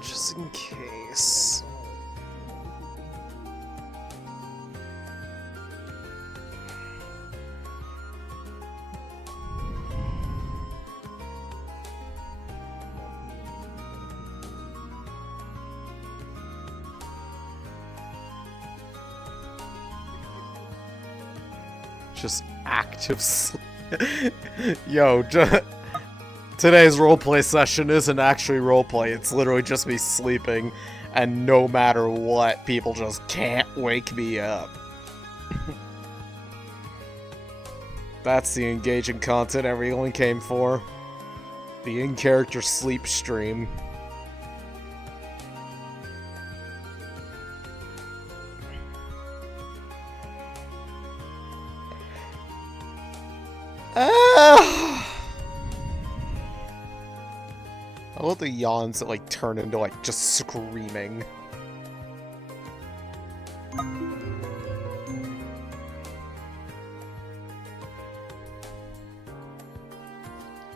Just in case. Just active sleep. Yo, today's roleplay session isn't actually roleplay, it's literally just me sleeping, and no matter what, people just can't wake me up. That's the engaging content everyone came for. The in-character sleep stream. I love the yawns that like turn into like just screaming.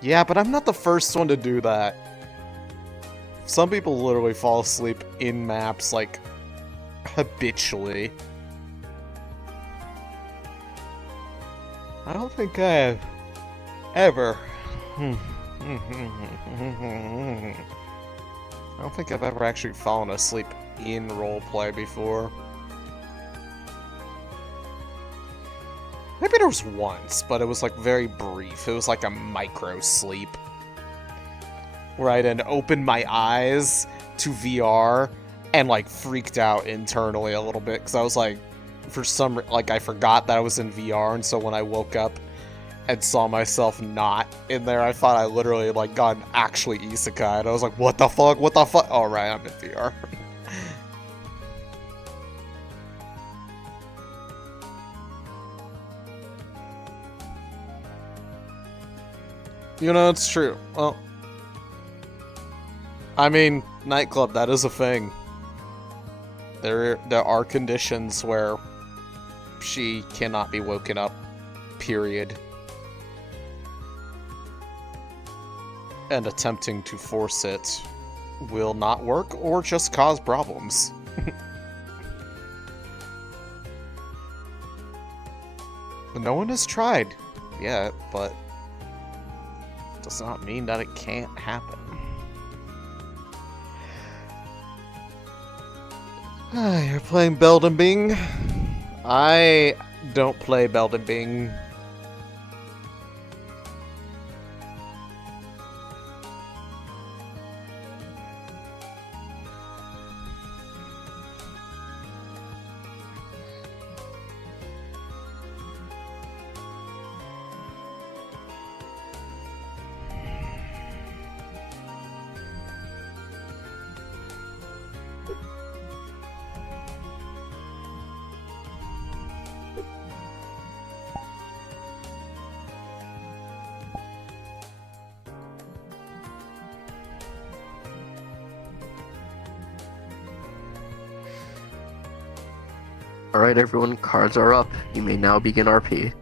Yeah, but I'm not the first one to do that. Some people literally fall asleep in maps like habitually. I don't think I have ever. I don't think I've ever actually fallen asleep in roleplay before. Maybe there was once, but it was like very brief. It was like a micro sleep. Where I then opened my eyes to VR and like freaked out internally a little bit because I was like, for some, like I forgot that I was in VR, and so when I woke up and saw myself not in there, I thought I literally like got actually isekai, and I was like, what the fuck, what the fuck? All right, I'm in VR. You know, it's true. Well, I mean, nightclub, that is a thing. There are conditions where she cannot be woken up, period. And attempting to force it will not work or just cause problems. No one has tried yet, but it does not mean that it can't happen. You're playing Belden Bing? I don't play Belden Bing. Alright everyone, cards are up. You may now begin RP.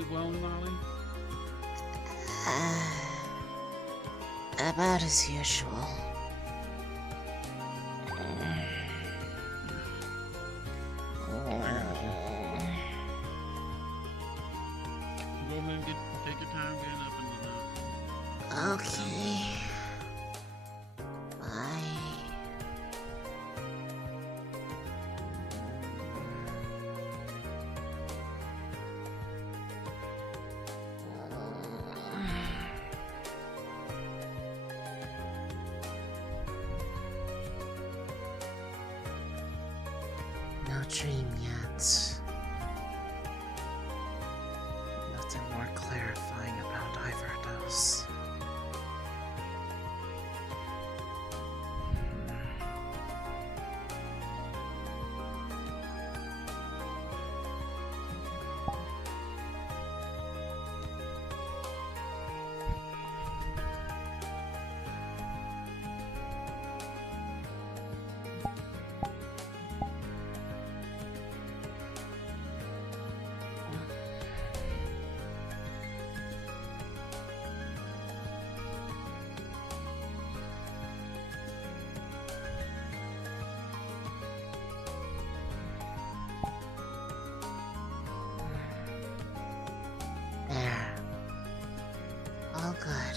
sleep well, Lunali? About as usual. Go ahead and take your time getting up in the night. Okay. Bye. No dream yet. Nothing more clarifying about either of those. There. All good.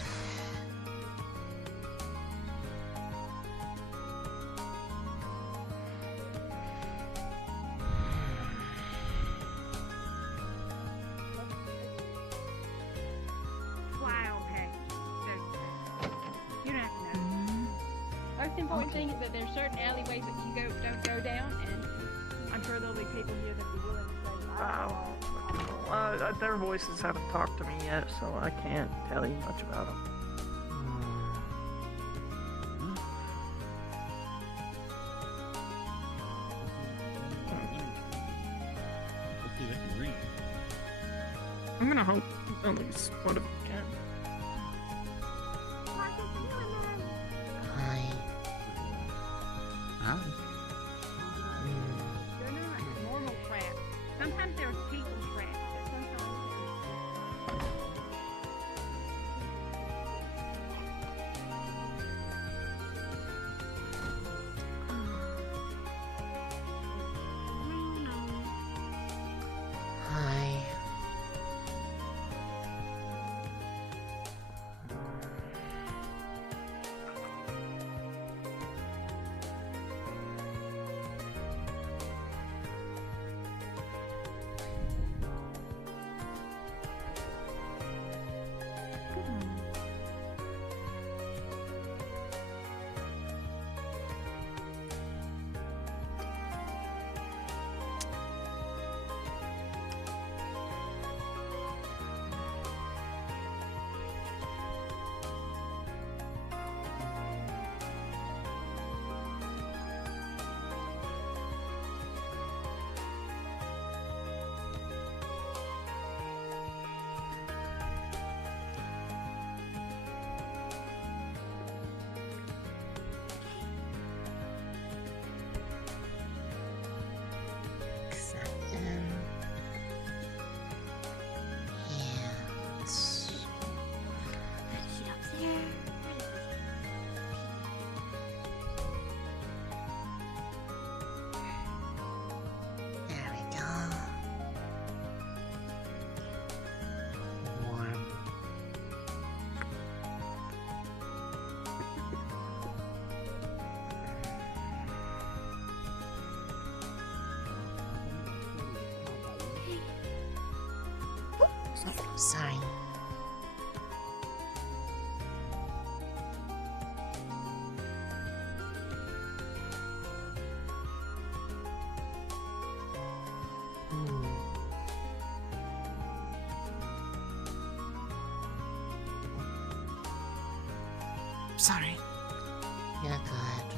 Fly on page. You don't have to know. Most important thing is that there's certain alleyways that you don't go down, and I'm sure there'll be people here that be willing to say, Their voices haven't talked to me yet, so I can't tell you much about them. Hopefully they can read. I'm gonna hope at least one of them can. Hi. Huh? they're not normal traps. Sometimes there's people traps, but sometimes Hi. There we go. Warm. Sorry. Sorry. You're good.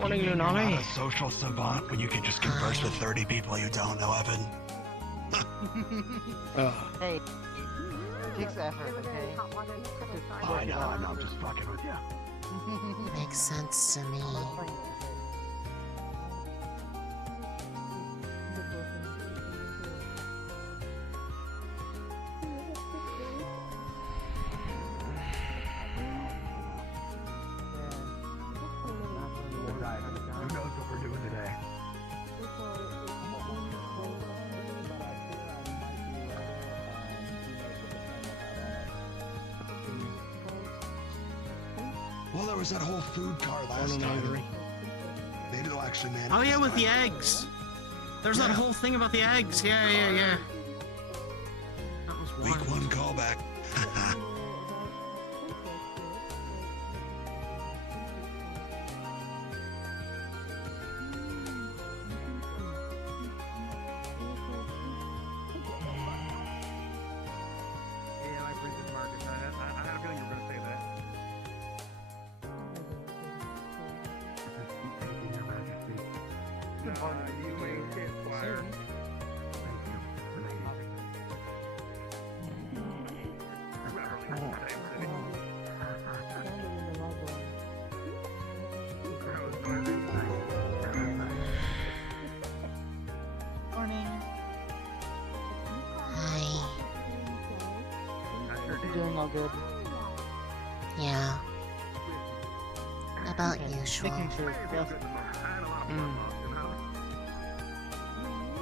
Morning, Lunali. Not a social savant when you can just converse with 30 people you don't know, Evan. Hey, it takes effort, okay? I know, I'm just fucking with you. Makes sense to me. Who knows what we're doing today? Well, there was that whole food car last time. Maybe they'll actually manage. Oh yeah, this with the time. eggs. There's that Yeah. whole thing about the eggs. Yeah. That was Week wild. 1 callback. Yeah, I agree with Marcus. I had a feeling you were going to say that. You ain't shit, Squire. Morning. Hi. You doing all good? Yeah. About usual. Making sure.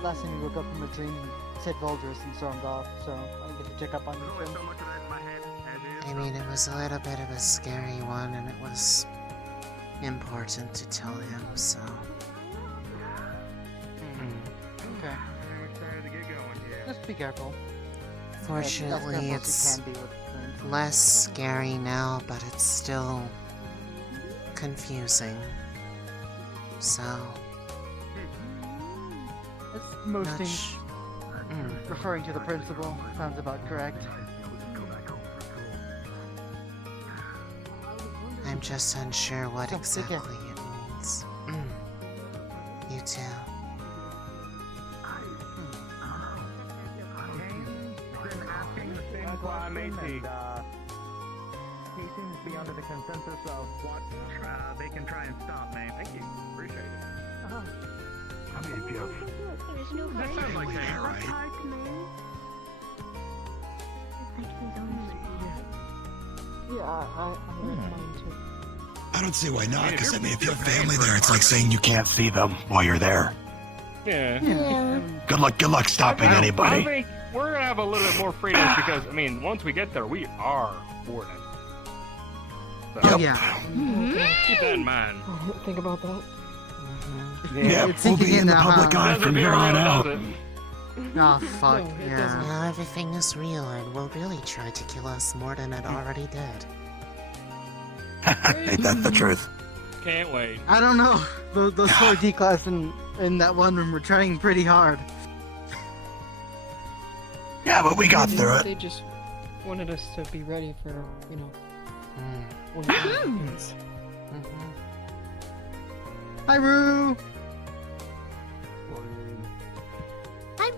Last time you woke up from a dream, you said Vulturous and stormed off, so I get to check up on you. There's Friend. so much of that in my head as is. I mean, it was a little bit of a scary one, and it was important to tell him, so. Okay. I'm excited to get going, yeah. Just be careful. Fortunately, As careful it's as you can be with friends. less scary now, but it's still confusing. So, It's most not things sh- referring to the principal sounds about correct. I'm just unsure what So, take care. exactly it means. You too. Been asking the same question, and he seems to be under the consensus of what they can try and stop me. Thank you. Appreciate it. I mean, if you have There's no That sounds like family there, that. right? Yeah, I read mine too. I don't see why not, Hey, because I if mean, if you're you have paying family for there, it, it's like saying you can't see them while you're there. Yeah. Good luck stopping I anybody. think we're gonna have a little bit more freedom because, I mean, once we get there, we are Warden. So, Yep. Yeah. keep that in mind. Think about that. Yeah, It's we'll sinking be in the now, public huh? eye Doesn't from feel here on real, out. does it? Oh, fuck, Now yeah. everything is real and will really try to kill us more than it already did. Ain't that the truth? Can't wait. I don't know. Those 4D class in that one room were trying pretty hard. Yeah, but we got through it. They just wanted us to be ready for, you know, Mm. when it happens. Mhm. Hi, Roo!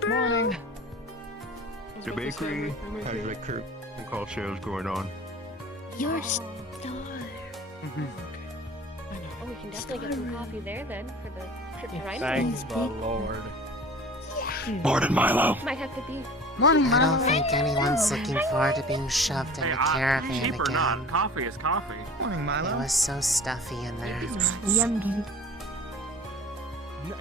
Morning. The bakery has like call shows going on. You're a star. I know. Oh, we can definitely get some coffee there then for the trip to Rhino. Thank the Lord. Lord and Milo. Might have to be. Morning, I don't Milo! think anyone's looking forward to being shoved in Hey, a caravan cheap or not, again. coffee is coffee. Morning, It Milo. was so stuffy in there.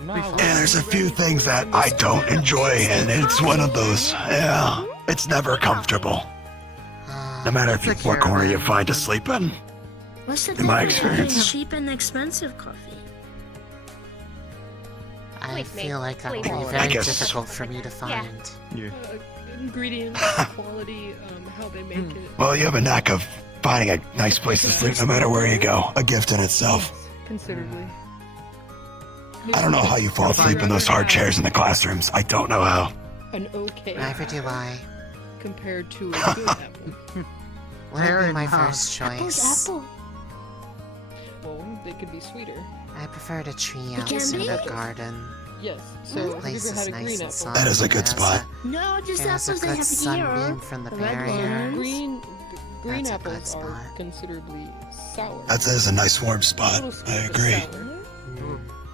Yeah, there's a few things that I don't enjoy, and it's one of those. Yeah, it's never comfortable. No matter if It's a what corner you caravan. find to sleep in. What's the In my difference between experience. cheap and expensive coffee? I Wait, feel like that would wait. be I very guess- difficult for me to find. Ingredients, quality, how they make it. Well, you have a knack of finding a nice place to sleep no matter where you go. A gift in itself. Considerably. I don't know how you fall asleep in those hard chairs in the classrooms. I don't know how. An okay Neither do I. compared to a good apple. Wouldn't be my Fair first choice. Apple. Well, they could be sweeter. I preferred a tree It house can in be? a garden. Yes. The So have place you ever is had a nice green and apple? sunny. That is a good There's spot. No, just There's a apples they good have sunbeam here. from the The red barrier. ones. Green That's a good apples are spot. considerably sour. That is a nice warm spot. Little I sweet, but agree. sour.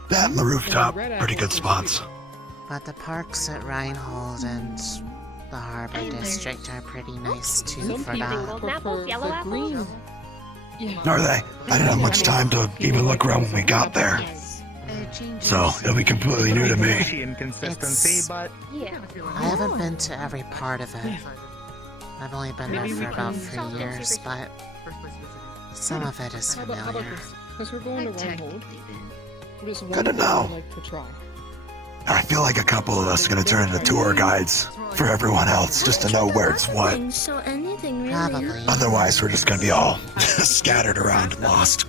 That and the rooftop, red pretty good apples are spots. But the parks at Reinhold and the Harbor District are pretty nice too Some for people that. Golden prefer apples, yellow the apples? green. Yeah. Are they? I didn't have much time to even look around when we got there. So, it'll be completely new to me. Inconsistency, It's- but Yeah. I haven't been to every part of it. I've only been there Maybe we for about can- 3 years, but some of it is How about familiar. this? Because we're going to Reinhold. There's one Good to thing know. I'd like to try. I feel like a couple of us are gonna turn into tour guides for everyone else, just to know where it's what. So anything really. Probably. Otherwise, we're just gonna be all scattered around and lost.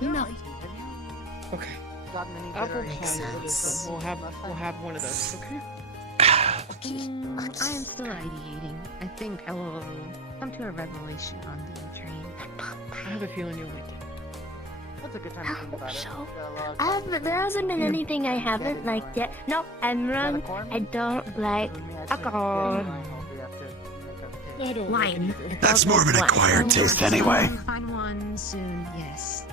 No. Okay. Gotten any Apple better? Makes pie it is. sense. Then. We'll have one of those. Okay. I am still ideating. I think I will come to a revelation on the train. I have a feeling you'll like it. That's a good time to think about it. So, Got a lot of- there hasn't been anything I haven't liked yet. No, I'm wrong. I don't like alcohol. I don't Wine. like it either. That's more of an acquired taste anyway. Find one soon, yes.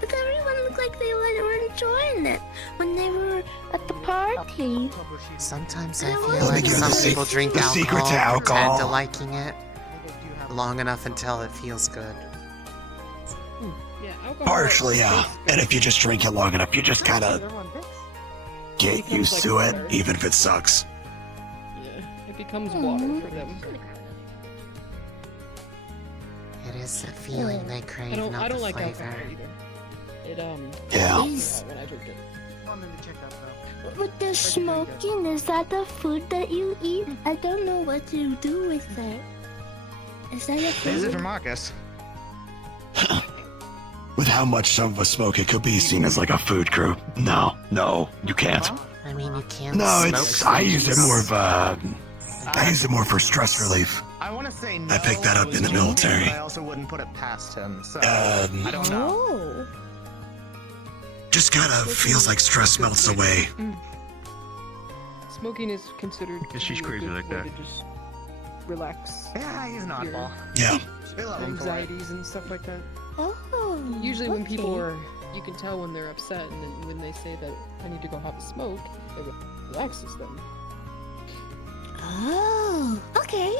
But everyone looked like they were enjoying it when they were at the party. Sometimes I Well, feel let me like give you some the people drink the secret to alcohol, pretend to alcohol. liking it long enough until it feels good. Yeah, alcohol. Partially, yeah. And if you just drink it long enough, you just kind of Everyone thinks. get used to it, even if it sucks. Yeah, it becomes water for them. It is the feeling they crave, I not don't the like flavor. alcohol either. It Yeah. when I drink it. Something to check out though. With the smoking, is that the food that you eat? I don't know what you do with that. Is that a this is food? for Marcus. With how much some of us smoke, it could be seen as like a food group. No, you can't. I mean, you can't No, smoke it's. I use it more of I use it more for stress relief. I want to say no. I picked that up in the military. But I also wouldn't put it past him. So I don't know. Oh. Just kind of feels like stress melts away. Smoking is considered. Guess she's to be a crazy good like way that. To just relax Yeah, he's an oddball. Yeah. We love him for it. anxieties and stuff like that. Oh. Usually, when people okay. are, you can tell when they're upset, and then when they say that I need to go have a smoke, it relaxes them. Oh. Okay.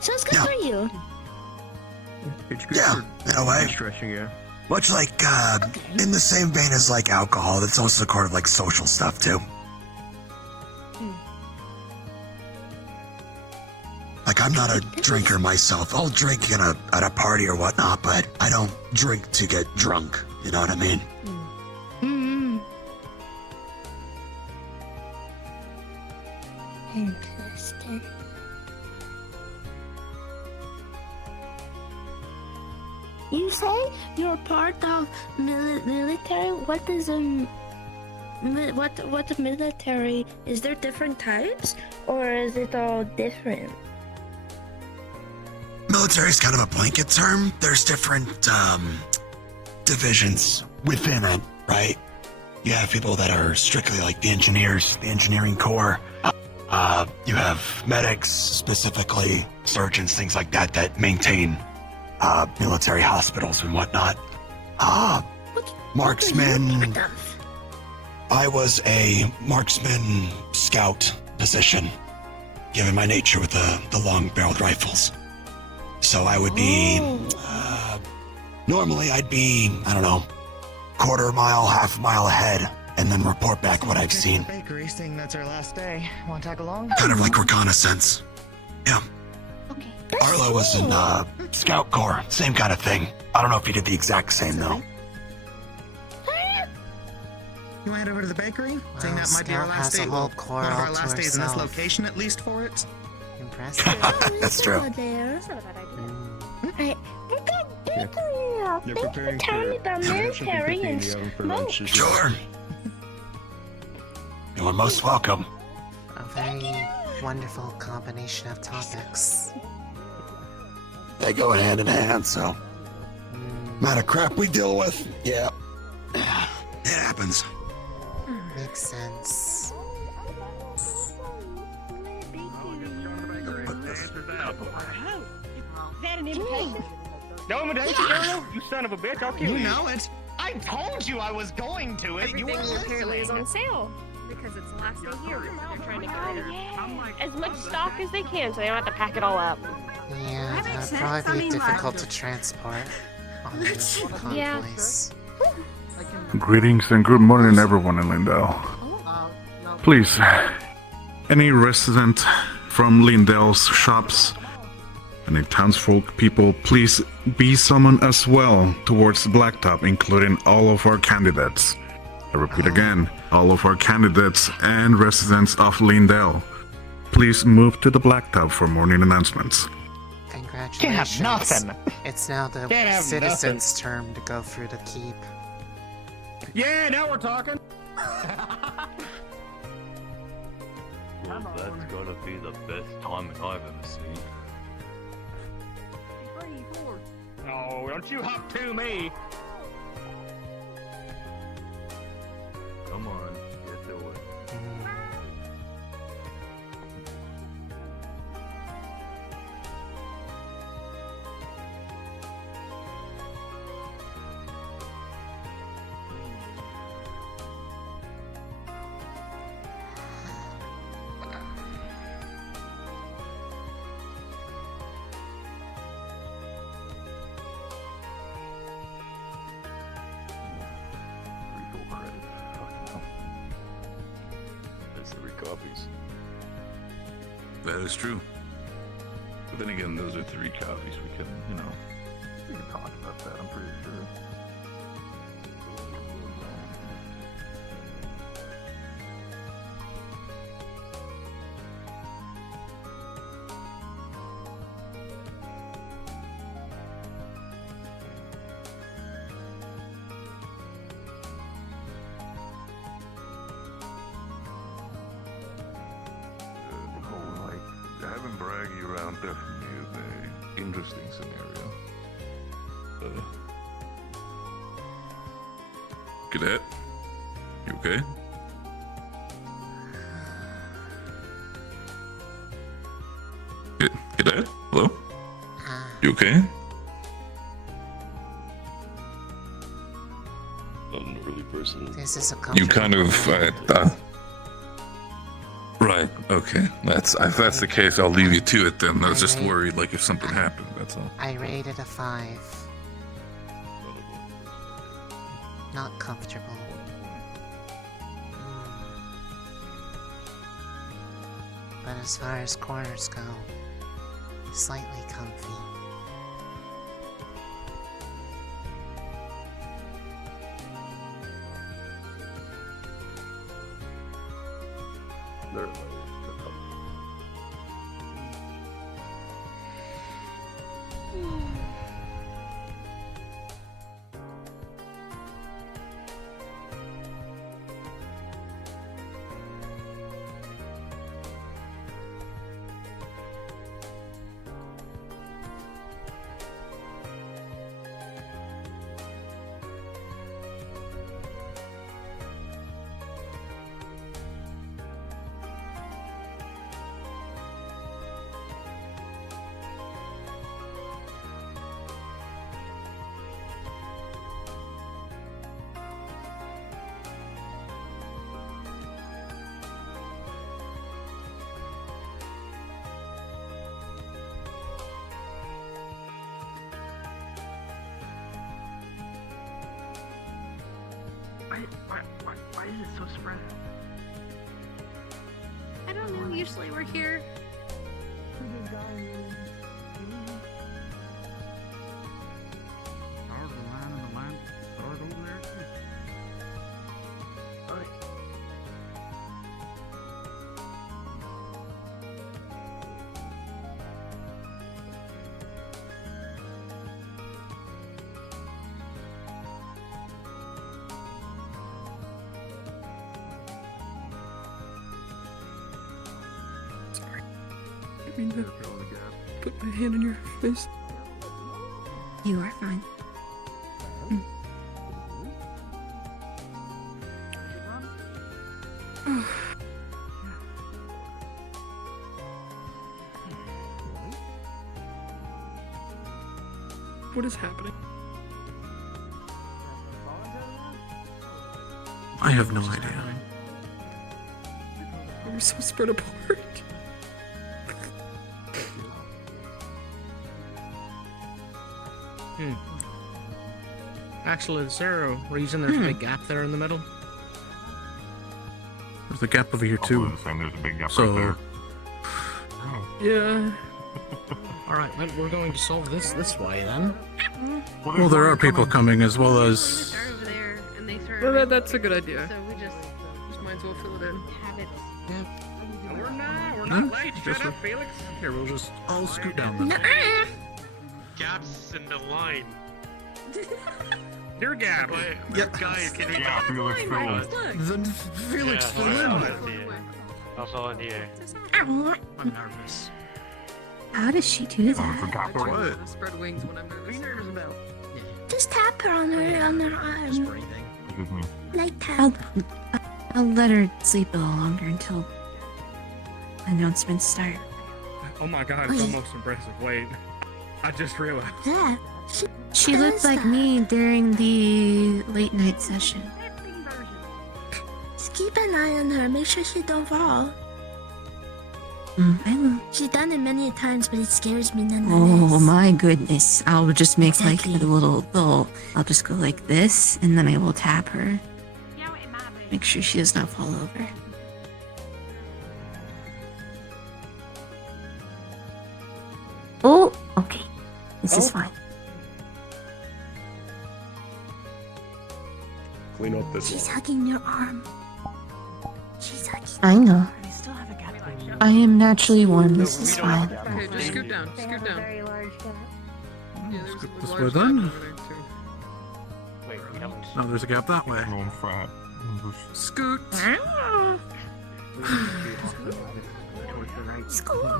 So it's good Yeah. for you. It's good Yeah, for in a way. stressing you. Much like, in the same vein as like alcohol, it's also kind of like social stuff too. Like I'm not a drinker myself. I'll drink at a party or whatnot, but I don't drink to get drunk. You know what I mean? Hmm. Interesting. You say you're part of military? What is what the military? Is there different types, or is it all different? Military is kind of a blanket term. There's different divisions within it, right? You have people that are strictly like the engineers, the engineering corps. You have medics, specifically surgeons, things like that, that maintain military hospitals and whatnot. Marksmen. I was a marksman scout position, given my nature with the long-barreled rifles. So I would be, normally I'd be, I don't know, quarter mile, half mile ahead, and then report back what I've seen. Bakery, seeing that's our last day. Want to tag along? Kind of like reconnaissance. Yeah. Okay. Arlo was in, Scout Corps, same kind of thing. I don't know if he did the exact same, though. You want to head over to the bakery? Saying Well, that might be our Scout last has day. a whole Well, corps one of our all to last days in this herself. location, at least for it. Impressive. That's true. There. That's not a bad idea. Alright, we're going bakery now. They're Thanks for preparing telling me for about military and smoke. Sure. You are most welcome. A very wonderful combination of topics. They go hand in hand, so. Amount of crap we deal with, yeah. It happens. Makes sense. Is that an invitation? No invitation, Ariel? You son of a bitch, I'll kill you. You know it. I told you I was going to it. You Everything weren't apparently is listening. on sale because it's the last day here. They're trying to get rid of As much stock as they can so they don't have to pack it all up. Yeah, that'd probably be difficult to transport on those convoys. Greetings and good morning, everyone in Lindell. Please, any resident from Lindell's shops, any townsfolk people, please be summoned as well towards the Blacktop, including all of our candidates. I repeat again, all of our candidates and residents of Lindell. Please move to the Blacktop for morning announcements. Congratulations. Can't have nothing. It's now the Can't have citizens' turn to go through the keep. Yeah, now we're talking. Well, that's gotta be the best timing I've ever seen. Oh, don't you hop to me. Come on, get to it. Refill credit. Fucking hell. That's 3 copies. That is true. But then again, those are 3 copies. We can, we can talk about that, I'm pretty sure. The whole, having Braggy around definitely is a interesting scenario. Cadet, you okay? Cadet, hello? You okay? Not an early person. This is a You kind of, right, okay. If that's the case, I'll leave you to it then. I was just worried, like, if something happened, that's all. I rated a 5. Not comfortable. But as far as corners go, slightly comfy. Why is it so spread? I don't know. Usually we're here. Stars are lining the line. Stars over there too. I mean to put my hand on your face. You are fine. What is happening? I have no idea. We're so spread apart. Actually, is there a reason there's a big gap there in the middle? There's a gap over here too. There's a big gap So, right Yeah. Alright, well, we're going to solve this way then. well, there are people coming as well as. They're over there, and they throw. Well, that's a good idea. So we just might as well fill it in. have it. We're No, not late. just Shut up, Felix. Here, we'll just all scoot down this way. Gaps in the line. Your gap. Guys, can we? Yeah, Felix, Then Felix, fill in. I'll fill in here. I'm nervous. How does she do that? What? Spread wings when I'm nervous. Just tap her on her arm. Like tap. I'll let her sleep a little longer until announcements start. Oh my god, it's almost impressive. Wait, I just realized. Yeah. She looked like me during the late night session. Just keep an eye on her. Make sure she don't fall. I will. She's done it many times, but it scares me nonetheless. Oh my goodness. I'll just make like a little, I'll just go like this, and then I will tap her. Make sure she does not fall over. Oh, okay. This is fine. Clean up this She's hugging your arm. She's hugging. I know. I am naturally warm. This is fine. Okay, just scoot down. Scoot down. Yeah, there's a This large way gap then? over there, too. No, there's a gap that way. Scoot.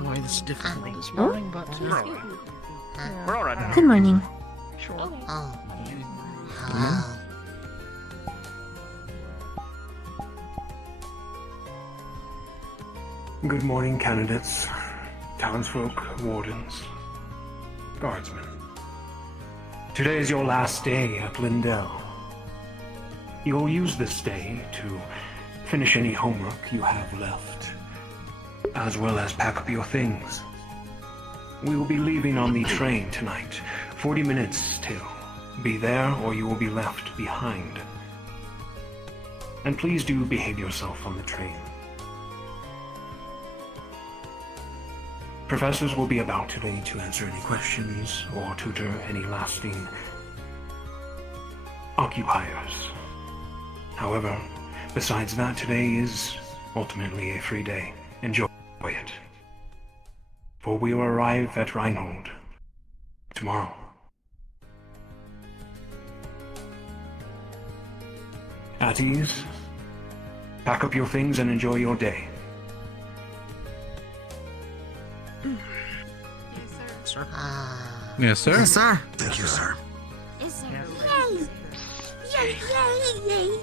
Boy, this is difficult this morning, but We're all right now. Good morning. Oh. Hello. Good morning, candidates, townsfolk, wardens, guardsmen. Today is your last day at Lindell. You'll use this day to finish any homework you have left, as well as pack up your things. We will be leaving on the train tonight, 40 minutes till. Be there or you will be left behind. And please do behave yourself on the train. Professors will be about today to answer any questions or tutor any lasting occupiers. However, besides that, today is ultimately a free day. Enjoy it. For we will arrive at Reinhold tomorrow. At ease, pack up your things and enjoy your day. Sir? Yes, sir. Yes, sir. Thank you, sir. Yay! Yay! Yay! Yay!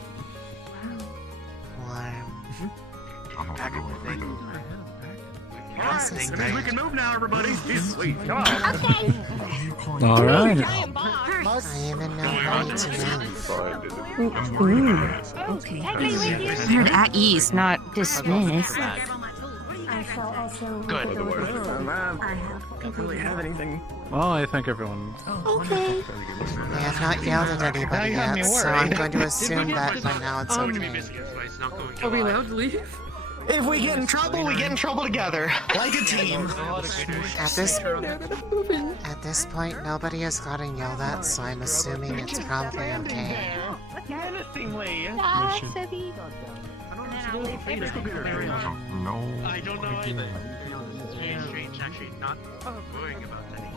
Warm. We can move now, everybody. Jesus, sweet. Come on. Okay. All right. I am in no hurry to move. Okay. You're at ease, not dismissed. I shall also. Good. I don't really have anything. Well, I think everyone's. Okay. They have not yelled at anybody yet, so I'm going to assume that by now it's okay. Are we allowed to leave? If we get in trouble, we get in trouble together, like a team. At this point, nobody has gotten yelled at, so I'm assuming it's probably okay. Menacingly. No. I don't know either. It's strange, actually, not worrying about anything.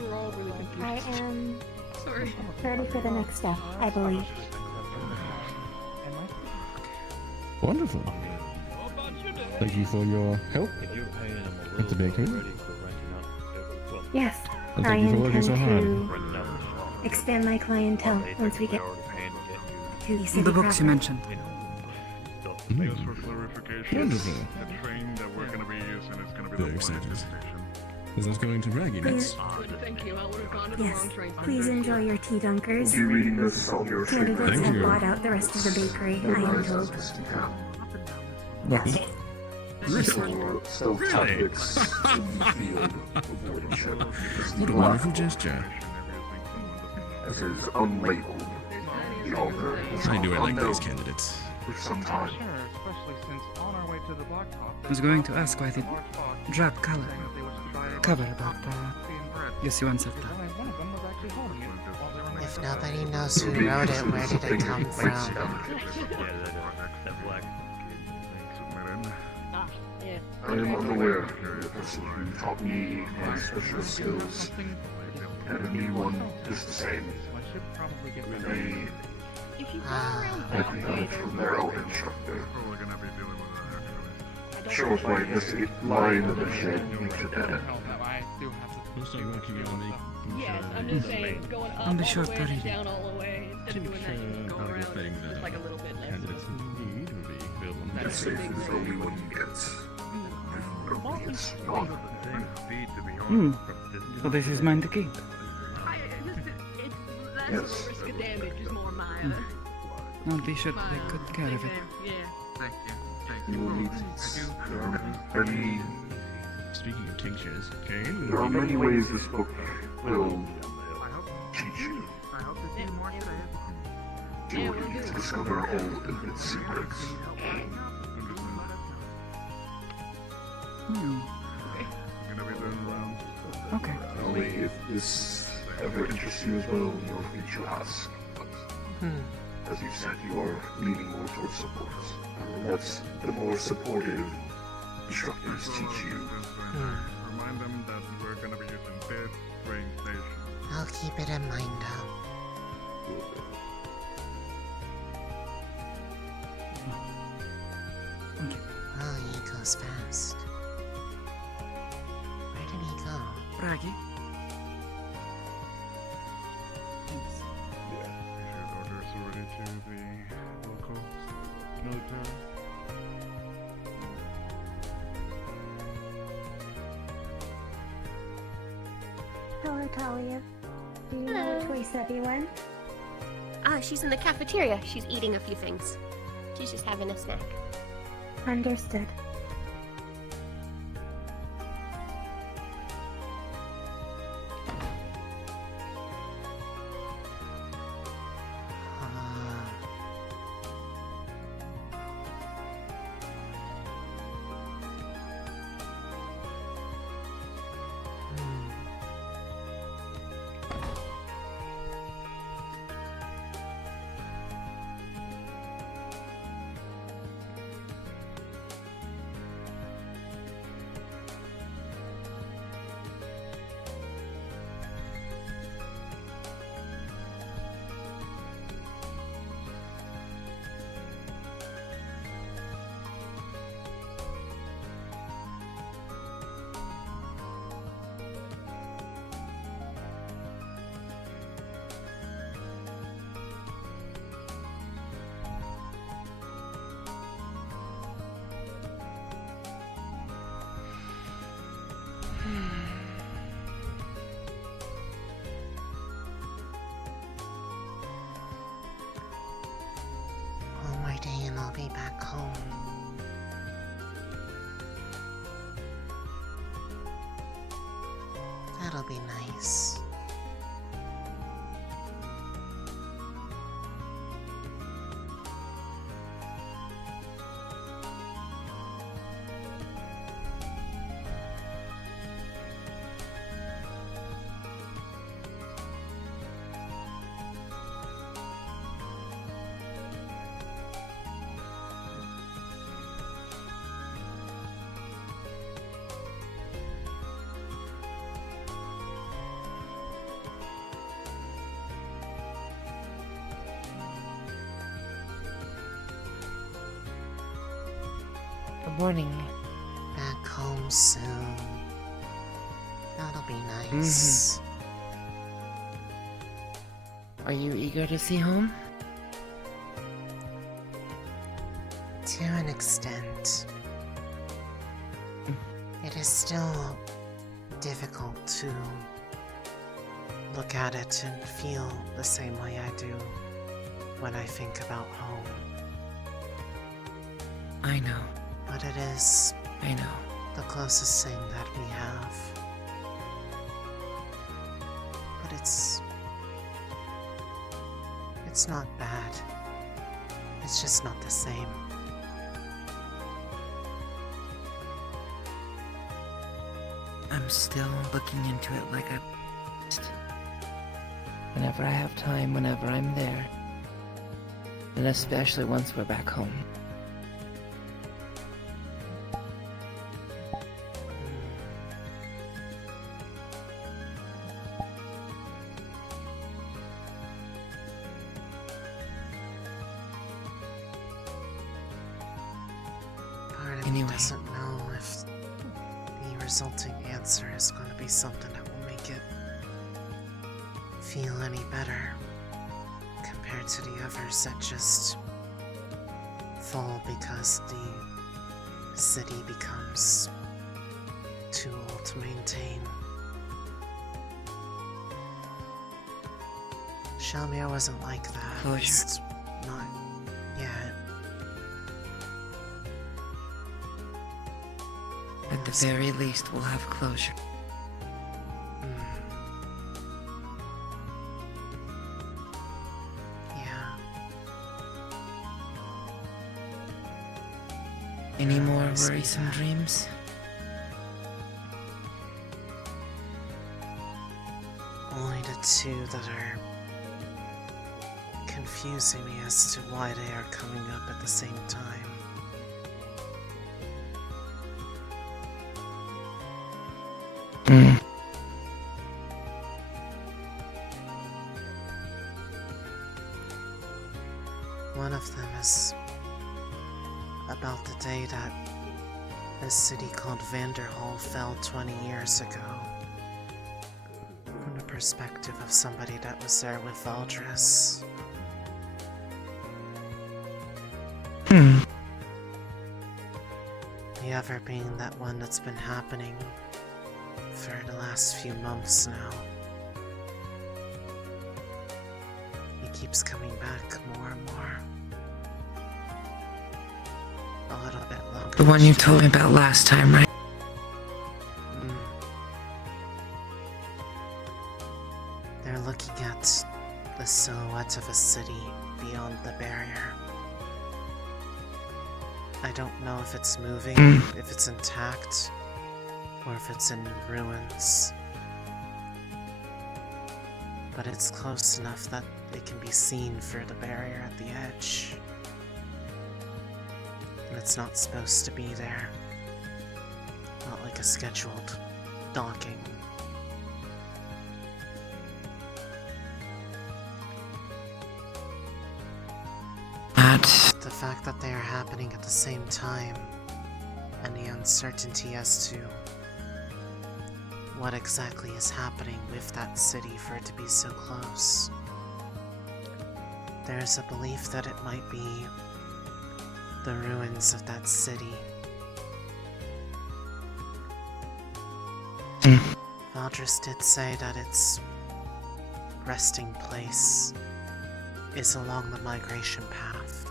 We're all really confused. I am Sorry. ready for the next step, I believe. Wonderful. Thank you for your help with the bakery. Yes, And I thank you for working intend so hard. to expand my clientele once we get to the city The books you proper. mentioned. Just for clarification, Wonderful. the train that we're going to be using is going to be Very the one at excited. this station. Is that going to Raggy next? Thank you. I would have gone to the Yes, wrong train. please enjoy your tea dunkers. Be reading this on your Candidates Thank have you. bought out the rest of the bakery, I am told. Yes. Still Really? tactics in the field of wardenship. What a wonderful gesture. As is unlabeled. The author has I do gone like these unknown candidates. for some time. Sure, especially since on our way to the blacktop. I was going to ask why the drop color cover about guess you answered that. One of them was actually holding it while they were If nobody knows who wrote it, where did it come from? I am unaware of the person who taught me my special skills, and a new one is the same. They had learned from their own instructor. Shows why this line of the shed makes a dead end. We'll start working on the Yes, I'm just saying, going up On the all short the way, reading. down all the way, instead of doing that, go around thing that just like a little bit left. candidates need would be built on Your safe is the only one you get. If it's not. So this is mine to keep. That's Yes. the risk of damage is more my, I'll be sure to take good care of it. yeah. Thank you. You will need it. There are many, Speaking of tinctures, Kane, there are many ways this book will teach you. You will need to discover all of its secrets. Okay. Only if this ever interests you as well, you're free to ask. But as you said, you are leaning more towards support. And that's the more supportive instructors teach you. Remind them that we're going to be using this train station. I'll keep it in mind, though. Oh, he goes fast. Where did he go? Raggy. Issued orders already to the local military. Hello, Talia. Do you know which way Sebby went? She's in the cafeteria. She's eating a few things. She's just having a snack. Understood. One more day and I'll be back home. That'll be nice. Good morning. Back home soon. That'll be nice. Are you eager to see home? To an extent. It is still difficult to look at it and feel the same way I do when I think about home. I know. But it is I know. the closest thing that we have. But it's not bad. It's just not the same. I'm still looking into it like I... Whenever I have time, whenever I'm there. And especially once we're back home. Part of me doesn't know if the resulting answer is going to be something that will make it feel any better compared to the others that just fall because the city becomes too old to maintain. Shalmir wasn't like that. At Closure. least not yet. At the very least, we'll have closure. Yeah. Any more worrisome dreams? Only the two that are confusing me as to why they are coming up at the same time. One of them is about the day that a city called Vanderhall fell 20 years ago. From the perspective of somebody that was there with Valdris. The other being that one that's been happening for the last few months now. He keeps coming back more and more. A little bit longer. The one you told me about last time, right? They're looking at the silhouette of a city beyond the barrier. I don't know if it's moving, if it's intact, or if it's in ruins. But it's close enough that it can be seen through the barrier at the edge. And it's not supposed to be there. Not like a scheduled docking. The fact that they are happening at the same time, and the uncertainty as to what exactly is happening with that city for it to be so close. There's a belief that it might be the ruins of that city. Valdris did say that its resting place is along the migration path.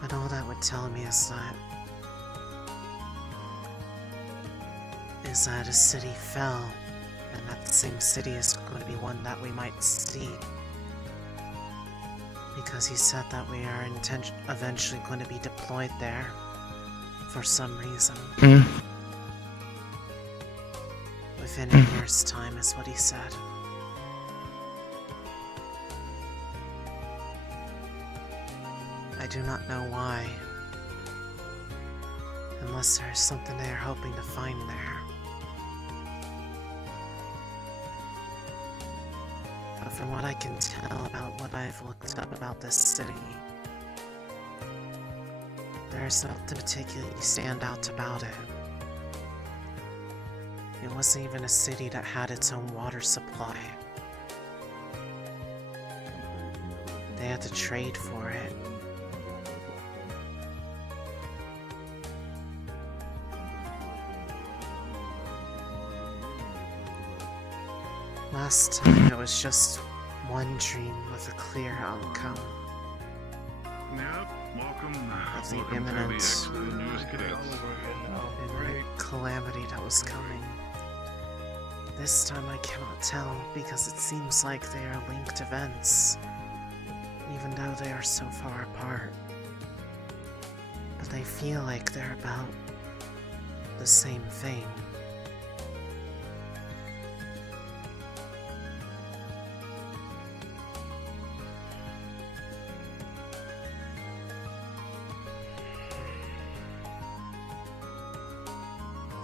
But all that would tell me is that a city fell, and that same city is going to be one that we might see. Because he said that we are eventually going to be deployed there for some reason. Within a year's time is what he said. I do not know why. Unless there's something they are hoping to find there. But from what I can tell about what I've looked up about this city, there's nothing particularly stand out about it. It wasn't even a city that had its own water supply. They had to trade for it. Last time it was just one dream with a clear outcome. Yep, welcome. Of the Welcome to the imminent newest cadets. calamity that was coming. This time I cannot tell because it seems like they are linked events, even though they are so far apart. But they feel like they're about the same thing.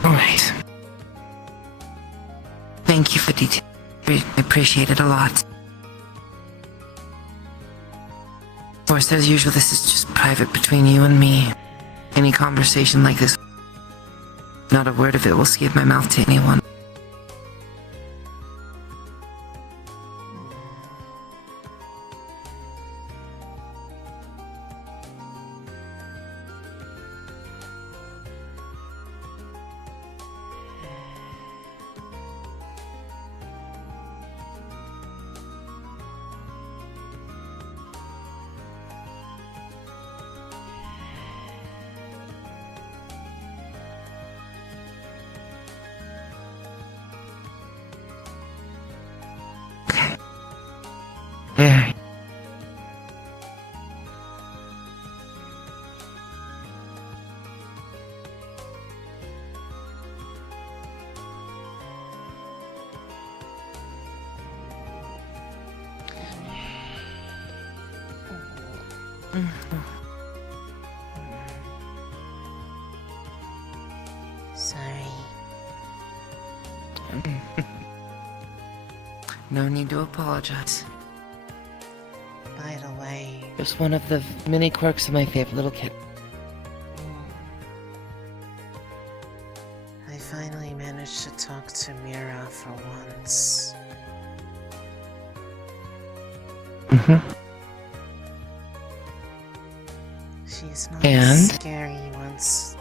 Alright. Thank you for detail. I appreciate it a lot. Of course, as usual, this is just private between you and me. Any conversation like this, not a word of it will escape my mouth to anyone. Yeah. Sorry. No need to apologize. By the way, Just one of the many quirks of my favorite little kid. I finally managed to talk to Mira for once. She's not And? scary once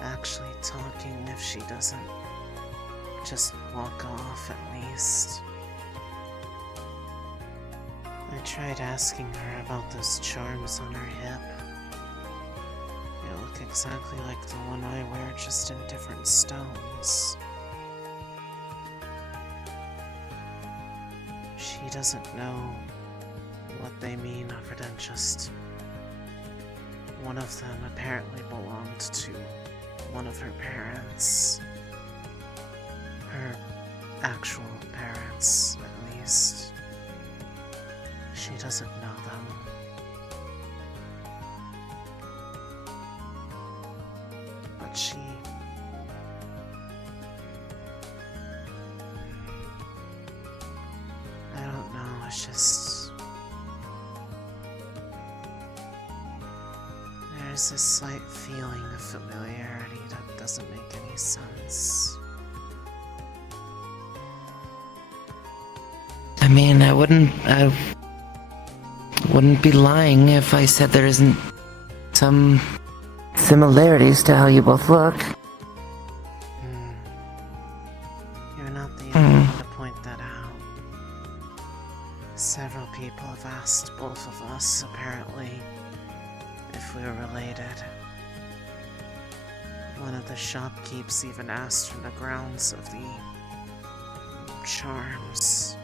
actually talking if she doesn't just walk off at least. I tried asking her about those charms on her hip. They look exactly like the one I wear, just in different stones. She doesn't know what they mean other than just one of them apparently belonged to one of her parents. Her actual parents, at least. She doesn't know them. But she... I don't know, it's just... There's this slight feeling of familiarity that doesn't make any sense. I mean, I wouldn't be lying if I said there isn't some similarities to how you both look. You're not the only one to point that out. Several people have asked both of us, apparently, if we were related. One of the shopkeepers even asked from the grounds of the charms.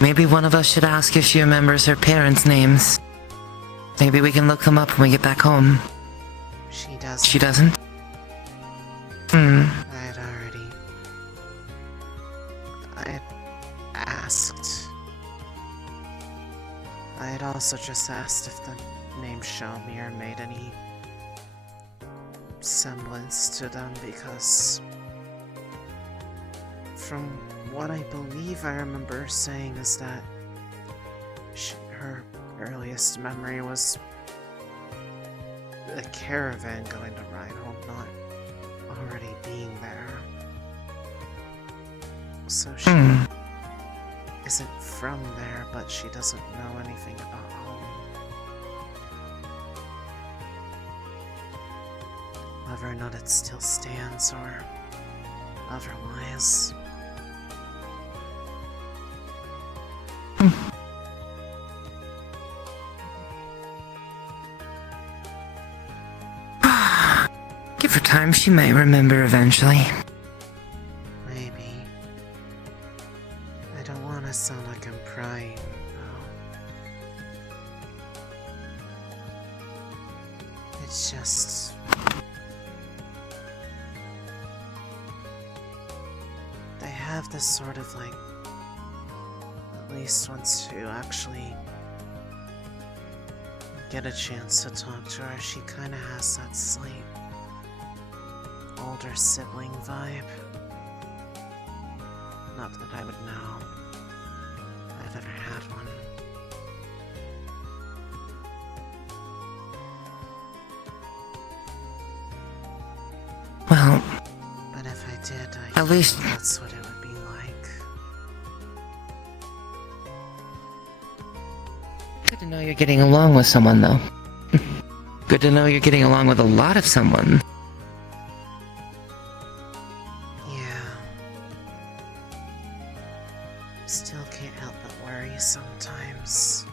Maybe one of us should ask if she remembers her parents' names. Maybe we can look them up when we get back home. She doesn't. She doesn't? I had asked. I had also just asked if the name Shalmir made any semblance to them because from what I believe I remember saying is that her earliest memory was a caravan going to Rhinehold, not already being there. So she isn't from there, but she doesn't know anything about home. Whether or not it still stands or otherwise. Give her time, she might remember eventually. Maybe. I don't want to sound like I'm prying, though. It's just... they have this sort of like... at least wants to actually get a chance to talk to her. She kind of has that slight older sibling vibe. Not that I would know if I've ever had one. Well, but if I did, at least that's what it would be like. Good to know you're getting along with someone, though. Good to know you're getting along with a lot of someone. Still can't help but worry sometimes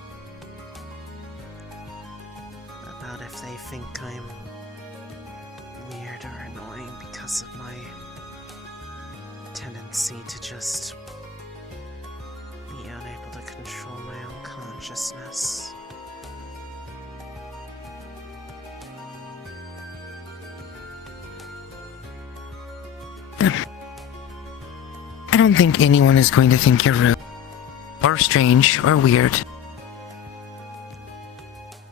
about if they think I'm weird or annoying because of my tendency to just be unable to control my own consciousness. I don't think anyone is going to think you're rude, or strange, or weird.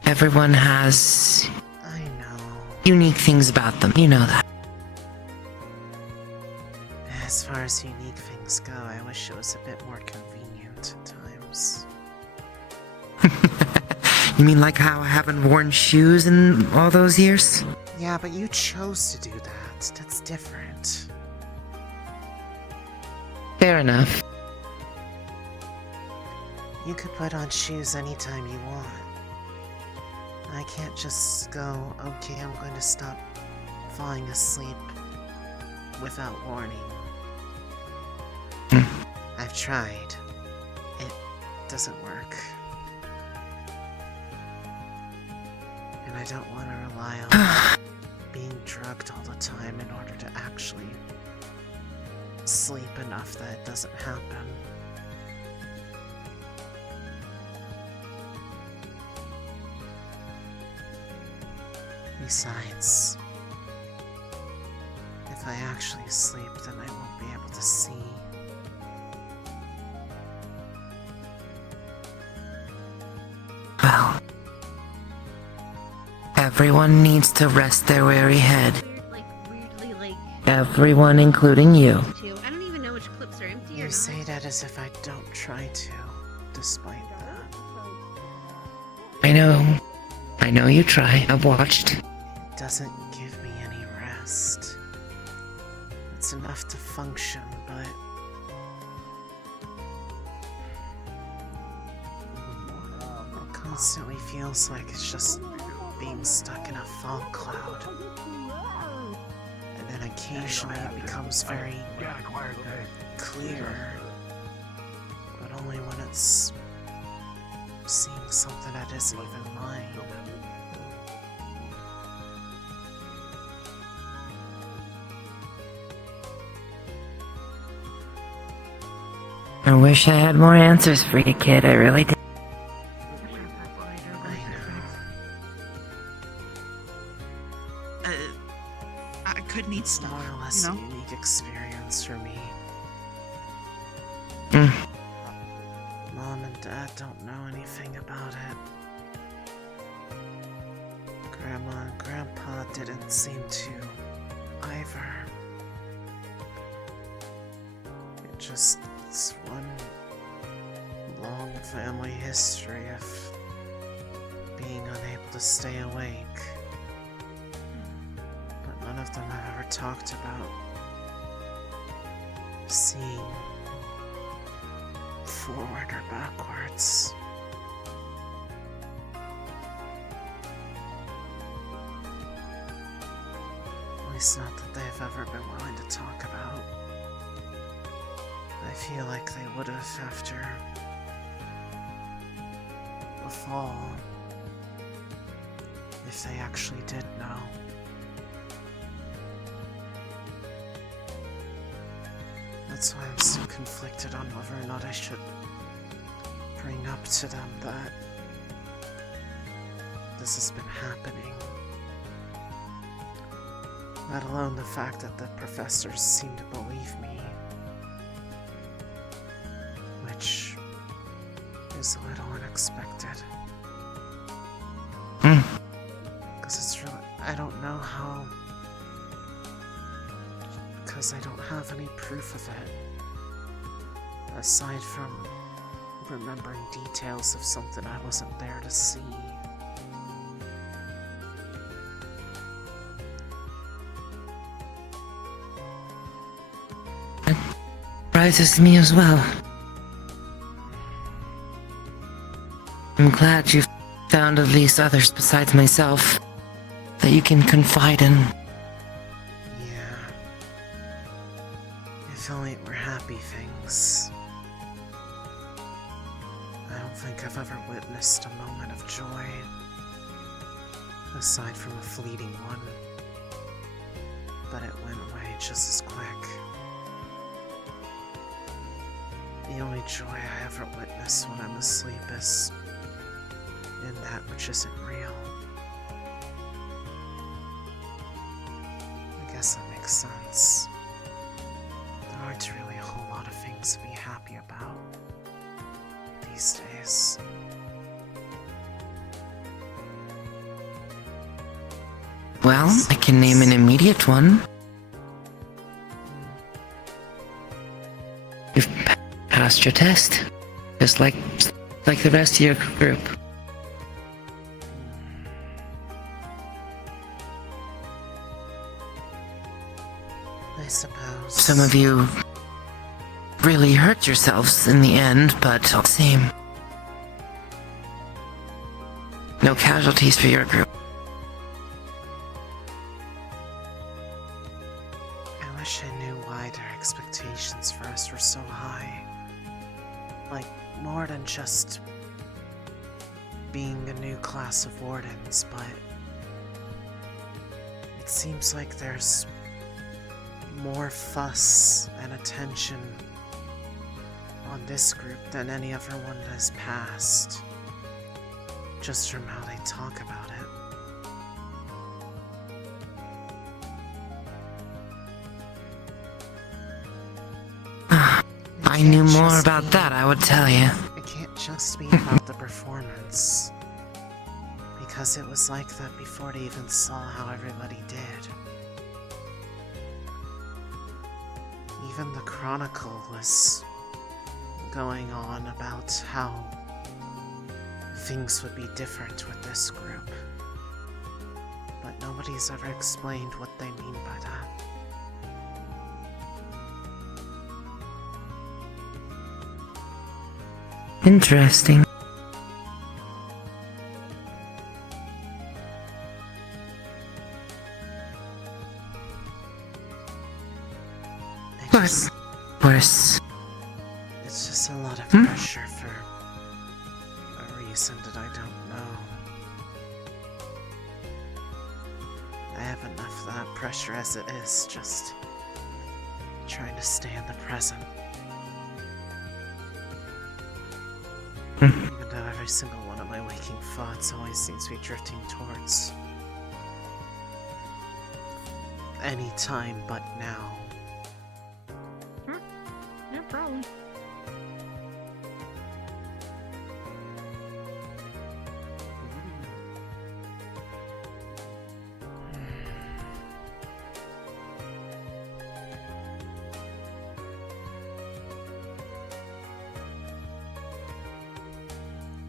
Everyone has... I know. Unique things about them, you know that. As far as unique things go, I wish it was a bit more convenient at times. You mean like how I haven't worn shoes in all those years? Yeah, but you chose to do that. That's different. Fair enough. You could put on shoes anytime you want. I can't just go, okay, I'm going to stop falling asleep without warning. I've tried. It doesn't work. And I don't want to rely on being drugged all the time in order to actually sleep enough that it doesn't happen. Besides, if I actually sleep, then I won't be able to see. Well, everyone needs to rest their weary head. Everyone, including you. I don't even know which clips are empty or You not. say that as if I don't try to, despite that. I know you try. I've watched. It doesn't give me any rest. It's enough to function, but... it constantly feels like it's just being stuck in a fog cloud. And then occasionally it becomes very clear, but only when it's seeing something that isn't even mine. I wish I had more answers for you, kid. I really did. I could need stuff, more or less a unique experience for me. Mom and Dad don't know anything about it. Grandma and Grandpa didn't seem to either. It just, it's one long family history of being unable to stay awake. of them have ever talked about seeing forward or backwards. At least not that they've ever been willing to talk about. I feel like they would have after the fall, if they actually did know. That's why I'm still conflicted on whether or not I should bring up to them that this has been happening. Let alone the fact that the professors seem to believe me. Which is a little unexpected. Because it's really, I don't know how, because I don't have any proof of it, aside from remembering details of something I wasn't there to see. Surprises me as well. I'm glad you've found at least others besides myself that you can confide in. Yeah. If only it were happy things. I don't think I've ever witnessed a moment of joy, aside from a fleeting one. But it went away just as quick. The only joy I ever witness when I'm asleep is in that which isn't real. I guess that makes sense. There aren't really a whole lot of things to be happy about these days. Well, I can name an immediate one. You've passed your test, just like the rest of your group. I suppose. Some of you really hurt yourselves in the end, but same. No casualties for your group. I wish I knew why their expectations for us were so high. Like, more than just being a new class of Wardens, but it seems like there's more fuss and attention on this group than any other one that has passed, just from how they talk about it. I knew more about that, I would tell you. It can't just be about the performance, because it was like that before they even saw how everybody did. Even the Chronicle was going on about how things would be different with this group, but nobody's ever explained what they mean by that. Interesting. Worse. It's just a lot of pressure for a reason that I don't know. I have enough of that pressure as it is, just trying to stay in the present. Even though every single one of my waking thoughts always seems to be drifting towards any time but now. Yeah, probably.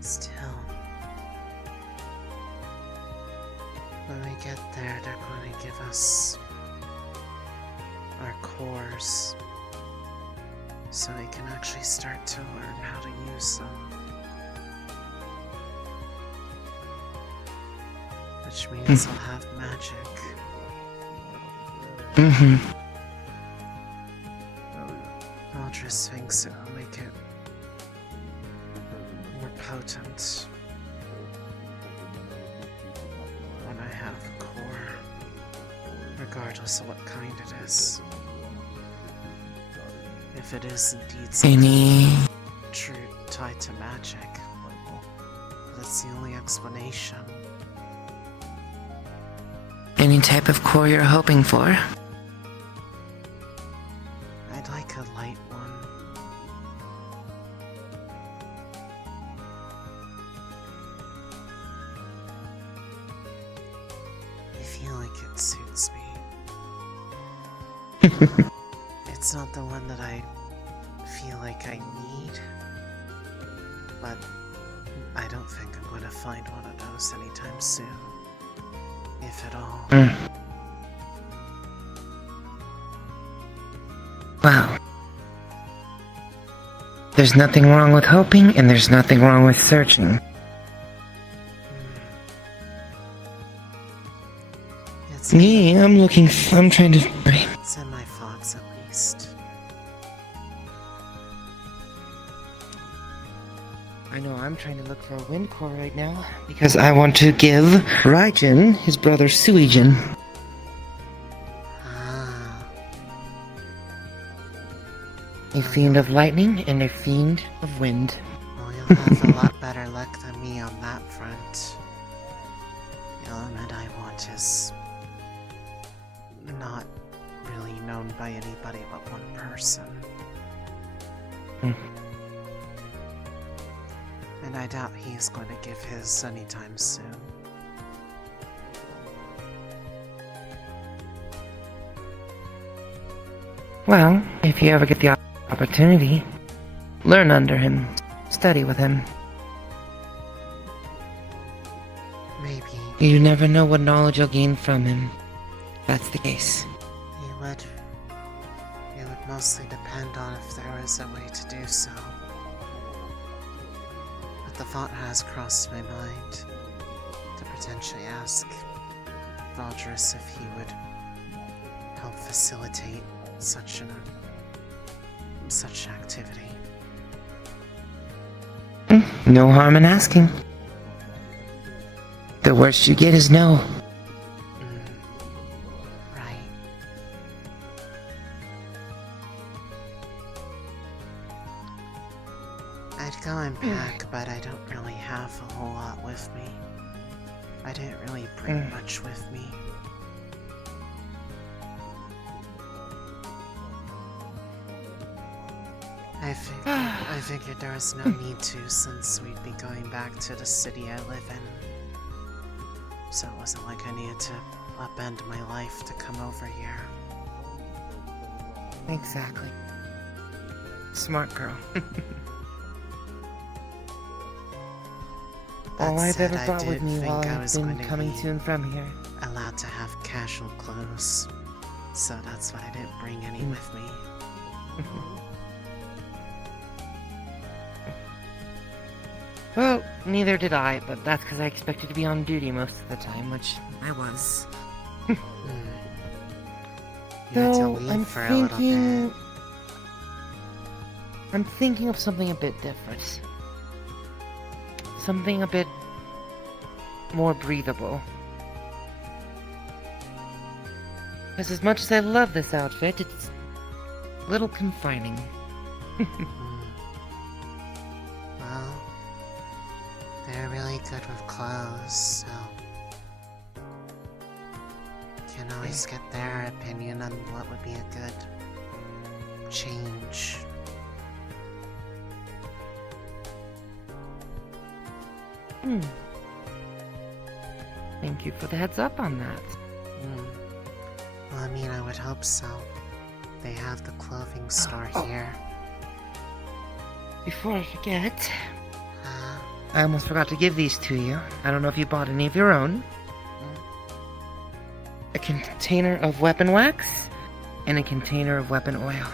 Still, when we get there, they're going to give us our cores so we can actually start to learn how to use them. Which means I'll have magic. Aldris thinks it will make it more potent when I have a core, regardless of what kind it is. If it is indeed something true tied to magic, that's the only explanation. Any type of core you're hoping for? I'd like a light one. I feel like it suits me. It's not the one that I feel like I need, but I don't think I'm going to find one of those anytime soon. If at all. Well, there's nothing wrong with hoping, and there's nothing wrong with searching. Me, I'm trying to... It's in my thoughts, at least. I know I'm trying to look for a wind core right now, because I want to give Raijin his brother Suijin. A fiend of lightning and a fiend of wind. Well, you'll have a lot better luck than me on that front. The element I want is not really known by anybody but one person. And I doubt he is going to give his anytime soon. Well, if you ever get the opportunity, learn under him, study with him. Maybe. You never know what knowledge you'll gain from him. That's the case. It would mostly depend on if there is a way to do so. But the thought has crossed my mind to potentially ask Valdris if he would help facilitate such activity. No harm in asking. The worst you get is no. Right. I'd go and pack, but I don't really have a whole lot with me. I didn't really bring much with me. I figured there was no need to, since we'd be going back to the city I live in. So it wasn't like I needed to upend my life to come over here. Exactly. Smart girl. All I've ever brought with me while I've been coming to and from here. Allowed to have casual clothes, so that's why I didn't bring any with me. Well, neither did I, but that's because I expected to be on duty most of the time, which I was. So, I'm thinking of something a bit different. Something a bit more breathable. Because as much as I love this outfit, it's a little confining. Well, they're really good with clothes, so can always get their opinion on what would be a good change. Thank you for the heads up on that. Well, I mean, I would hope so. They have the clothing store here. Before I forget, I almost forgot to give these to you. I don't know if you bought any of your own. A container of weapon wax and a container of weapon oil.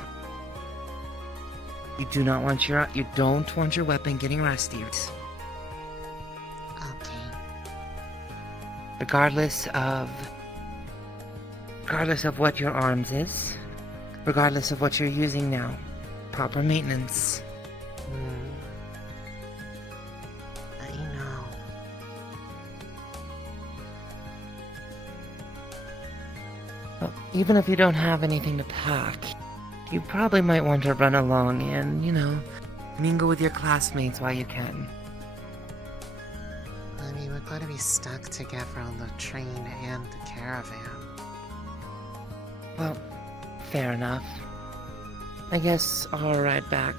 You don't want your weapon getting rusty. Okay. Regardless of what your arms is, regardless of what you're using now, proper maintenance. I know. Well, even if you don't have anything to pack, you probably might want to run along and, mingle with your classmates while you can. I mean, we're going to be stuck together on the train and the caravan. Well, fair enough. I guess our ride back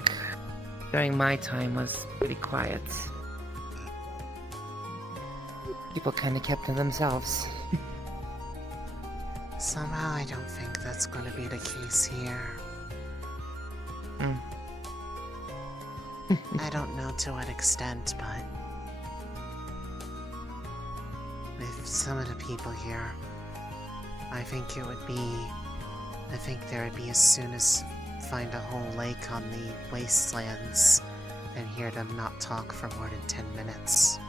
during my time was pretty quiet. People kind of kept to themselves. Somehow I don't think that's going to be the case here. I don't know to what extent, but with some of the people here, I think there would be as soon as find a whole lake on the wastelands and hear them not talk for more than 10 minutes.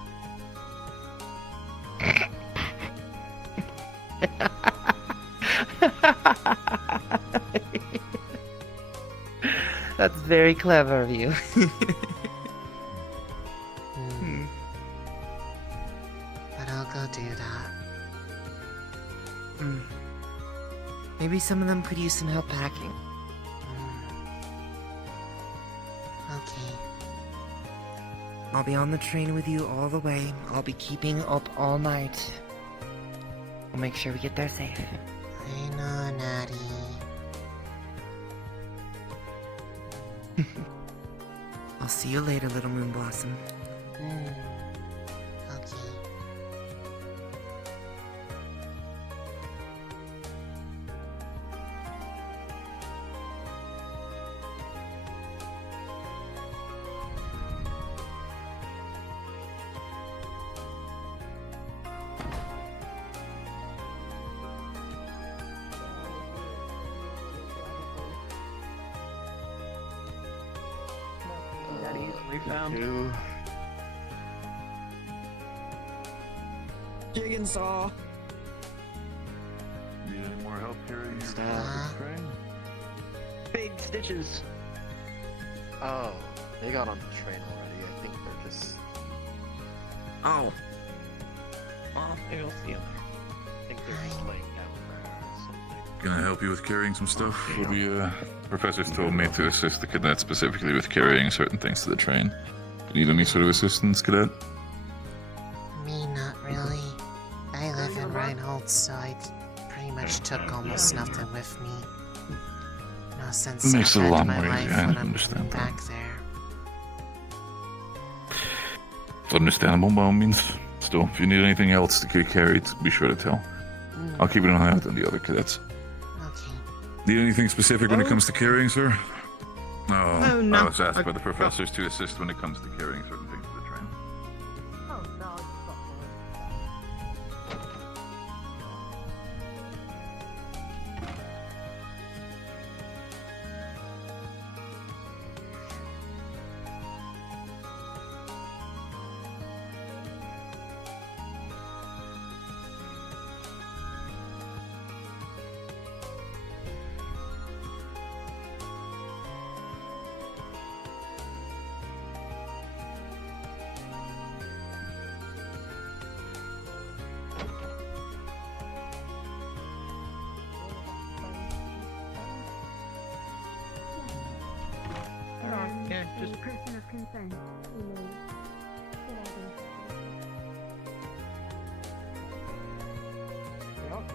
That's very clever of you. But I'll go do that. Maybe some of them could use some help packing. Okay. I'll be on the train with you all the way. I'll be keeping up all night. We'll make sure we get there safe. I know, Natty. I'll see you later, little moon blossom. Okay. Jig and saw. Need any more help carrying your train? Big stitches. Oh, they got on the train already. I think they're just. Oh. Oh, maybe I'll see them. I think they're just laying down there or something. Can I help you with carrying some stuff? Well, the professors told me to assist the cadet specifically with carrying certain things to the train. You need any sort of assistance, cadet? Me, not really. I live in Reinhold, so I pretty much took almost nothing with me. No sense It makes of it a lot my more life easy. I when I'm understand that. back there. It's understandable by all means. Still, if you need anything else to get carried, be sure to tell. I'll keep an eye out on the other cadets. Okay. Need anything specific when it comes to carrying, sir? No, Oh, no. I was asked by the professors to assist when it comes to carrying certain things to the train. Oh, no. Yeah, just person of concern.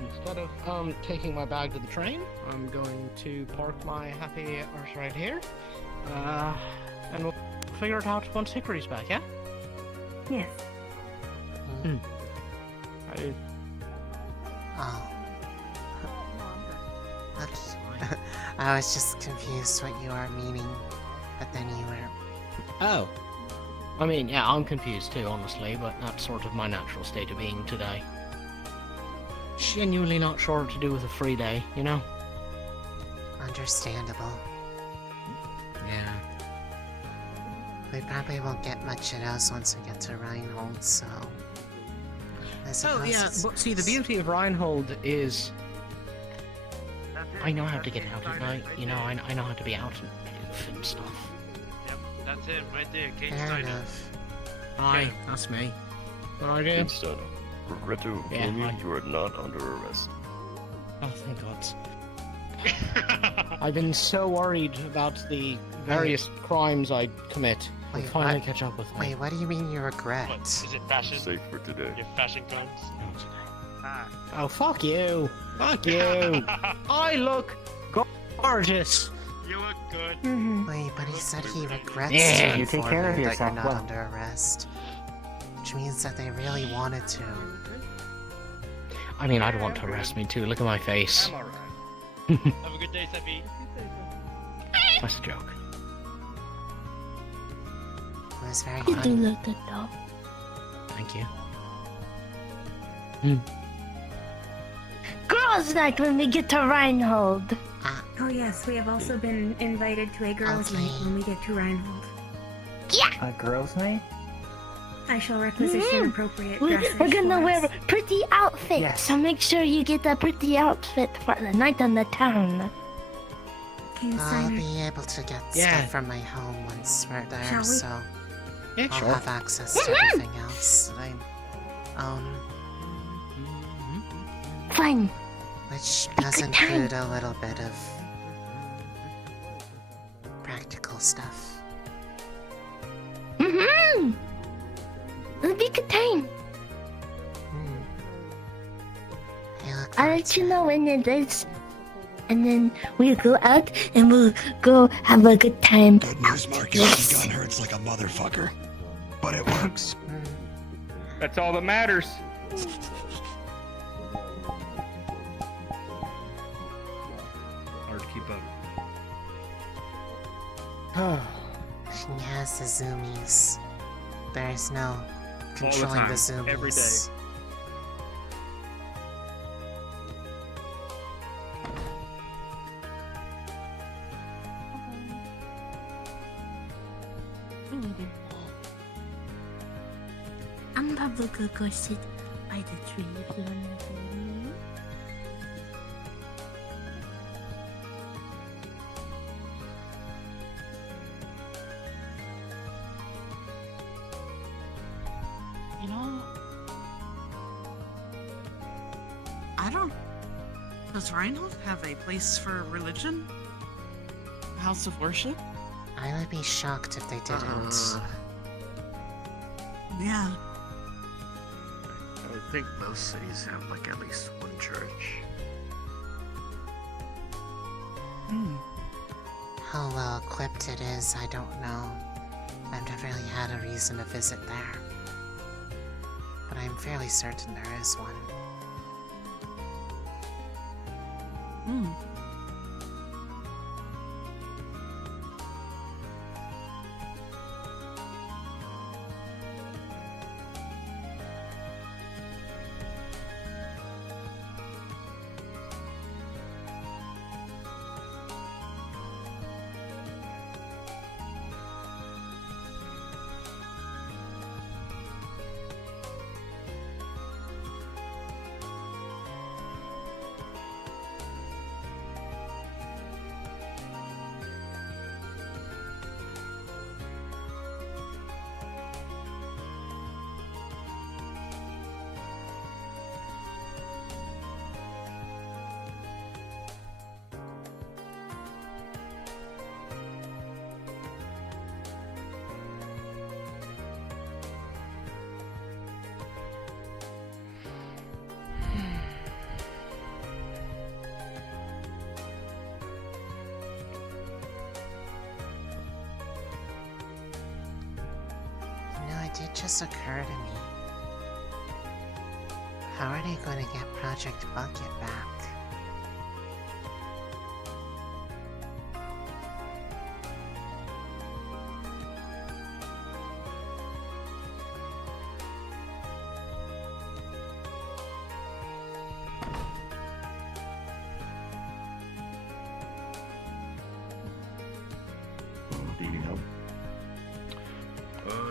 Instead of taking my bag to the train, I'm going to park my happy arse right here. And we'll figure it out once Hickory's back, yeah? Yes. Oh. Okay. I was just confused what you are meaning, but then you were. Oh. I mean, yeah, I'm confused too, honestly, but that's sort of my natural state of being today. Genuinely not sure what to do with a free day, you know? Understandable. Yeah. We probably won't get much of those once we get to Reinhold, so... I Oh suppose yeah, it's but see, the beauty of Reinhold is... I know how to get out at night, you know, I know how to be out and stuff. Yep, that's him right there, Kate fair Steiner. enough. Hi, that's me. What I do? Steiner, regret to inform you, you are not under arrest. Oh, thank God. I've been so worried about the various crimes I commit. I'll finally catch up with me. Wait, what do you mean you regret? What, is it fashion? Safe for today. Your fashion crimes? Oh, fuck you! Fuck you! I look gorgeous! You look good. Wait, but he said he regrets Yeah, to you take inform care of you that yourself you're not well. under arrest. Which means that they really wanted to. I mean, I'd want to arrest me too. Look at my face. I'm alright. Have a good day, Seppi. That's a joke. It was very You do funny. look good though. Thank you. Girls' night when we get to Reinhold. Oh yes, we have also been invited to a girls' night when we get to Reinhold. Yeah! A girl's night? I shall requisition appropriate We're dressage gonna for wear us. pretty outfits, so make sure you get a pretty outfit for the night on the town. I'll be able to get Yeah. stuff from my home once we're there, Shall we? so Yeah, I'll sure. have access to everything else that I own. Fine. Which a does good time. include a little bit of practical stuff. Mm-hmm. It'll be a good time. I'll let you know when it is. And then we'll go out and we'll go have a good time. Good news, Marcus. Your gun hurts like a motherfucker. But it works. That's all that matters. Hard to keep up. She has the zoomies. There's no the controlling time, the zoomies. every day. I'm probably gonna go sit by the tree if you wanna go with me. You know, I don't. Does Reinhold have a place for religion? A house of worship? I would be shocked if they didn't. Yeah. I would think most cities have like at least one church. How well equipped it is, I don't know. I've never really had a reason to visit there. But I'm fairly certain there is one. You know, it did just occur to me. How are they going to get Project Bucket back?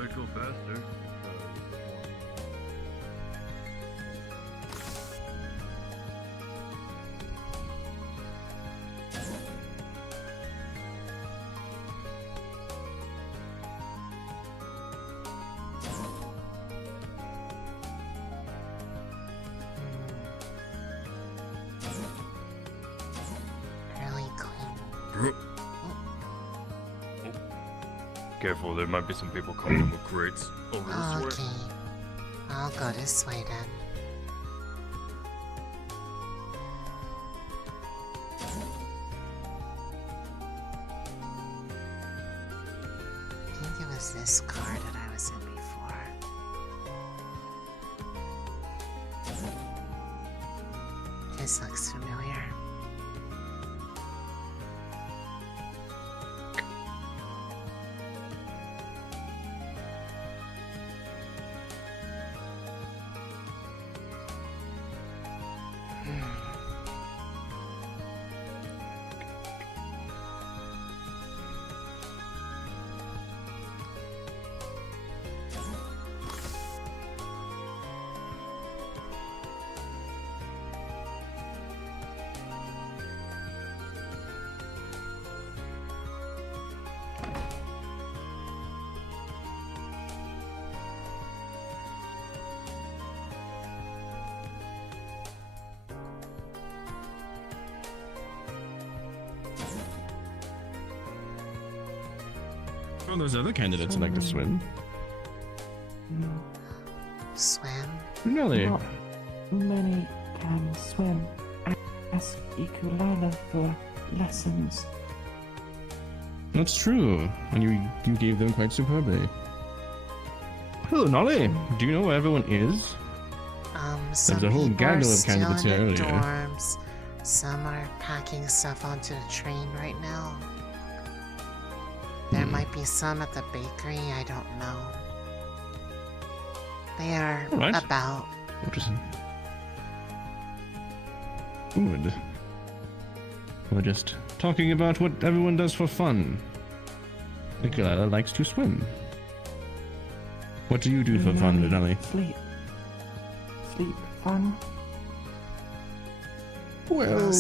might go faster. Really cool. Careful, there might be some people coming in with crates over this way. Okay. I'll go this way then. I think it was this car that I was in before. This looks familiar. Oh, those other candidates like to swim. Swim? Really? Not many can swim. Ask Ikulala for lessons. That's true, and you gave them quite superbly. Hello, Nolly. Do you know where everyone is? Some There's a whole people are gaggle of still candidates in here the earlier. dorms. Some are packing stuff onto the train right now. There might be some at the bakery, I don't know. They are Alright. about. Interesting. Good. We're just talking about what everyone does for fun. Nicola likes to swim. What do you do for fun, Lunali? Sleep. Sleep. Fun. Well,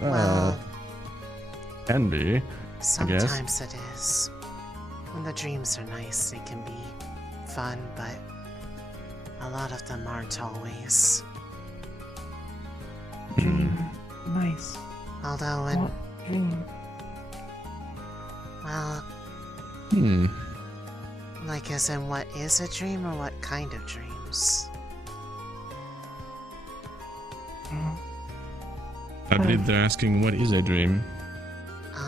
well, can be, I guess. sometimes it is. When the dreams are nice, they can be fun, but a lot of them aren't always. Nice. Although when, What dream? well, like as in what is a dream or what kind of dreams? I believe they're asking what is a dream.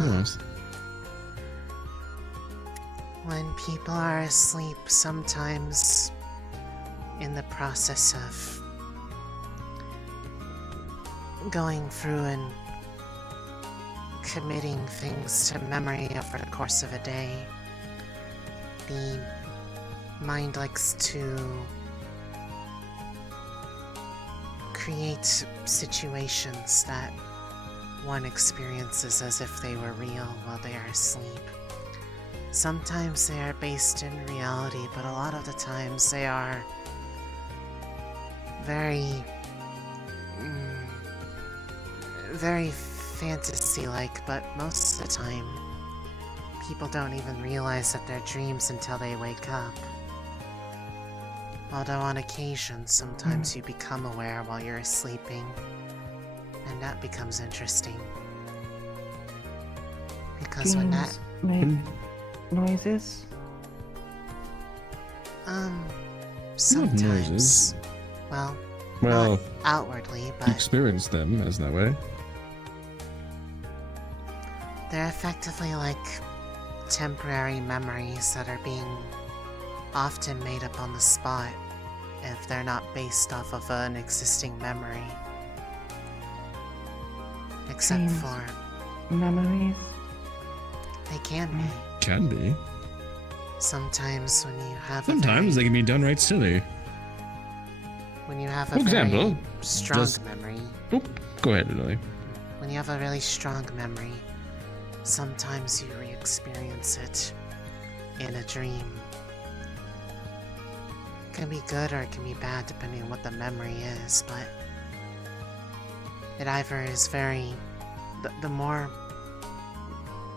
Yes. When people are asleep, sometimes in the process of going through and committing things to memory over the course of a day, the mind likes to create situations that one experiences as if they were real while they are asleep. Sometimes they are based in reality, but a lot of the times they are very fantasy-like, but most of the time people don't even realize that they're dreams until they wake up. Although on occasion, sometimes you become aware while you're sleeping, and that becomes interesting. Because when that... Dreams make noises? Sometimes. noises. Well, Well, not outwardly, you but experience them as that way. they're effectively like temporary memories that are being often made up on the spot if they're not based off of an existing memory. Except Dreams. for Memories? they can be. Can be. Sometimes when you have Sometimes they can be done right silly. when you have a For example, very strong just- memory, Go ahead, Lily. when you have a really strong memory, sometimes you re-experience it in a dream. can be good or it can be bad depending on what the memory is, but it either is very... The more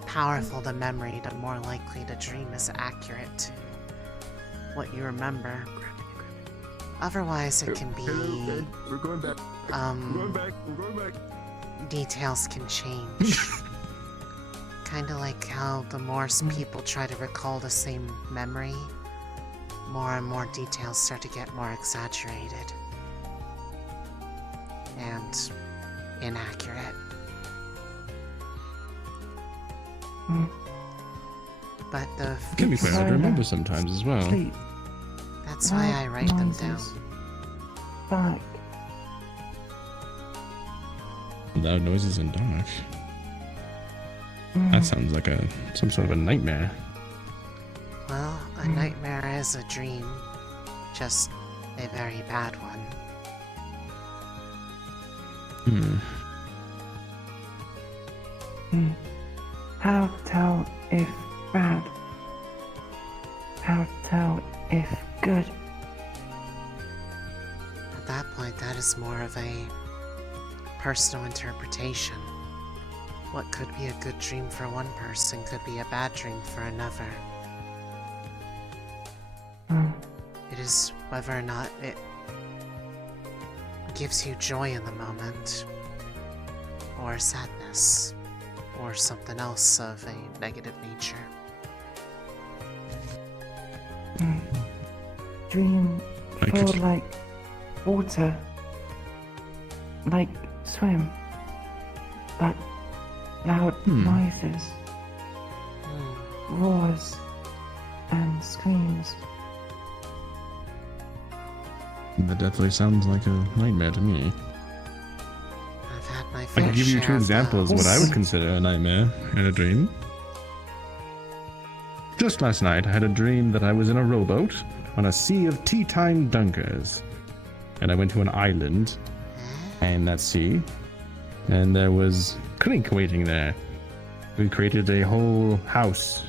powerful the memory, the more likely the dream is accurate to what you remember. Otherwise, it can be... We're going back. We're going back. Details can change. Kinda like how the more people try to recall the same memory, more and more details start to get more exaggerated and inaccurate. But the... It can be quite hard to remember sometimes as well. That's why I write them down. Back. Loud noises and dark. That sounds like some sort of a nightmare. Well, a nightmare is a dream, just a very bad one. How to tell if bad? How to tell if good? At that point, that is more of a personal interpretation. What could be a good dream for one person could be a bad dream for another. It is whether or not it gives you joy in the moment, or sadness, or something else of a negative nature. Dream feel like water, like swim, but loud noises, roars, and screams. That definitely sounds like a nightmare to me. I've had my I fair can give you two share of examples of what I would consider a nightmare in a dream. Just last night, I had a dream that I was in a rowboat on a sea of tea-time dunkers. And I went to an island in that sea, and there was Clink waiting there. We created a whole house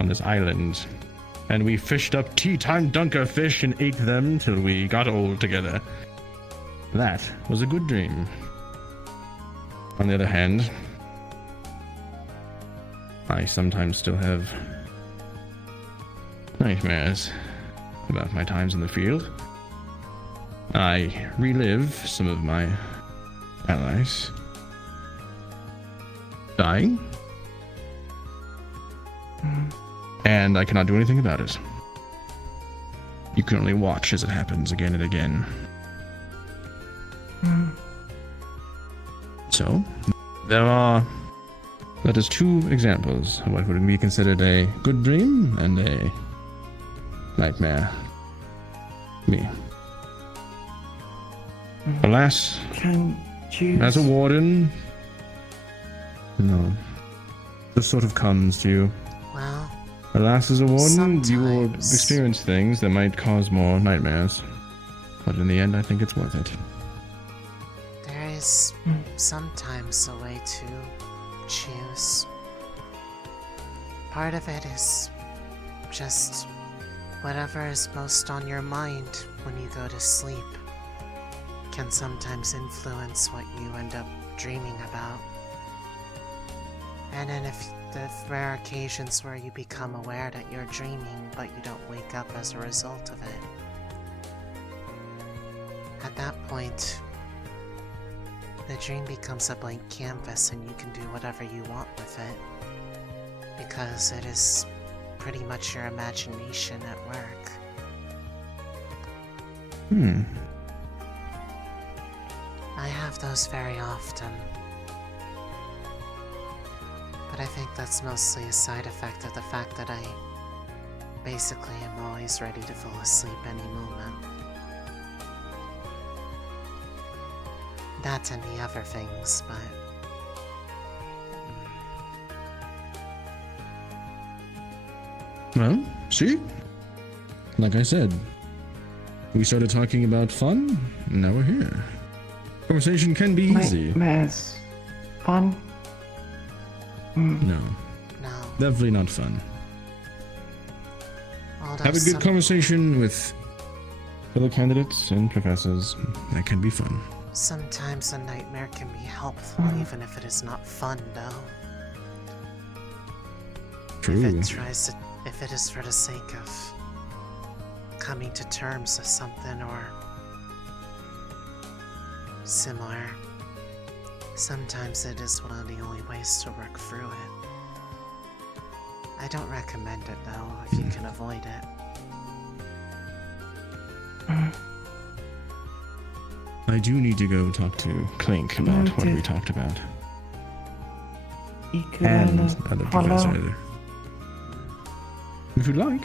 on this island, and we fished up tea-time dunker fish and ate them till we got old together. That was a good dream. On the other hand, I sometimes still have nightmares about my times in the field. I relive some of my allies dying, and I cannot do anything about it. You can only watch as it happens again and again. So, that is two examples of what would be considered a good dream and a nightmare. Me. Alas, as a warden, no. This sort of comes to you. Well, alas, as a warden, you will experience things that might cause more nightmares. But in the end, I think it's worth it. there is sometimes a way to choose. Part of it is just whatever is most on your mind when you go to sleep can sometimes influence what you end up dreaming about. And then if the rare occasions where you become aware that you're dreaming but you don't wake up as a result of it, at that point, the dream becomes a blank canvas and you can do whatever you want with it, because it is pretty much your imagination at work. I have those very often, but I think that's mostly a side effect of the fact that I basically am always ready to fall asleep any moment. That and the other things, but... Well, see? Like I said, we started talking about fun, and now we're here. Conversation can be easy. Nightmares. Fun? No. Definitely not fun. Although Have a good conversation with fellow candidates and professors. That can be fun. Sometimes a nightmare can be helpful, even if it is not fun, though. True. If it is for the sake of coming to terms with something or similar, sometimes it is one of the only ways to work through it. I don't recommend it though, if you can avoid it. I do need to go talk to Clink about what we talked about. And other professor. If you'd like,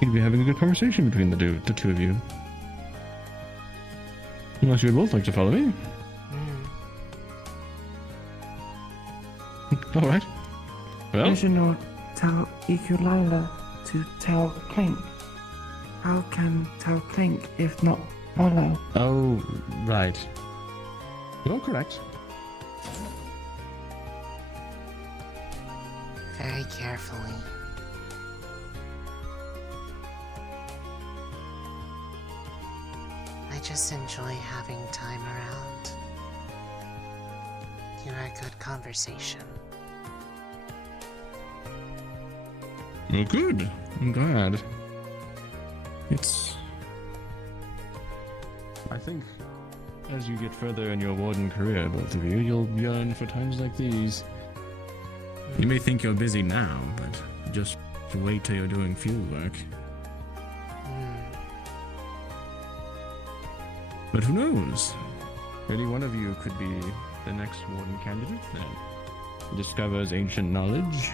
you'd be having a good conversation between the two of you. Unless you'd both like to follow me. Alright. Well, You should not tell Ikulila to tell Clink. How can tell Clink if not follow? oh, right. You're correct. Very carefully. I just enjoy having time around. You're a good conversation. Well, good. I'm glad. I think as you get further in your warden career, both of you, you'll yearn for times like these. You may think you're busy now, but just wait till you're doing field work. But who knows? Any one of you could be the next warden candidate that discovers ancient knowledge,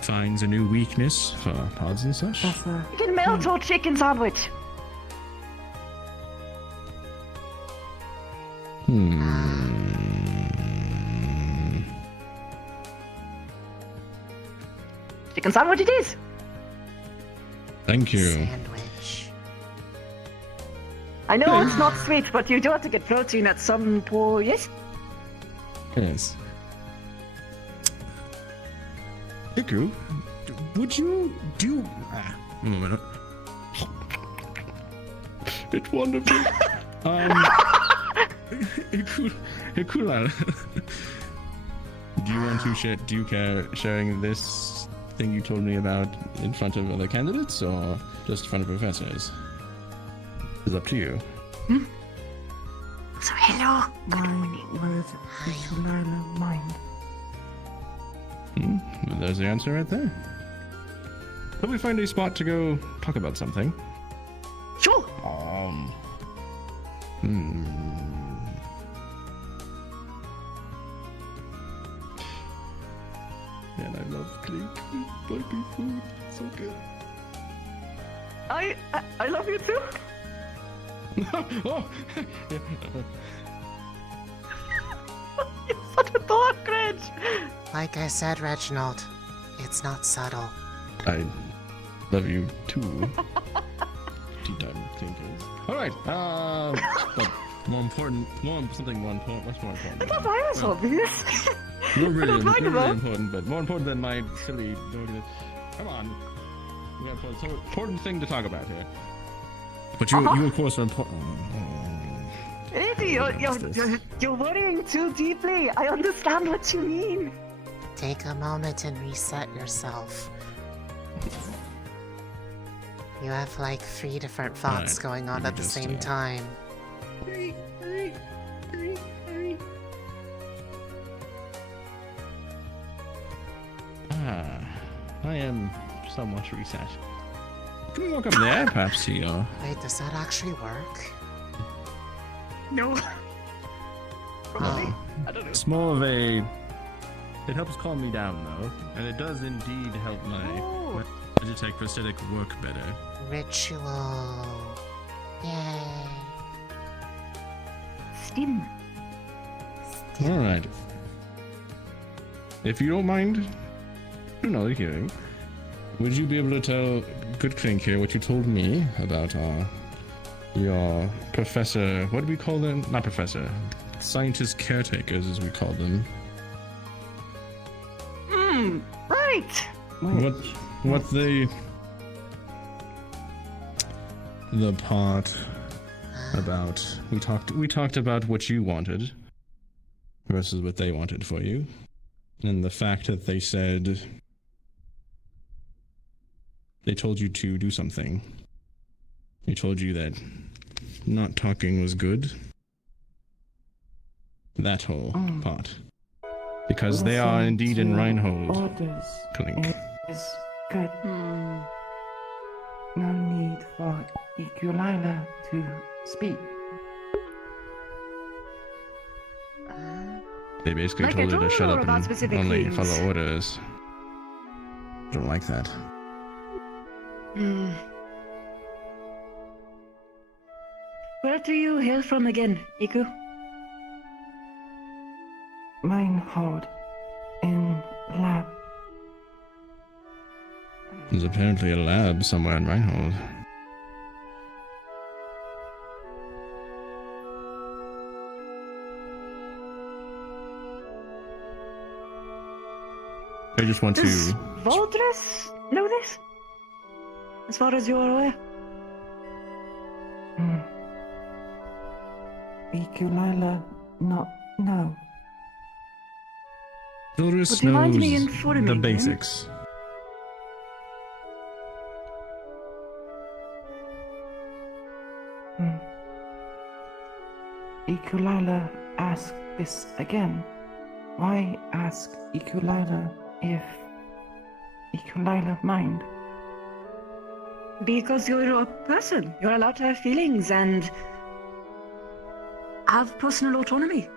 finds a new weakness for pods and such. You can melt your chicken sandwich. Chicken sandwich it is. Thank you. Sandwich. I know it's not sweet, but you do have to get protein at some point. Yes. Yes. Iku, would you do? One moment. It's wonderful. Ikulala, do you want to share? Do you care sharing this thing you told me about in front of other candidates, or just in front of professors? It's up to you. So hello. Where is Ikulila mind? Well, there's the answer right there. Shall we find a spot to go talk about something? Sure. Man, I love Clink. Spicy food. So good. I love you too. Oh! You're such a dog, Reg. Like I said, Reginald, it's not subtle. I love you too. Tea time thinkers. Alright, but something more important. What's more important? I thought I was obvious. You're really, I don't mind you're really that. important, but more important than my silly. Come on. We have some important thing to talk about here. But you of course, are important. Eddie, you're worrying too deeply. I understand what you mean. Take a moment and reset yourself. You have like 3 different thoughts going on at the same time. I am somewhat reset. Can we walk up there, perhaps, to your... Wait, does that actually work? No. Probably. I don't know. It's more of a... It helps calm me down, though, and it does indeed help my Digitech prosthetic work better. Ritual. Yay. Stim. Alright. If you don't mind another hearing, would you be able to tell Good Clink here what you told me about your professor, what do we call them? Not professor, scientist caretakers as we call them. Right. What they... the part about we talked about what you wanted versus what they wanted for you, and the fact that they said they told you to do something. They told you that not talking was good. That whole part. Because they are indeed in Reinhold. Orders Clink. is good. No need for Ikulila to speak. They basically Like I told her to told shut her up about and specific only things. follow orders. I don't like that. Where do you hail from again, Iku? Reinhold in lab. There's apparently a lab somewhere in Reinhold. I just want Does to... Wardens know this? As far as you're aware? Ikulila not know. Vildris Would you mind me knows informing the him? basics. Ikulila ask this again. Why ask Ikulila if Ikulila mind? Because you're a person. You're allowed to have feelings and have personal autonomy.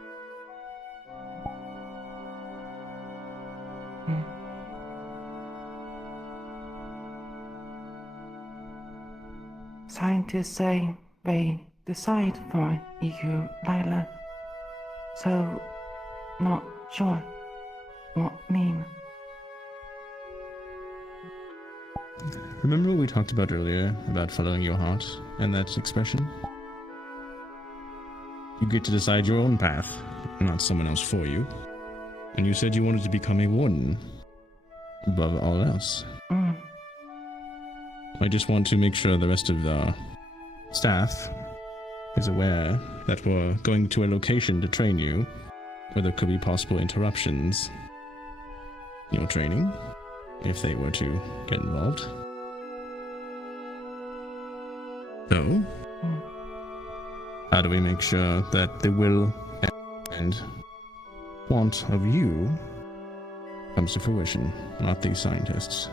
Scientists say they decide for Ikulila, so not sure what mean. Remember what we talked about earlier about following your heart and that expression? You get to decide your own path, not someone else for you. And you said you wanted to become a warden above all else. I just want to make sure the rest of the staff is aware that we're going to a location to train you, where there could be possible interruptions in your training, if they were to get involved. So, how do we make sure that the will and want of you comes to fruition, not these scientists?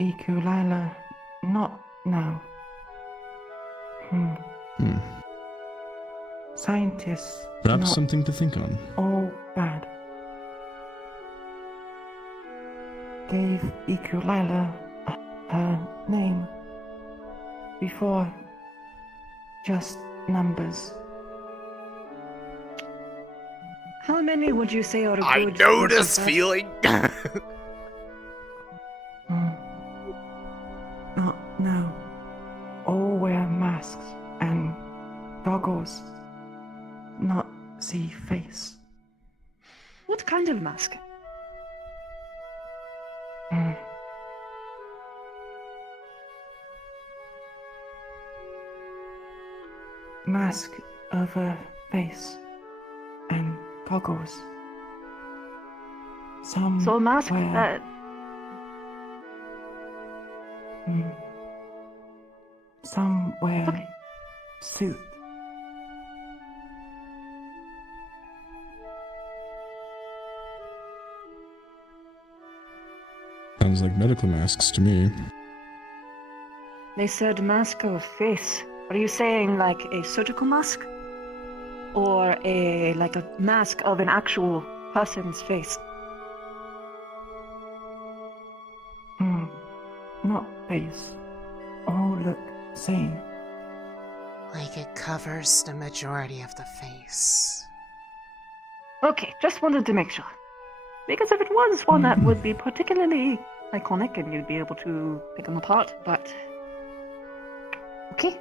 Ikulila not now. Scientists Perhaps not something to think on. all bad. Gave Ikulila her name before just numbers. How many would you say are good? I know this for feeling. Not now. All wear masks and goggles. Not see face. What kind of mask? Mask over face and goggles. Some So a mask wear, that some wear suit. Sounds like medical masks to me. they said mask of face. Are you saying like a surgical mask? Or a mask of an actual person's face? Not face. All look same. Like it covers the majority of the face. Okay, just wanted to make sure. Because if it was one that would be particularly iconic and you'd be able to pick them apart, but... Okay.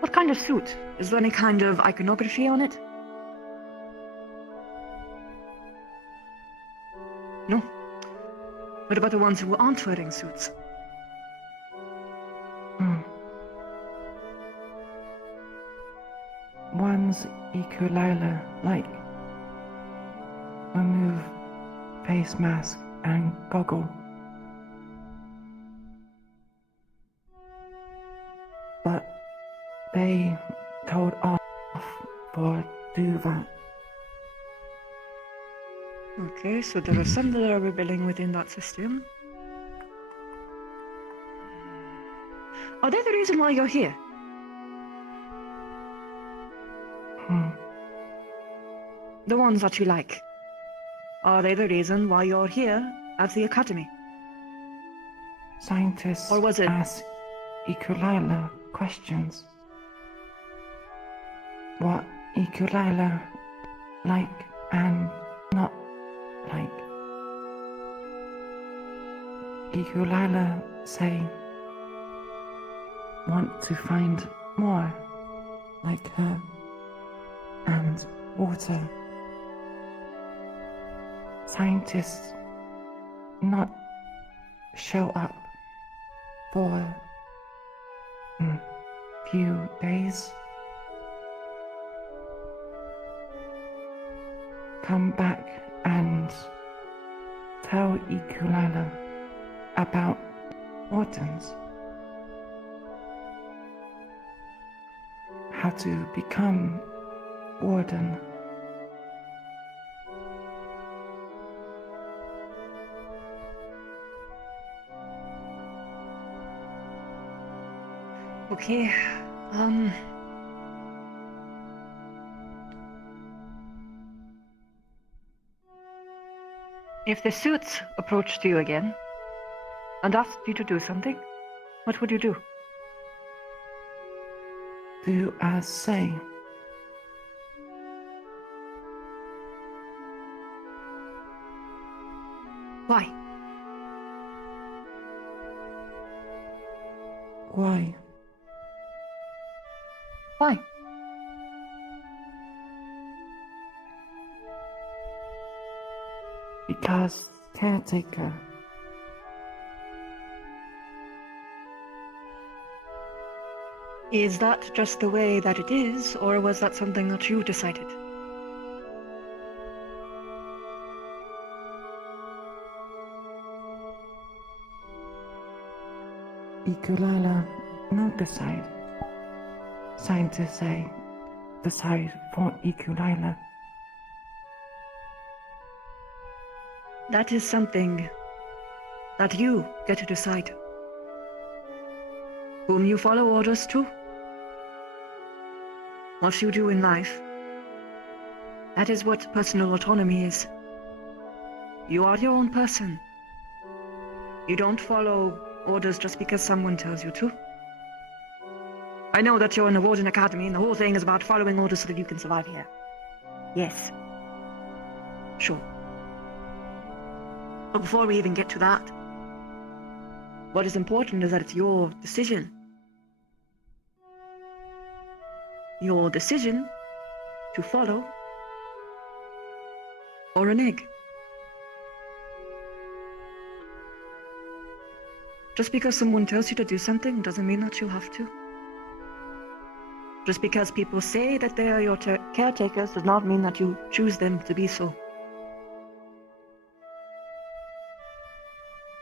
What kind of suit? Is there any kind of iconography on it? No? What about the ones who aren't wearing suits? One's ukulele-like. Remove face mask and goggle. But they told off for do that. Okay, so there are some that are rebelling within that system. Are they the reason why you're here? The ones that you like. Are they the reason why you're here at the academy? Scientists Or was it ask ukulele questions. What ukulele like and not like. Ukulele say want to find more like her and water. Scientists not show up for few days. Come back and tell Ukulele about Wardens. How to become Warden. Okay, if the suits approached you again and asked you to do something, what would you do? Do as say. Why? Why? Why? Because caretaker. Is that just the way that it is, or was that something that you decided? Ukulele no decide. Scientists say decide for ukulele. That is something that you get to decide. Whom you follow orders to. What you do in life. That is what personal autonomy is. You are your own person. You don't follow orders just because someone tells you to. I know that you're in a Warden Academy and the whole thing is about following orders so that you can survive here. Yes. Sure. But before we even get to that, what is important is that it's your decision. Your decision to follow or renege. Just because someone tells you to do something doesn't mean that you have to. Just because people say that they are your caretakers does not mean that you choose them to be so.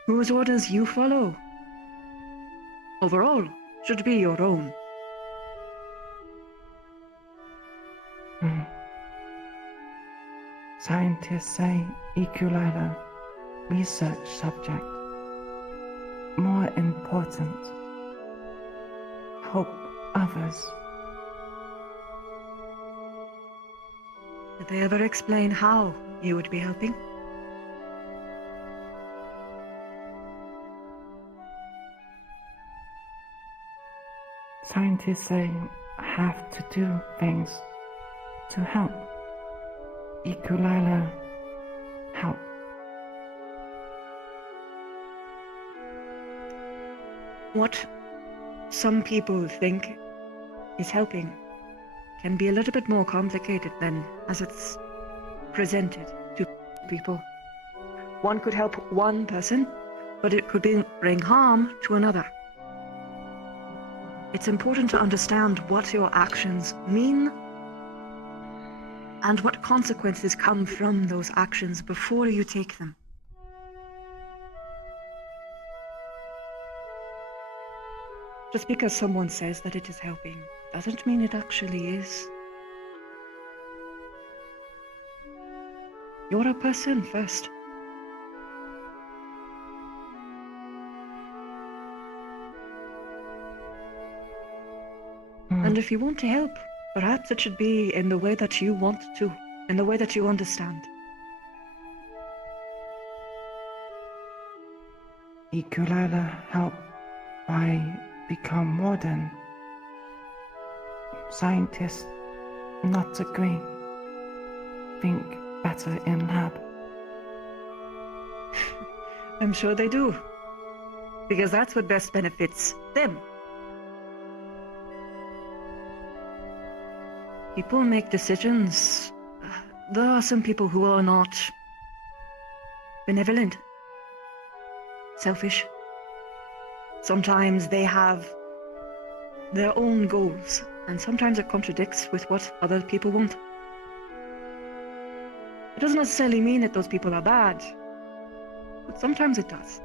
Whose orders you follow, overall, should be your own. Scientists say ukulele research subject. More important, help others. Did they ever explain how you would be helping? Scientists say have to do things to help. Ukulele help. What some people think is helping can be a little bit more complicated than as it's presented to people. One could help one person, but it could bring harm to another. It's important to understand what your actions mean and what consequences come from those actions before you take them. Just because someone says that it is helping doesn't mean it actually is. You're a person first. And if you want to help, perhaps it should be in the way that you want to, in the way that you understand. Ikulila help I become warden. Scientists not agree. Think better in lab. I'm sure they do. Because that's what best benefits them. People make decisions. There are some people who are not benevolent, selfish. Sometimes they have their own goals, and sometimes it contradicts with what other people want. It doesn't necessarily mean that those people are bad, but sometimes it does.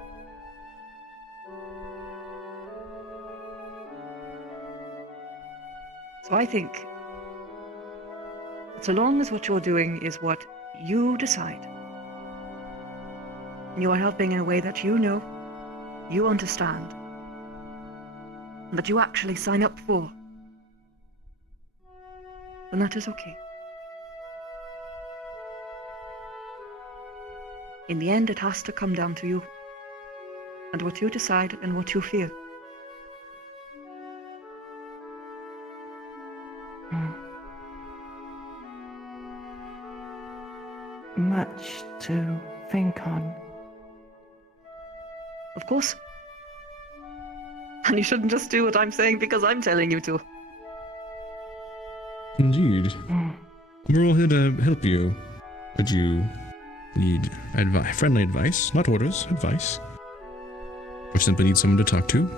So I think so long as what you're doing is what you decide, you are helping in a way that you know, you understand, and that you actually sign up for, then that is okay. In the end, it has to come down to you, and what you decide and what you feel. Much to think on. Of course. And you shouldn't just do what I'm saying because I'm telling you to. Indeed. We're all here to help you. But you need friendly advice, not orders, advice. Or simply need someone to talk to.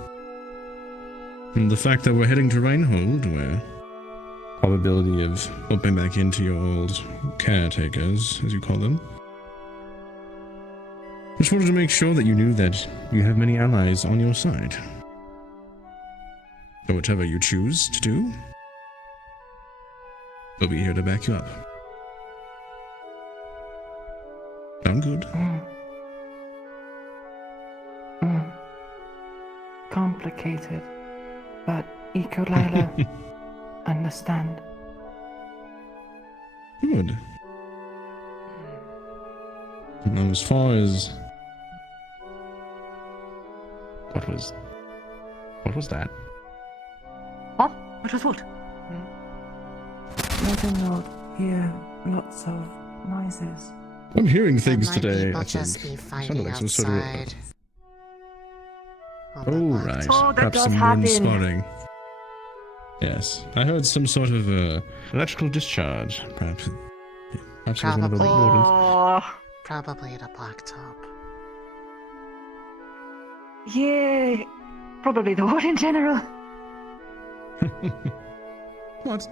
And the fact that we're heading to Reinhold, where probability of bumping back into your old caretakers, as you call them. Just wanted to make sure that you knew that you have many allies on your side. So whatever you choose to do, we'll be here to back you up. Sound good? Complicated, but Ikulila understand. Good. Now, as far as what was that? What? What was what? Let them not hear lots of noises. I'm hearing things today. People I just think. be fighting Sounded like some sort of. outside. Oh right, Oh, that perhaps does some happen. wind sparring. Yes, I heard some sort of electrical discharge. Perhaps it was one of the wardens. Oh, Probably at a blacktop. yeah. Probably the Warden General. What?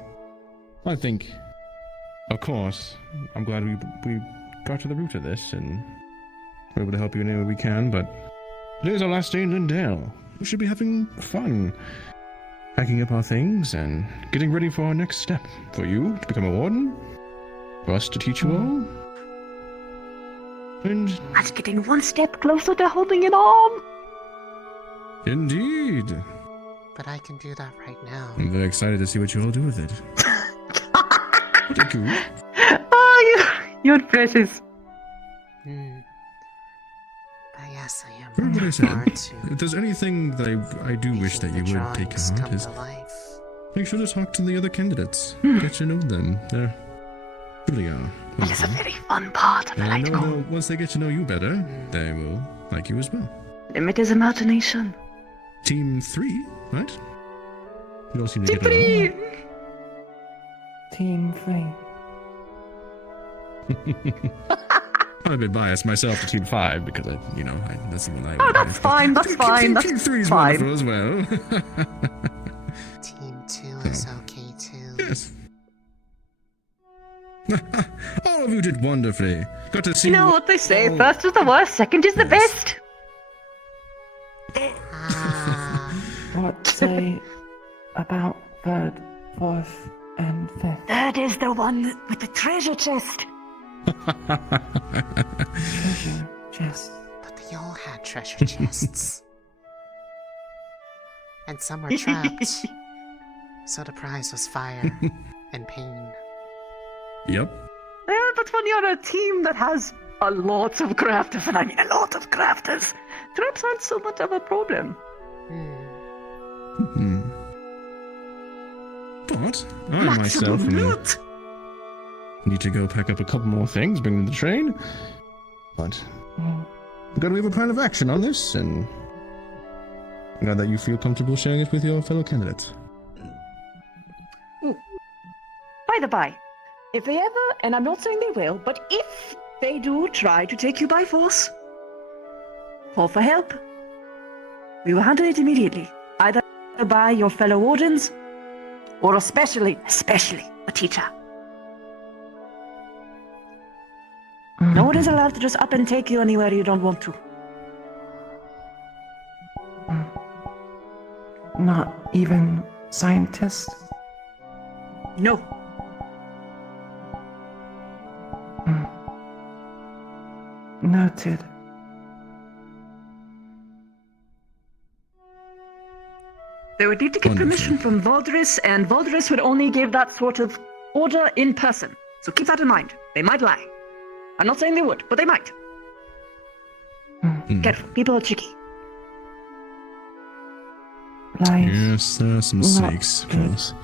I think, of course, I'm glad we got to the root of this and we're able to help you in any way we can, but today's our last day in Lindale. We should be having fun. Packing up our things and getting ready for our next step. For you to become a warden. For us to teach you all. And That's getting one step closer to holding an arm. indeed. But I can do that right now. I'm very excited to see what you all do with it. What a goof. Oh, you're precious. But yes, I am Remember what I looking said. forward to If there's anything that I do wish that you would take drawings to come heart is to life. make sure to talk to the other candidates. Get to know them. They really are. That is a very fun part of And it, I I know know. they'll- once they get to know you better, they will like you as well. Limit his imagination. Team 3, right? You all seem to Team get along. 3. Team 3. I'm a bit biased myself to Team 5 because that's the one I. Oh, that's fine. That's fine. That's Team 3 is fine. wonderful as well. Team 2 is okay too. Yes. All of you did wonderfully. Got to see. You know what they say: first is the worst, second is the best. What say about third, fourth, and fifth? That is the one with the treasure chest. Treasure chest. But they all had treasure chests. And some were trapped. So the prize was fire and pain. Yep. Yeah, but when you're a team that has a lot of crafters, and I mean a lot of crafters, traps aren't so much of a problem. But I myself need to go pack up a couple more things, bring them to the train. But we've got to have a plan of action on this, and now that you feel comfortable sharing it with your fellow candidates. By the by, if they ever, and I'm not saying they will, but if they do try to take you by force, call for help. We will handle it immediately, either by your fellow wardens, or especially a teacher. No one is allowed to just up and take you anywhere you don't want to. Not even scientists? No. Noted. They would need to get permission from Wardens, and Wardens would only give that sort of order in person. So keep that in mind. They might lie. I'm not saying they would, but they might. Careful, people are tricky. Lies. Yes, there are some mistakes, of course.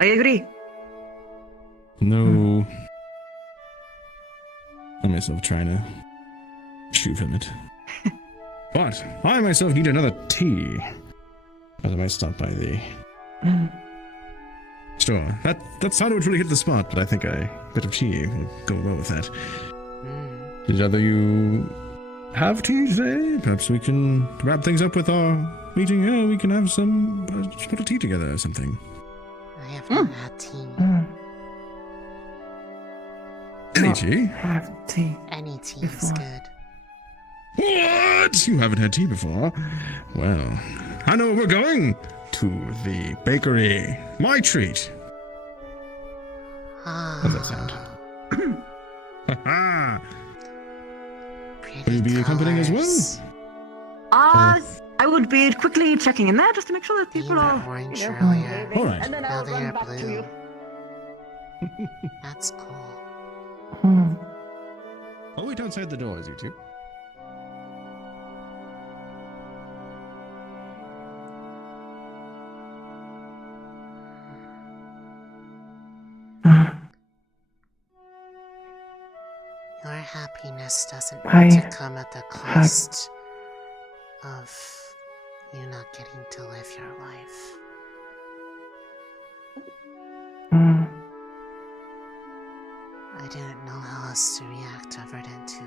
I agree. No. I myself trying to shoot from it. But I myself need another tea. As I might stop by the store. That sandwich really hit the spot, but I think a bit of tea will go well with that. Did either you have tea today? Perhaps we can wrap things up with our meeting. Yeah, we can have some just put a tea together or something. I have not had tea. Any tea? Have tea. Any tea is good. What? You haven't had tea before? Well, I know where we're going. To the bakery. My treat. How's that sound? Will you be accompanying as well? I would be quickly checking in there just to make sure that people are orange earlier. All right. And then I'll run back to you. That's cool. I'll wait outside the doors, you two. Your happiness doesn't need to come at the cost of you not getting to live your life. I didn't know how else to react other than to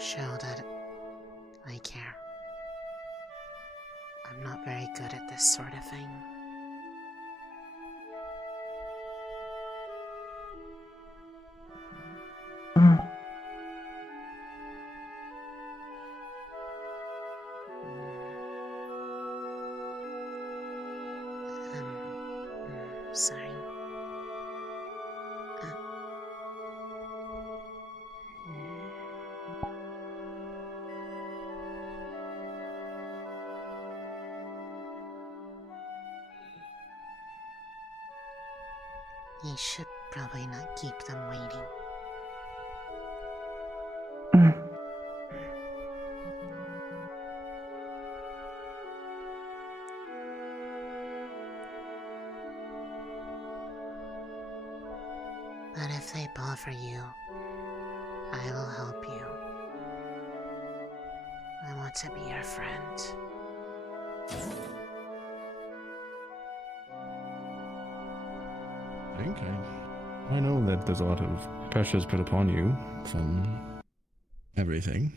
show that I care. I'm not very good at this sort of thing. Sorry. You should probably not keep them waiting. But if they bother you, I will help you. I want to be your friend. I think I know that there's a lot of pressures put upon you from everything.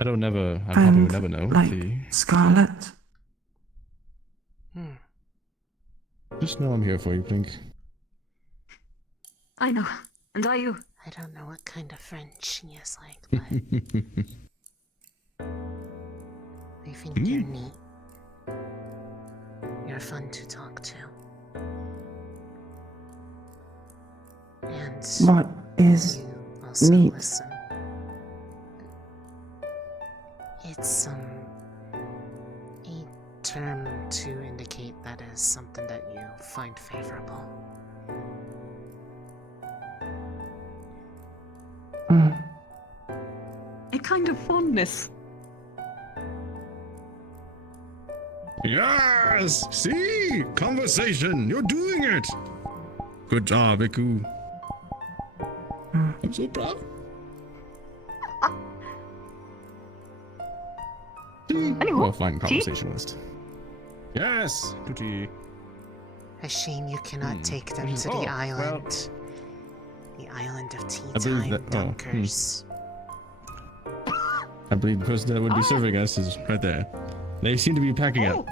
I probably would never know. Like Scarlet. Just know I'm here for you, Blink. I know. And are you? I don't know what kind of friend she is like, but I think you're neat. You're fun to talk to. And What is you also neat? listen. It's a term to indicate that is something that you find favorable. A kind of fondness. Yes! See? Conversation! You're doing it! Good job, Iku. I'm so proud. Anyway, a fine conversationalist. Yes! Tutti. A shame you cannot take them to the island. The island of tea I believe time that- dunkers. I believe the person that would be serving us is right there. They seem to be packing up.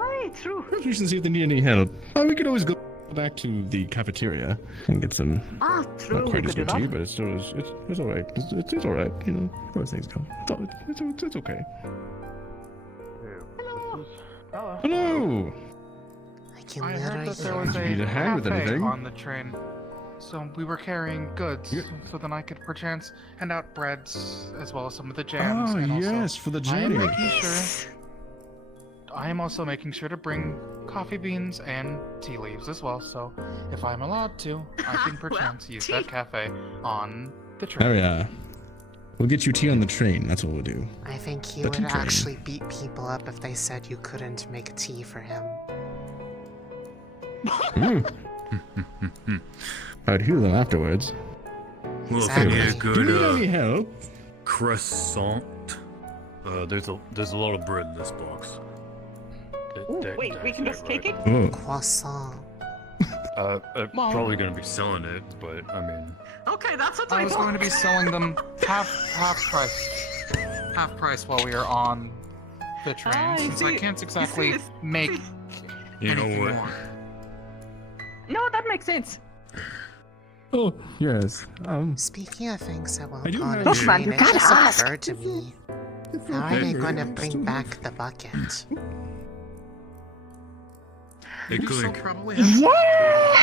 Aye, true. We should see if they need any help. We could always go back to the cafeteria and get some. True. Not quite we as could good do tea, that. but it's still it's all right. It's all right. You know, those things come. It's okay. Hello. I heard that there was Need a a hand with cafe anything? on the train, so we were carrying goods, so then I could perchance hand out breads as well as some of the jams. Oh, and also, yes, for the I am journey. making sure. I am also making sure to bring coffee beans and tea leaves as well. So, if I'm allowed to, I can perchance use that cafe on the train. Oh yeah. We'll get you tea on the train. That's what we'll do. I think you The would tea train. actually beat people up if they said you couldn't make tea for him. I'd heal them afterwards. Well, Exactly. if you need a Do good you need any help? croissant, there's a lot of bread in this box. Wait, we can just take it? Croissant. I'm probably gonna be selling it, but I mean, Okay, that's a I was typo. going to be selling them half price while we are on the train, Ah, since I see- can't you exactly see- make you know anything what? more. No, that makes sense. Oh yes. Speaking of things that I won't do go on have- a Look, man, train, you it gotta just ask. occurred to me. How are they going to bring back the bucket? Hey, You still Clink. probably have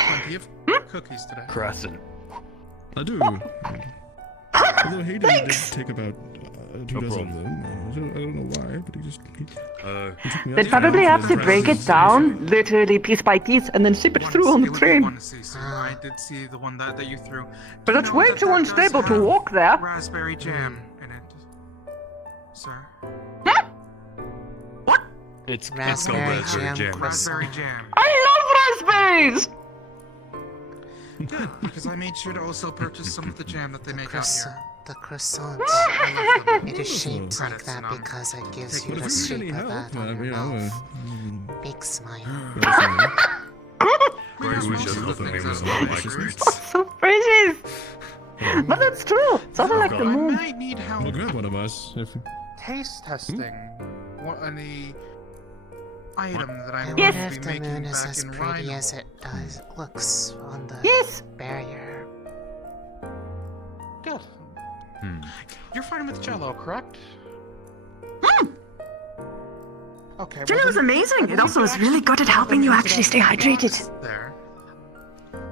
plenty of cookies today. Crescent. I do. Although Hayden did take about 2 dozen of them. I don't know why, but he took me They'd out probably to have to the break it down, literally piece by piece, and then ship it through on the train. I did see the one that you threw. But it's way too unstable to walk there. Raspberry jam in it, sir. It's Raspberry jam jam. Raspberry jam. I love raspberries! Good, because I made sure to also purchase some of the jam that they make out here. The croissant. It is shaped like that because it gives you the shape of that on your mouth. Big smile. Greg was just helping me with all my grades. So precious! But that's true. It's also like the I moon. might need help We'll grab one of us. If... taste testing any item that I'm I going wonder to if be the making moon is back as in pretty Rhino. as it looks on the barrier. Good. You're fine with Jello, correct? Okay. Jello well is then, amazing. I It believe also you is really actually good at put helping them you into actually that stay hydrated. box There.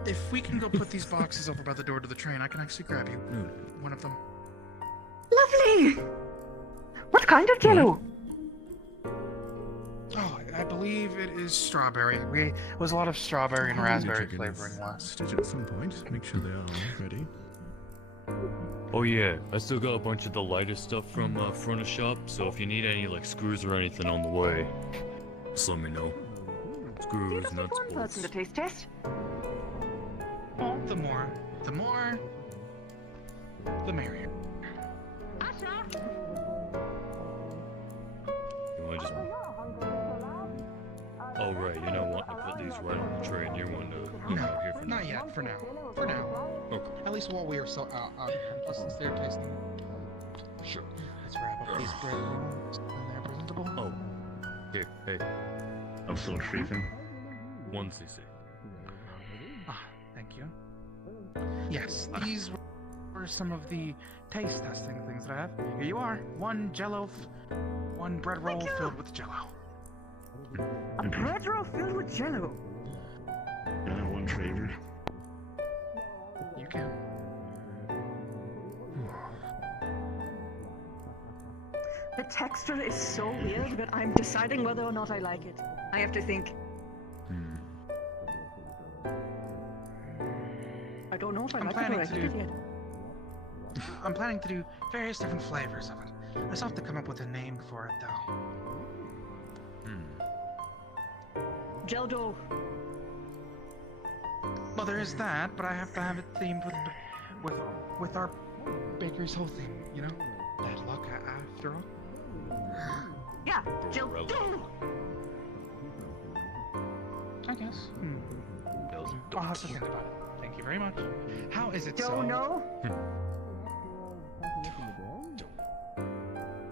If we can go put these boxes over by the door to the train, I can actually grab you one of them. Lovely! What kind of jello? Oh, I believe it is strawberry. It was a lot of strawberry and raspberry flavoring last. Stitch at some point. Make sure they are all ready. Oh yeah, I still got a bunch of the lightest stuff from front of shop, so if you need any like screws or anything on the way, just let me know. Screws, nuts, One bolts. person to taste test. Oh, the more, the merrier. You wanna just... Oh, right, you're not wanting to put these right on the tray, and you're wanting to leave No, out here for not now. yet. For now. For now. Okay. At least while we are so plus since they're tasting. Sure. Let's wrap up these bread rolls when they're presentable. Oh. Here, hey. I'm still freezing. 1 cc. Thank you. Yes, these were some of the taste testing things that I have. Here you are. One bread roll filled with Jello. A bread roll filled with Jello. Can I have one favor? You can. The texture is so weird, but I'm deciding whether or not I like it. I have to think. I don't know if I like it or I hate it yet. I'm planning to do various different flavors of it. I still have to come up with a name for it, though. Gel dough. Well, there is that, but I have to have it themed with our bakery's whole thing, you know? Bad luck after all. Yeah, gel dough. I guess. I'll have to think about it. Thank you very much. How is it so? Don't know.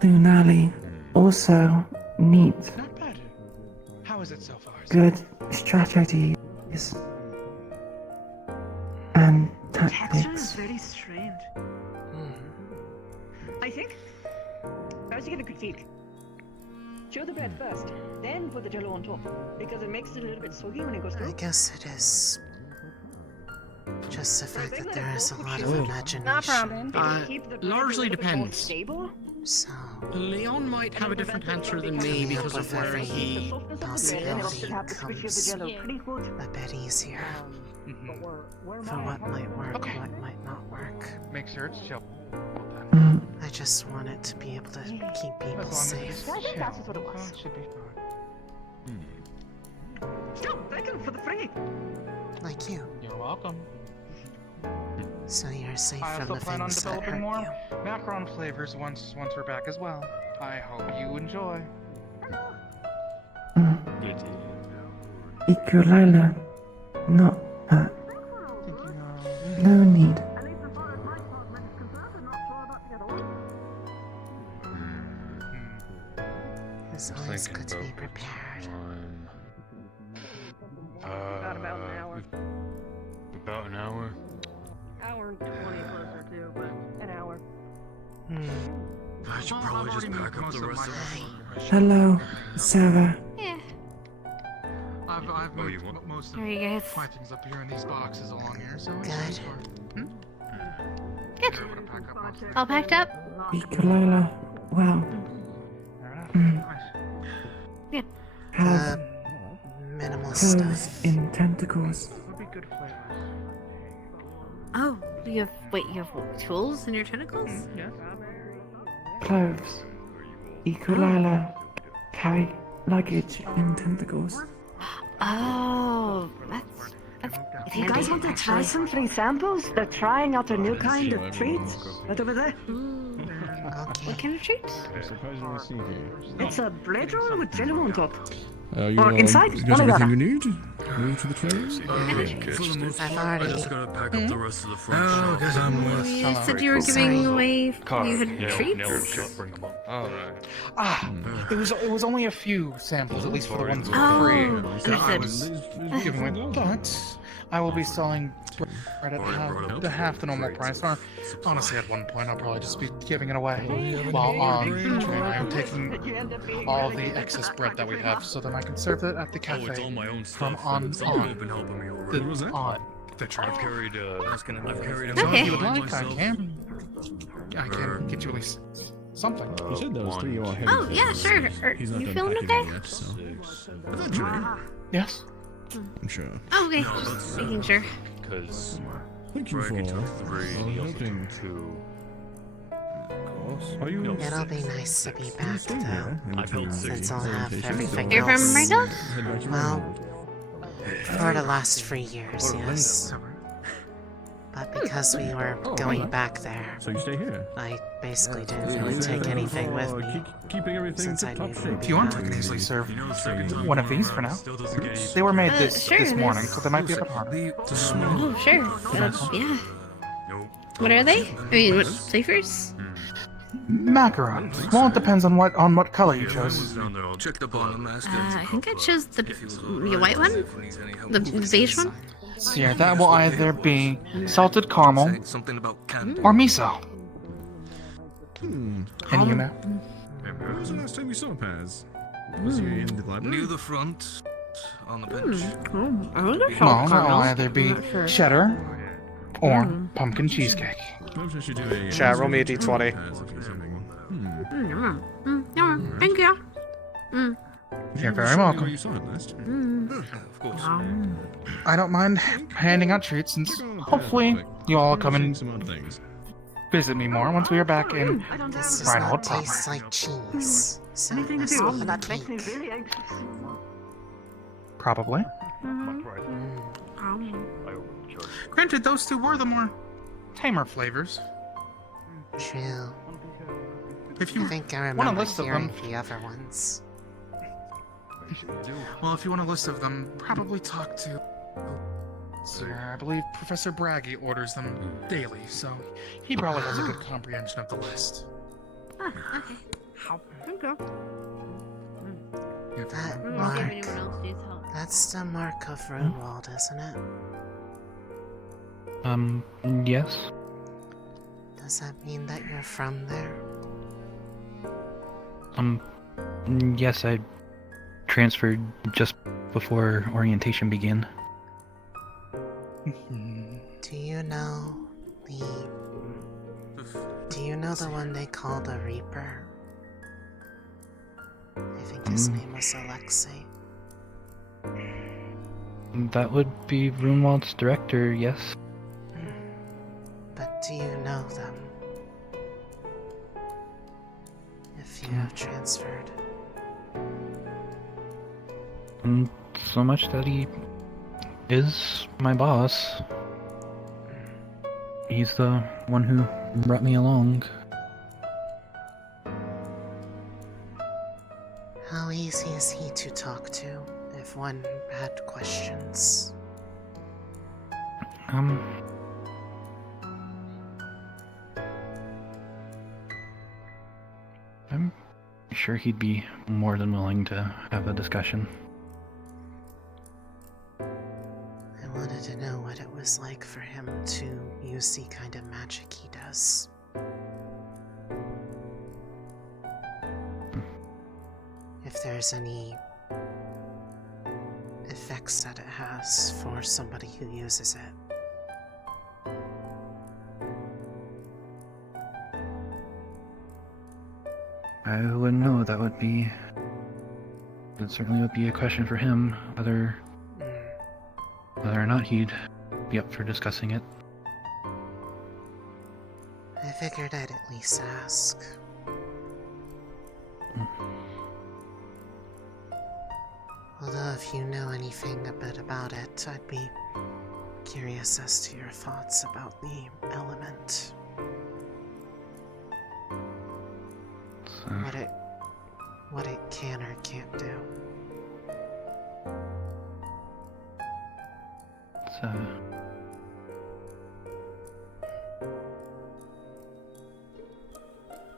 Lunali. Also neat. Not bad. How is it so far? Good strategies. And The texture is tactics. very strange. I think I was to get a critique. Chew the bread first, then put the jello on top, because it makes it a little bit soggy when it goes through. I guess it is just the fact that there is a lot of imagination. No problem. Largely depends. So, Leon might have a different answer than me because of where he... possibility comes a bit easier. For what might work, what might not work. Make sure it's chill. I just want it to be able to keep people safe. I think that's what it was. Should be fine. Stop begging for the free. Like you. You're welcome. So you're safe I from also the plan on things that developing hurt more you. macaron flavors once we're back as well. I hope you enjoy. Ikulila. Not that. No need. It's always good to be prepared. Got about an hour. About an hour? Hour and 20 closer to, but an hour. I should probably just pack up the rest of it. Hello, Sarah. I've moved most of my things up here in these boxes along here, so it's Good. Good. All packed up? Ikulila. Well. Good. Have minimal clothes stuff. in tentacles. Oh, you have you have tools in your tentacles? Yes. Clothes. Ikulila. Carry luggage in tentacles. Oh, that's If you guys want to try some free samples, they're trying out a new kind of treats. Right over there. What kind of treats? Surprisingly see here. It's a bread roll with jello on top. You Or inside, you one got or the everything other. you need? Move to the trays? For the most part, I just gotta pack up the rest of the front Oh, shelves. because I'm with. You said you were giving away you had treats? Bring them up. It was only a few samples, at least for the ones for Oh, free. I understood. was giving away, but I will be selling bread at half the normal price. Or honestly, at one point, I'll probably just be giving it away while on the train. I am taking all the excess bread that we have so that I can serve it at the cafe. Oh, it's all my own From stuff. on Someone has been helping me already. the train. I've carried I've carried So Okay. if you would like, myself. I can get you at least something. You said those three you all heavy. Oh, yeah, sure. He's not You done feeling packing okay? yet, so. Is that Jay? Yes. I'm sure. Oh, okay. No, Just that's making sure. Because Thank you Frankie for took 3, he also helping. took 2. Are you? It'll be nice to be back, though. I've held 6. Since I'll have everything You're from else. Ringo? Well, for the last 3 years, yes. But because we were going back there, So you stay here. I basically didn't really take anything with me. Keeping everything Since I tip-top knew shape. If you want, I can easily serve one of these for now. They were made this Sure, morning, so they might be a bit harder. Oh, sure. Yeah. What are they? I mean, what flavors? Macarons. Well, it depends on what color you chose. Check the bottom mask. I think I chose the white one? The beige one? So yeah, that will either be salted caramel Something about candy. or miso. Hmm. And you know. When was the last time you saw Paz? Was he in the library? Near the front, on the bench. I wonder if Well, that will either be cheddar or pumpkin cheesecake. Perhaps I should do a, Chat, roll me a d20. Thank you. You're very welcome. You saw it last. Of course. I don't mind handing out treats since hopefully you all come and visit me more once we are back in This does Rhinewood not proper. taste like cheese. So Anything to must do? be That makes me cake. really anxious. Probably. Granted, those two were the more tamer flavors. True. If you I think I want a remember list of hearing them, the other ones. well, if you want a list of them, probably talk to. I believe Professor Braggy orders them daily, so he probably has a good comprehension of the list. Okay. Okay. That We'll mark. give anyone else needs help. That's the mark of Runewald, isn't it? Yes. Does that mean that you're from there? Yes, I transferred just before orientation began. Do you know the one they call the Reaper? I think his name was Alexei. That would be Runewald's director, yes. But do you know them? If you have transferred. So much that he is my boss. He's the one who brought me along. How easy is he to talk to if one had questions? I'm sure he'd be more than willing to have a discussion. I wanted to know what it was like for him to use the kind of magic he does. If there's any effects that it has for somebody who uses it. I wouldn't know. That would be... It certainly would be a question for him, whether or not he'd be up for discussing it. I figured I'd at least ask. Although if you know anything a bit about it, I'd be curious as to your thoughts about the element. What it can or can't do.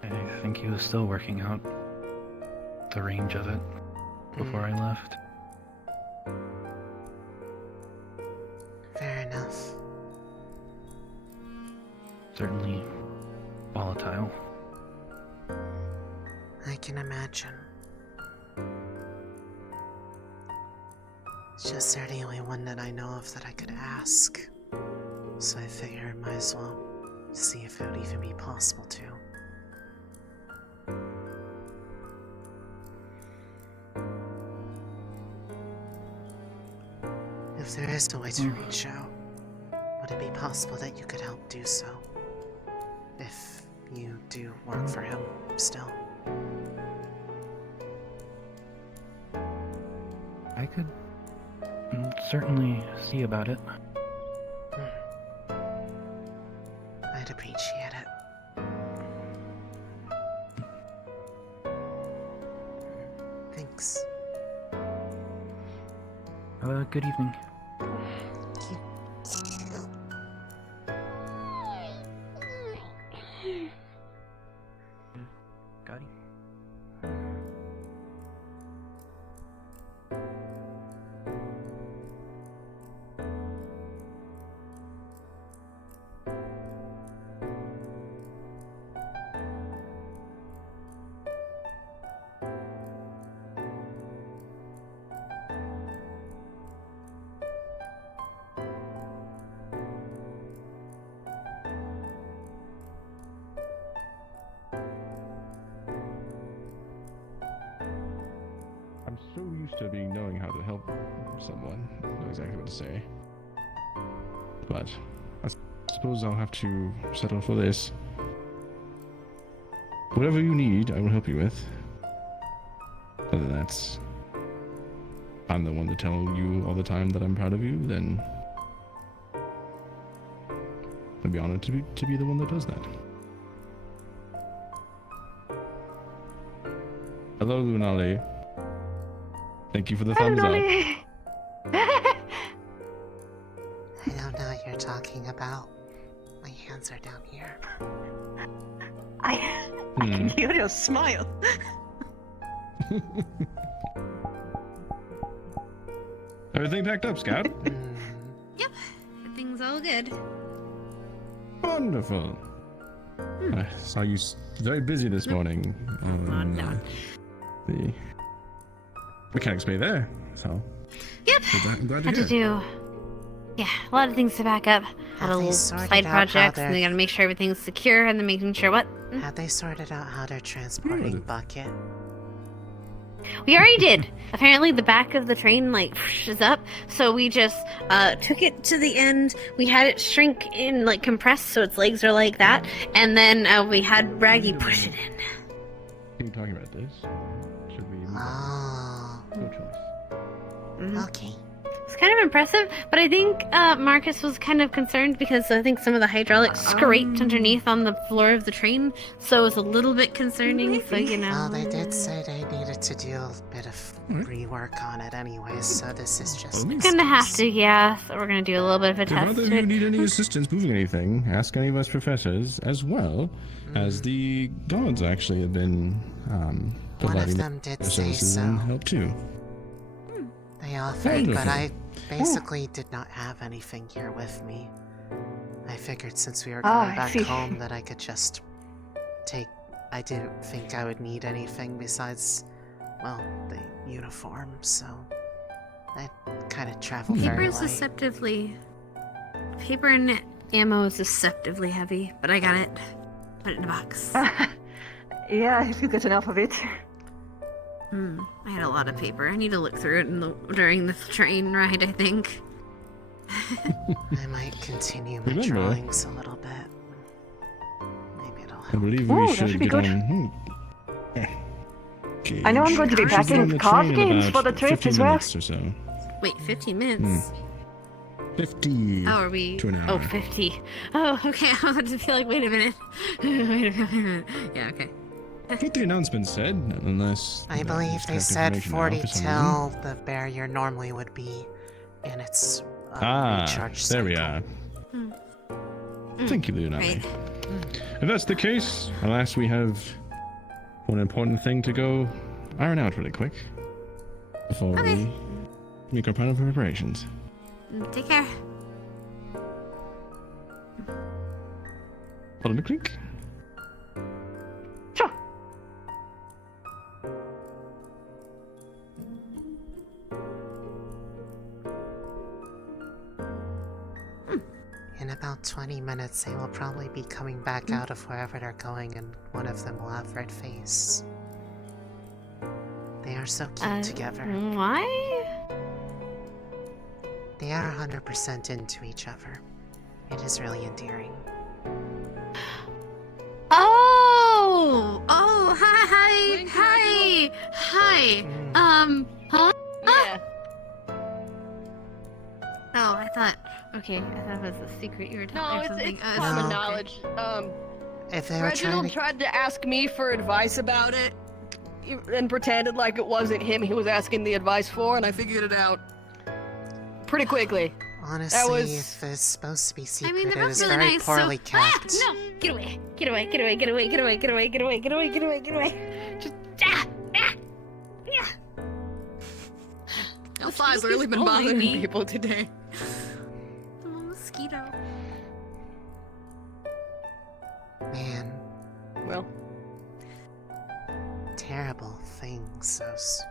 I think he was still working out the range of it before I left. Fair enough. Certainly volatile. I can imagine. It's just they're the only one that I know of that I could ask. So I figured I might as well see if it would even be possible to. If there is a way to reach out, would it be possible that you could help do so? If you do work for him still. I could certainly see about it. Thanks. Good evening. Got it. I'm so used to knowing how to help someone. I know exactly what to say. But I suppose I'll have to settle for this. Whatever you need, I will help you with. Other than that, I'm the one to tell you all the time that I'm proud of you, then I'd be honored to be the one that does that. Hello, Lunali. Thank you for the thumbs up. Lunali. I don't know what you're talking about. My hands are down here. I can hear your smile. Everything packed up, Scout? Yep, everything's all good. Wonderful. I saw you very busy this morning. The mechanics bay there, so. Yep. I'm glad to Had hear. to do, yeah, a lot of things to back up. A lot of little side projects, and they gotta make sure everything's secure, and then making sure what? Have they sorted out how they're transporting Bucket? We already did. Apparently, the back of the train like is up, so we just took it to the end. We had it shrink in, like compressed, so its legs are like that, and then we had Raggy push it in. Are you talking about this? Should we? Oh. No choice. Okay. It's kind of impressive, but I think Marcus was kind of concerned because I think some of the hydraulics scraped underneath on the floor of the train, so it was a little bit concerning. So you know. Well, they did say they needed to do a bit of rework on it anyways, so this is just. Gonna have to, yeah. So we're gonna do a little bit of a If test. either of you need any assistance moving anything, ask any of us professors, as well as the gods actually have been One providing of them did their say services so. and help too. They offered, Wonderful. but I basically did not have anything here with me. I figured since we were going I back see. home that I could just take. I didn't think I would need anything besides, well, the uniform, so I kind of traveled Paper very is light. deceptively. Paper and ammo is deceptively heavy, but I got it. Put it in a box. Yeah, if you get enough of it. I had a lot of paper. I need to look through it during the train ride, I think. I might continue my Remember- drawings a little bit. Maybe it'll I help. believe Ooh, we that should should be get good. on. I know I'm going to be We should get on packing the card train in games about for the trip 15 as well. minutes or so. Wait, 15 minutes? 50 Oh, are we? to an hour. Oh, 50. Oh, okay. I was about to be like, wait a minute. wait a minute. Yeah, okay. That's what the announcement said, unless... I believe they correct said information now 40 for some till reason. the barrier normally would be in its recharge There we cycle. are. Thank you, Lunali. Right. If that's the case, alas, we have one important thing to go iron out really quick before we make our final preparations. Take care. Follow me, Clink. Sure. In about 20 minutes, they will probably be coming back out of wherever they're going, and one of them will have red face. They are so cute together. Why? They are 100% into each other. It is really endearing. Oh! Oh, hi! Hi! Huh? Yeah. Oh, I thought. Okay, I thought it was a secret you were No, telling or it's something. common No. knowledge. If they were Reginald trying to... tried to ask me for advice about it, and pretended like it wasn't him he was asking the advice for, and I figured it out pretty quickly. Honestly, if it's supposed to be secret, I mean, they're it both is really very nice, poorly so... kept. Ah! No! Get away! Get away! Get away! Get away! Get away! Get away! Get away! Get away! Get away! Get away! Get away! Just yeah. The flies really been bothering people today. The mosquito. Man. Well. Terrible things, those.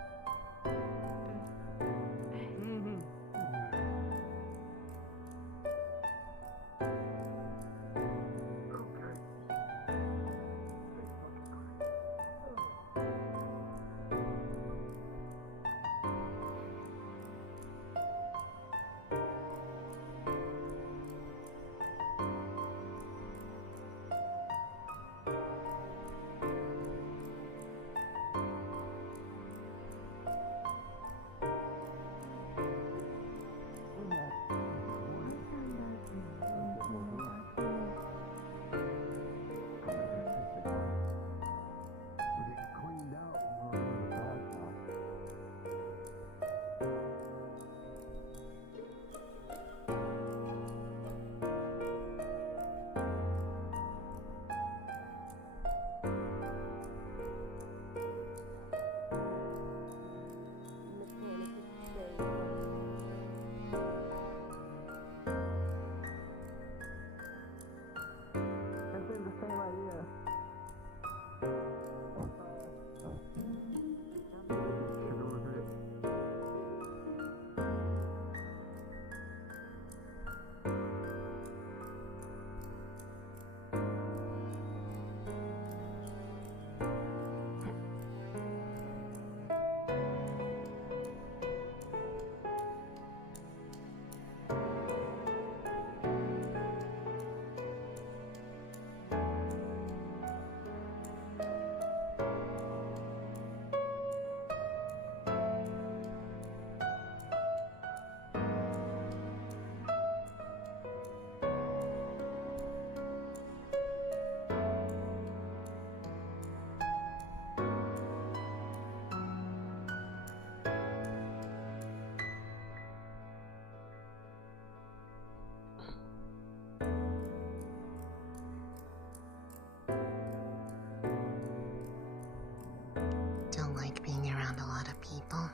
Don't like being around a lot of people.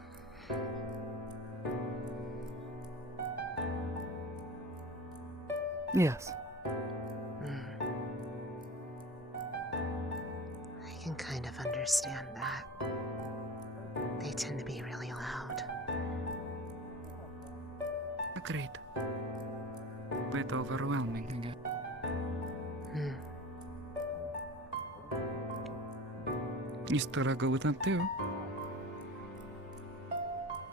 Yes. I can kind of understand that. They tend to be really loud. Agreed. Bit overwhelming, I guess. You struggle with that too?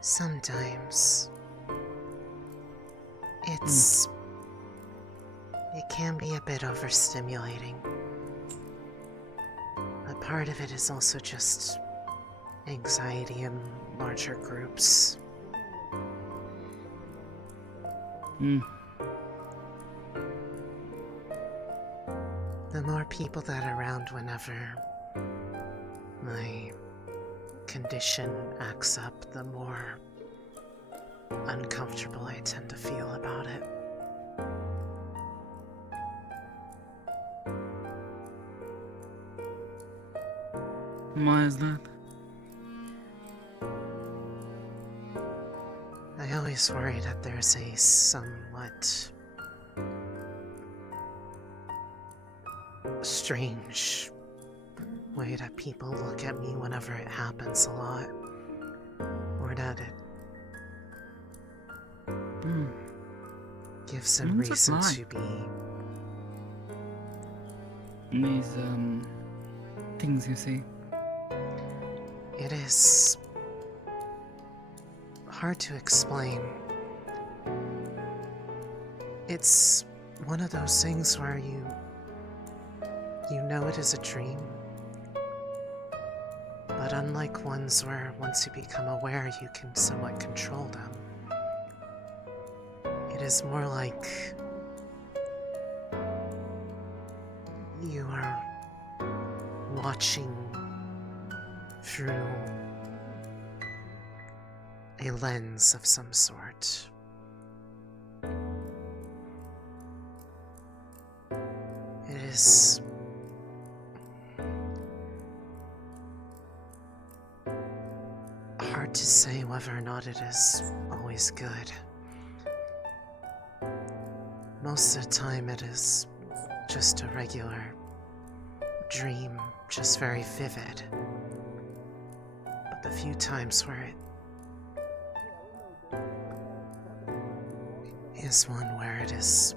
Sometimes. It's... It can be a bit overstimulating. But part of it is also just anxiety in larger groups. The more people that are around whenever my condition acts up, the more uncomfortable I tend to feel about it. Why is that? I always worry that there's a somewhat strange way that people look at me whenever it happens a lot, or that it gives them reason to be. These, things you see. It is hard to explain. It's one of those things where you know it is a dream, but unlike ones where once you become aware you can somewhat control them, it is more like you are watching through a lens of some sort. It is hard to say whether or not it is always good. Most of the time it is just a regular dream, just very vivid. But the few times where it is one where it is,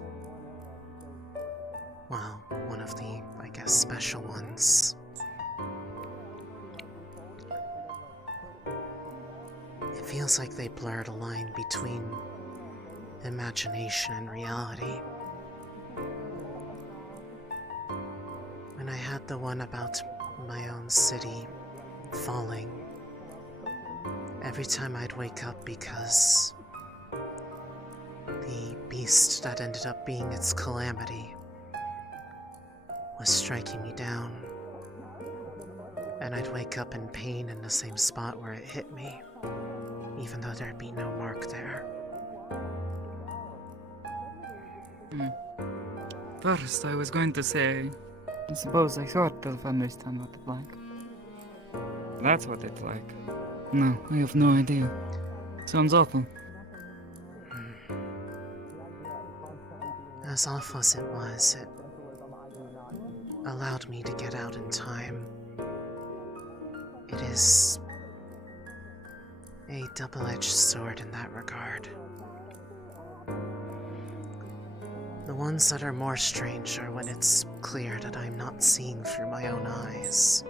well, one of the, I guess, special ones. It feels like they blurred a line between imagination and reality. When I had the one about my own city falling, every time I'd wake up because the beast that ended up being its calamity was striking me down, and I'd wake up in pain in the same spot where it hit me, even though there'd be no mark there. First, I was going to say, I suppose I sort of understand what it's like. That's what it's like. No, I have no idea. Sounds awful. As awful as it was, it allowed me to get out in time. It is a double-edged sword in that regard. The ones that are more strange are when it's clear that I'm not seeing through my own eyes.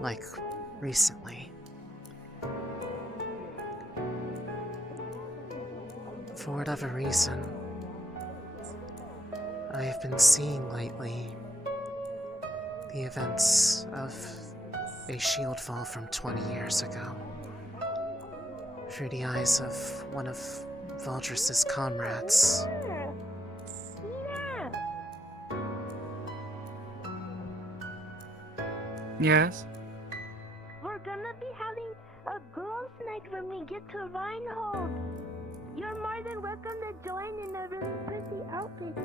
Like recently. For whatever reason, I have been seeing lately the events of a shield fall from 20 years ago through the eyes of one of Valdris's comrades. Yes? We're gonna be having a girls' night when we get to Reinhold. You're more than welcome to join in a really pretty outfit.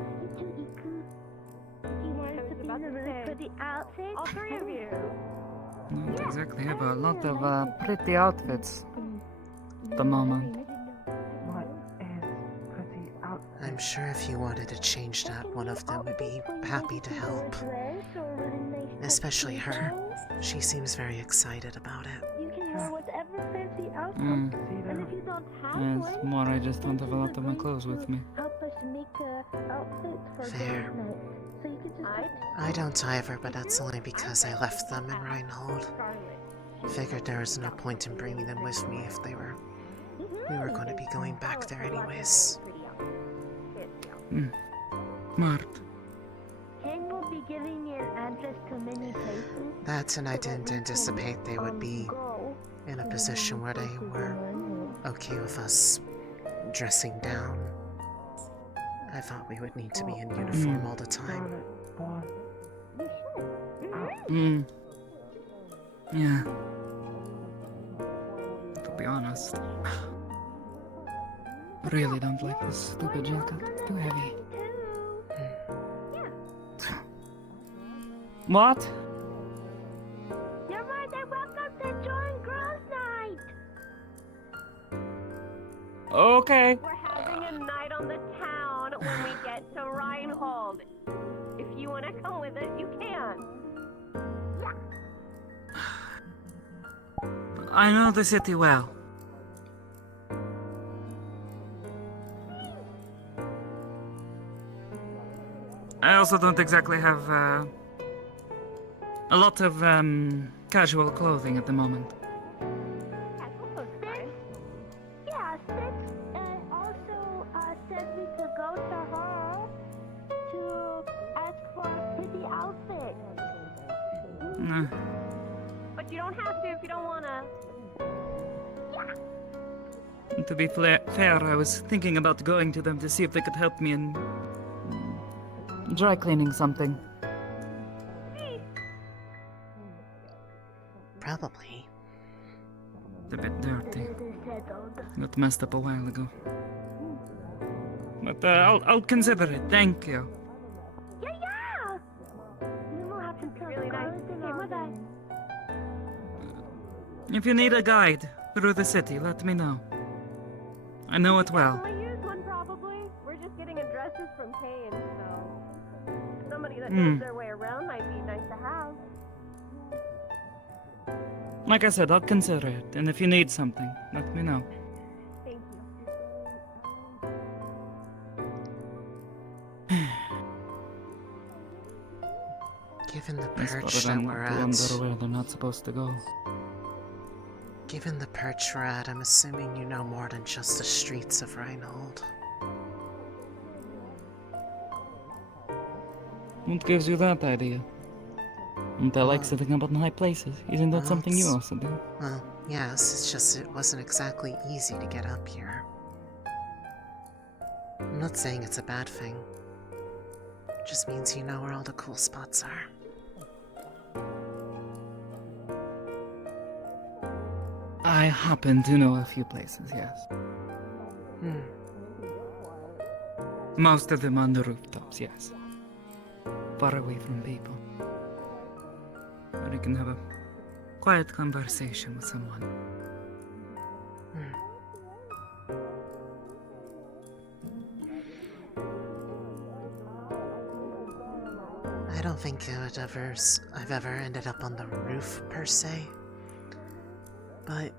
If you want to be in a really pretty outfit. All three of you. Not exactly have a lot of pretty outfits at the moment. I'm sure if you wanted to change that, one of them would be happy to help. Especially her. She seems very excited about it. You can wear whatever fancy outfit. Mm. And if you don't have It's one, more, I just don't have a lot of my clothes with me. help us make outfits for Fair. girls' night. So you could just I don't either, but that's only because I left them in Reinhold. Figured there was no point in bringing them with me if we were going to be going back there anyways. Smart. Hank will be giving me an address to many places. That, and I didn't anticipate they would be in a position where they were okay with us dressing down. I thought we would need to be in uniform all the time. Yeah. To be honest, really don't like this stupid jacket. Too heavy. What? You're more than welcome to join girls' night. Okay. We're having a night on the town when we get to Reinhold. If you want to come with us, you can. I know the city well. I also don't exactly have a lot of casual clothing at the moment. Yeah, Six also said we could go to her to ask for a pretty outfit. Nah. But you don't have to if you don't want to. To be fair, I was thinking about going to them to see if they could help me in dry cleaning something. Probably. dirty. Got messed up a while ago. But I'll consider it. Thank you. Yeah! Really nice. Came with us. If you need a guide through the city, let me know. I know it well. Only use one probably. We're just getting addresses from Kane, so somebody that Hmm. knows their way around might be nice to have. Like I said, I'll consider it. And if you need something, let me know. Thank you. Given the I spotted perch that them we're not too under at, where they're not supposed to go. given the perch we're at, I'm assuming you know more than just the streets of Reinhold. What gives you that idea? And I like sitting up in high places. Isn't that Well, something you it's- also do? Well, yes, it's just it wasn't exactly easy to get up here. I'm not saying it's a bad thing. It just means you know where all the cool spots are. I happen to know a few places, yes. Hmm. Most of them on the rooftops, yes. Far away from people. Where you can have a quiet conversation with someone. I don't think I've ever ended up on the roof per se, but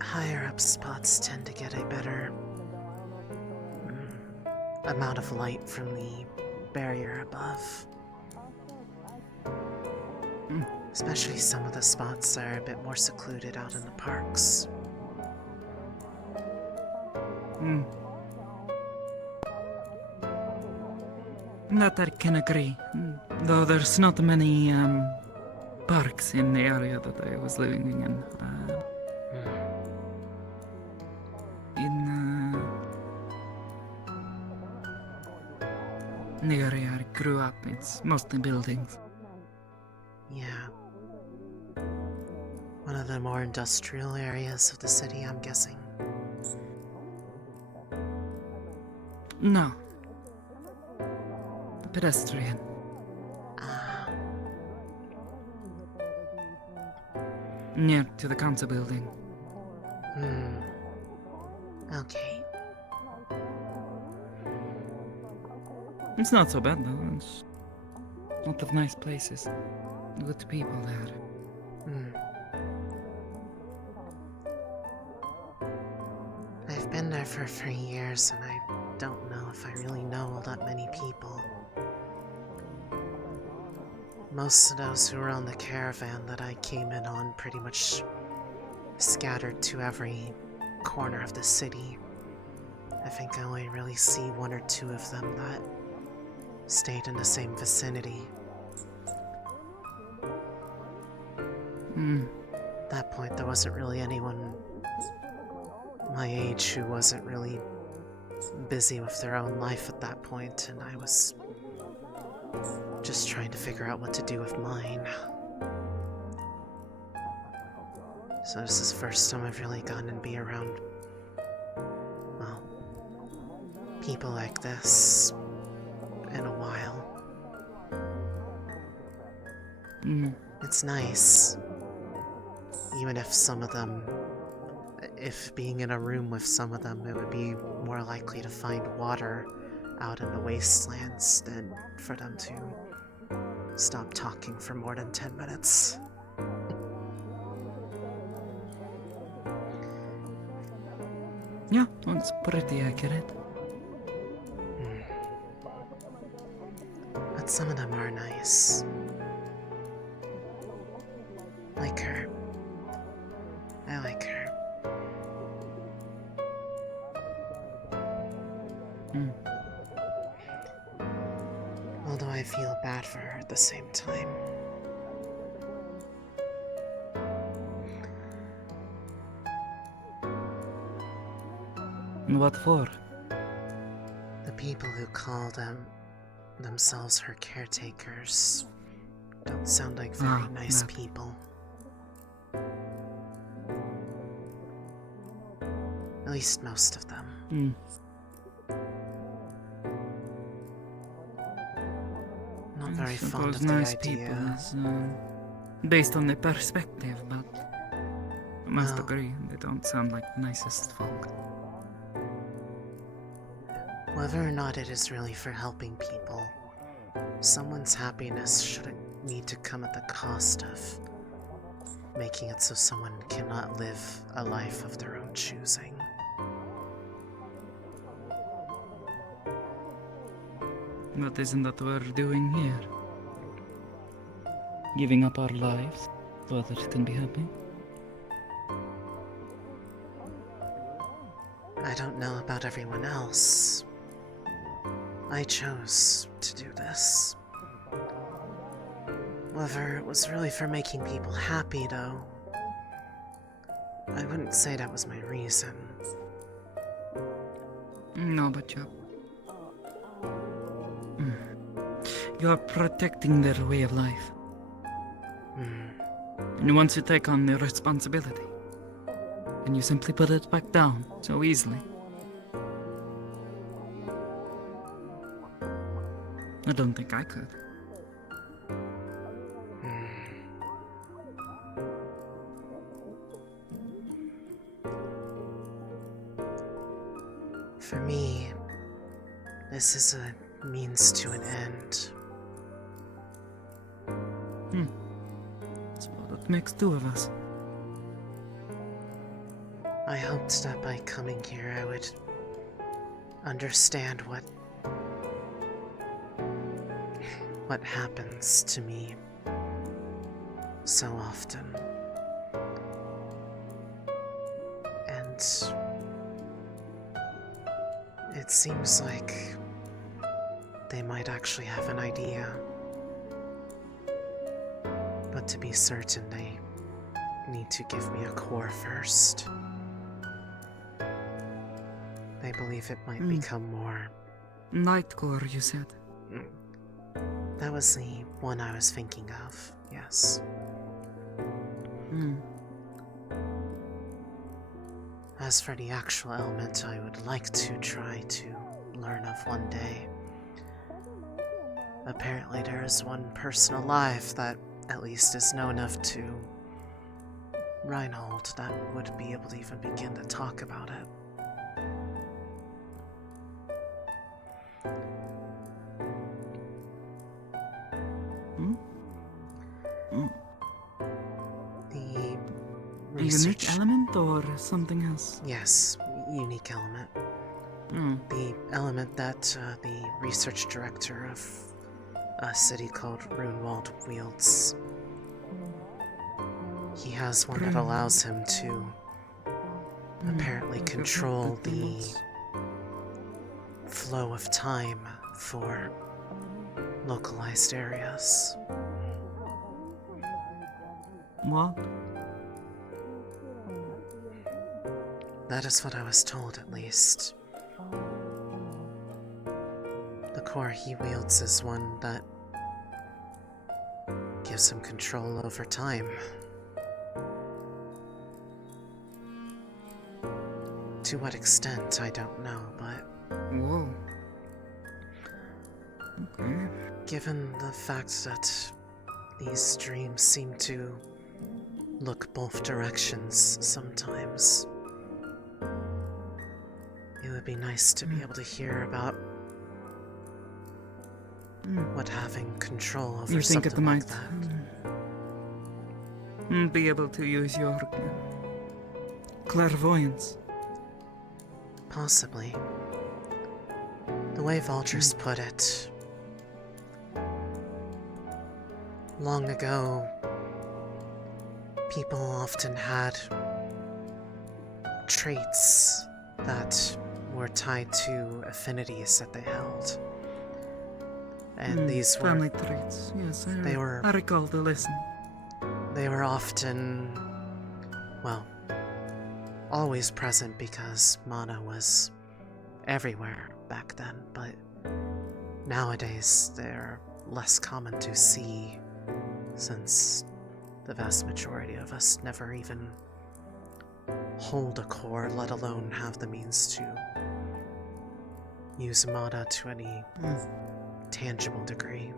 higher up spots tend to get a better amount of light from the barrier above. Especially some of the spots are a bit more secluded out in the parks. Hmm. That I can agree. Though there's not many parks in the area that I was living in. In the area I grew up, it's mostly buildings. Yeah. One of the more industrial areas of the city, I'm guessing. No. Pedestrian. Near to the council building. Okay. It's not so bad though. It's a lot of nice places. Good people there. I've been there for 3 years and I don't know if I really know all that many people. Most of those who were on the caravan that I came in on pretty much scattered to every corner of the city. I think I only really see 1 or 2 of them that stayed in the same vicinity. At that point, there wasn't really anyone my age who wasn't really busy with their own life at that point, and I was just trying to figure out what to do with mine. So this is the first time I've really gotten to be around, well, people like this in a while. It's nice. Even if some of them, if being in a room with some of them, it would be more likely to find water out in the wastelands than for them to stop talking for more than 10 minutes. Yeah, that's pretty accurate. But some of them are nice. Like her. I like her. Although I feel bad for her at the same time. What for? The people who call themselves her caretakers don't sound like very nice people. At least most of them. Hmm. Not I very fond suppose of the nice idea. people is based on their perspective, but I must Well- agree, they don't sound like the nicest folk. Whether or not it is really for helping people, someone's happiness shouldn't need to come at the cost of making it so someone cannot live a life of their own choosing. But isn't that what we're doing here? Giving up our lives so others can be happy? I don't know about everyone else. I chose to do this. Whether it was really for making people happy, though, I wouldn't say that was my reason. No, but you're protecting their way of life. And once you take on the responsibility, and you simply put it back down so easily. I don't think I could. For me, this is a means to an end. So that makes two of us. I hoped that by coming here I would understand what happens to me so often. And it seems like they might actually have an idea. But to be certain, they need to give me a core first. They believe it might become more... Night core, you said? That was the one I was thinking of, yes. As for the actual element I would like to try to learn of one day, apparently there is one person alive that at least is known enough to Reinhold that would be able to even begin to talk about it. A unique element or something else? Yes, unique element. The element that the research director of a city called Runewald wields. He has one that allows him to apparently control the flow of time for localized areas. What? That is what I was told, at least. The core he wields is one that gives him control over time. To what extent, I don't know, but... Whoa. Okay. Given the fact that these dreams seem to look both directions sometimes, it would be nice to be able to hear about what having control over You think it something like might that. be able to use your clairvoyance? Possibly. The way Vultures put it, long ago, people often had traits that were tied to affinities that they held. And these were... family traits, yes, I recall the lesson. They were often, well, always present because mana was everywhere back then, but nowadays they're less common to see since the vast majority of us never even hold a core, let alone have the means to use mana to any tangible degree.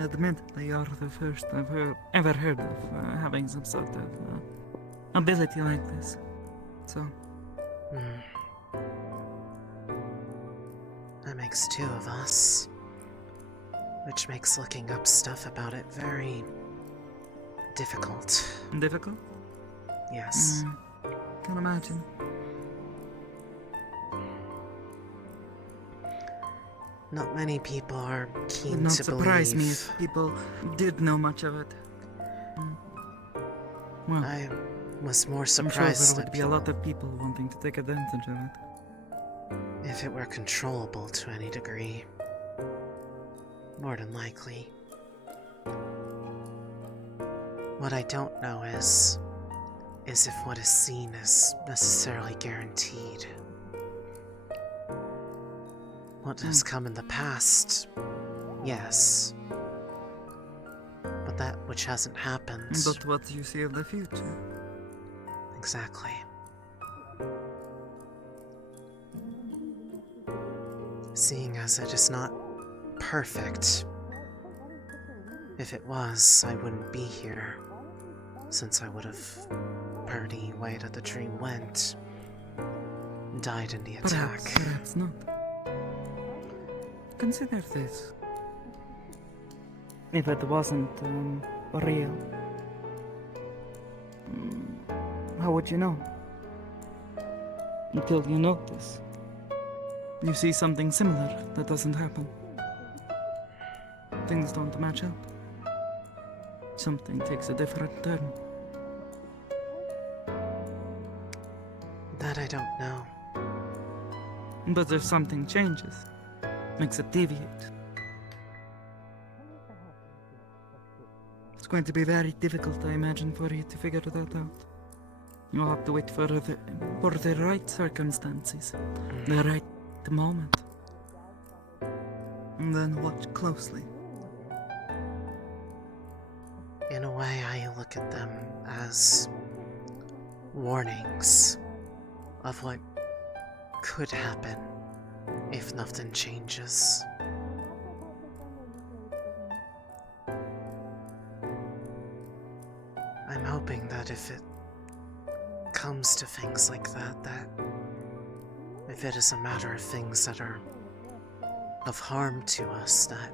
Admittedly, you're the first I've ever heard of having some sort of ability like this. So. That makes two of us. Which makes looking up stuff about it very difficult. Difficult? Yes. Can imagine. Not many people are keen Would not to surprise me believe. if people did know much of it. Well, I was more I'm surprised sure there would be a lot of people wanting to take advantage of it. if it were controllable to any degree. More than likely. What I don't know is if what is seen is necessarily guaranteed. What has come in the past, yes. But that which hasn't happened. But what do you see of the future? Exactly. Seeing as it is not perfect. If it was, I wouldn't be here, since I would have heard any way that the dream went, died in the attack. Perhaps not. Consider this. If it wasn't real, how would you know? Until you notice. You see something similar that doesn't happen. Things don't match up. Something takes a different turn. That I don't know. But if something changes, makes it deviate, it's going to be very difficult, I imagine, for you to figure that out. You'll have to wait for the right circumstances, the right moment, and then watch closely. In a way, I look at them as warnings of what could happen if nothing changes. I'm hoping that if it comes to things like that if it is a matter of things that are of harm to us, that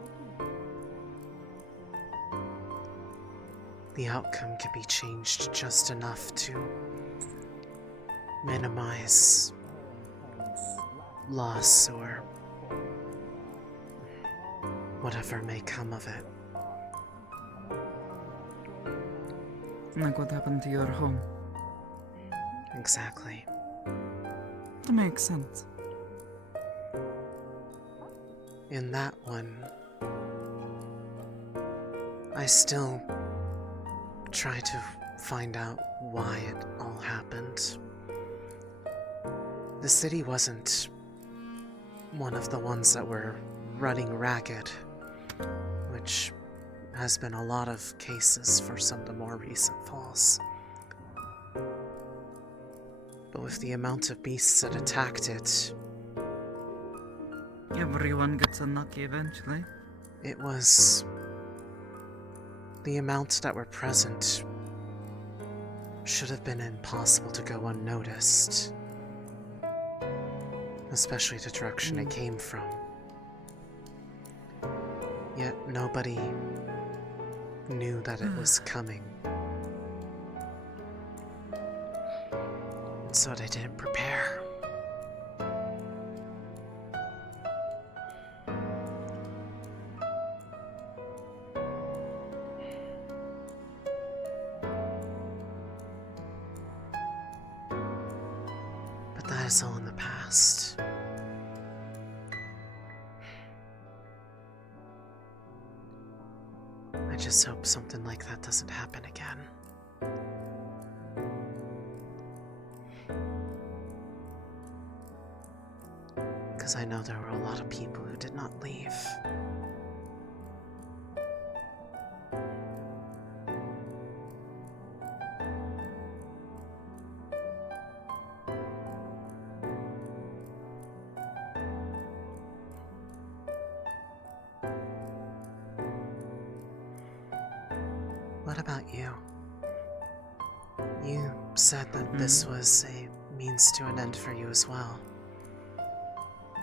the outcome can be changed just enough to minimize loss or whatever may come of it. Like what happened to your home. Exactly. That makes sense. In that one, I still try to find out why it all happened. The city wasn't one of the ones that were running ragged, which has been a lot of cases for some of the more recent falls. But with the amount of beasts that attacked it, Everyone gets unlucky eventually. it was the amount that were present should have been impossible to go unnoticed, especially the direction it came from. Yet nobody knew that it was coming, and so they didn't prepare. But that is all in the past. I just hope something like that doesn't happen again. Because I know there were a lot of people who did not leave. What about you? You said that this was a means to an end for you as well.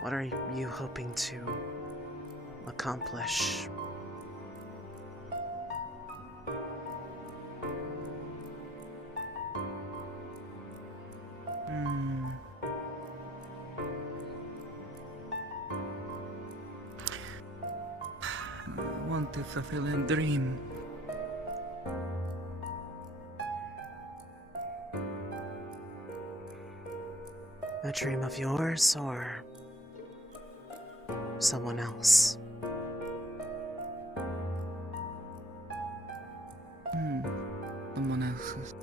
What are you hoping to accomplish? I want to fulfill a dream. A dream of yours or someone else? Someone else's.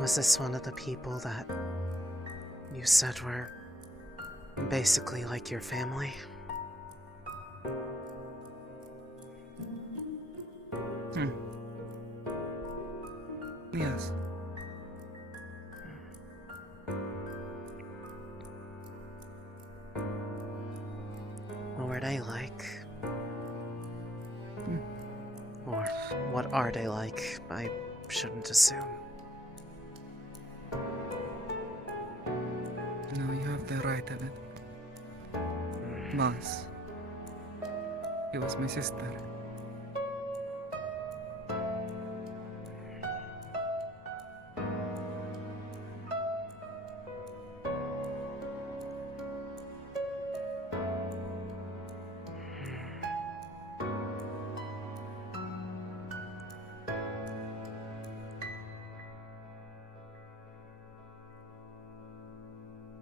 Was this one of the people that you said were basically like your family? Yes. What were they like? Or what are they like? I shouldn't assume. No, you have the right of it. Boss. She was my sister.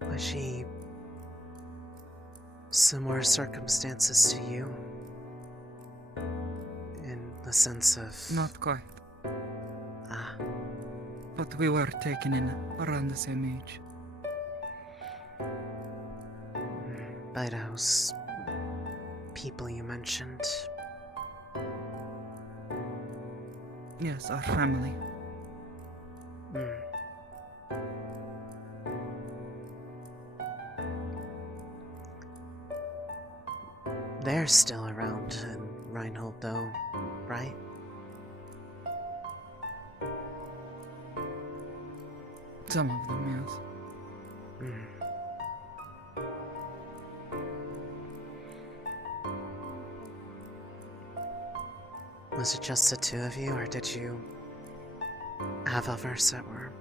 Was she similar circumstances to you? In the sense of... Not quite. Ah. But we were taken in around the same age. By those people you mentioned. Yes, our family. They're still around in Reinhold, though, right? Some of them, yes. Was it just the two of you, or did you have others that were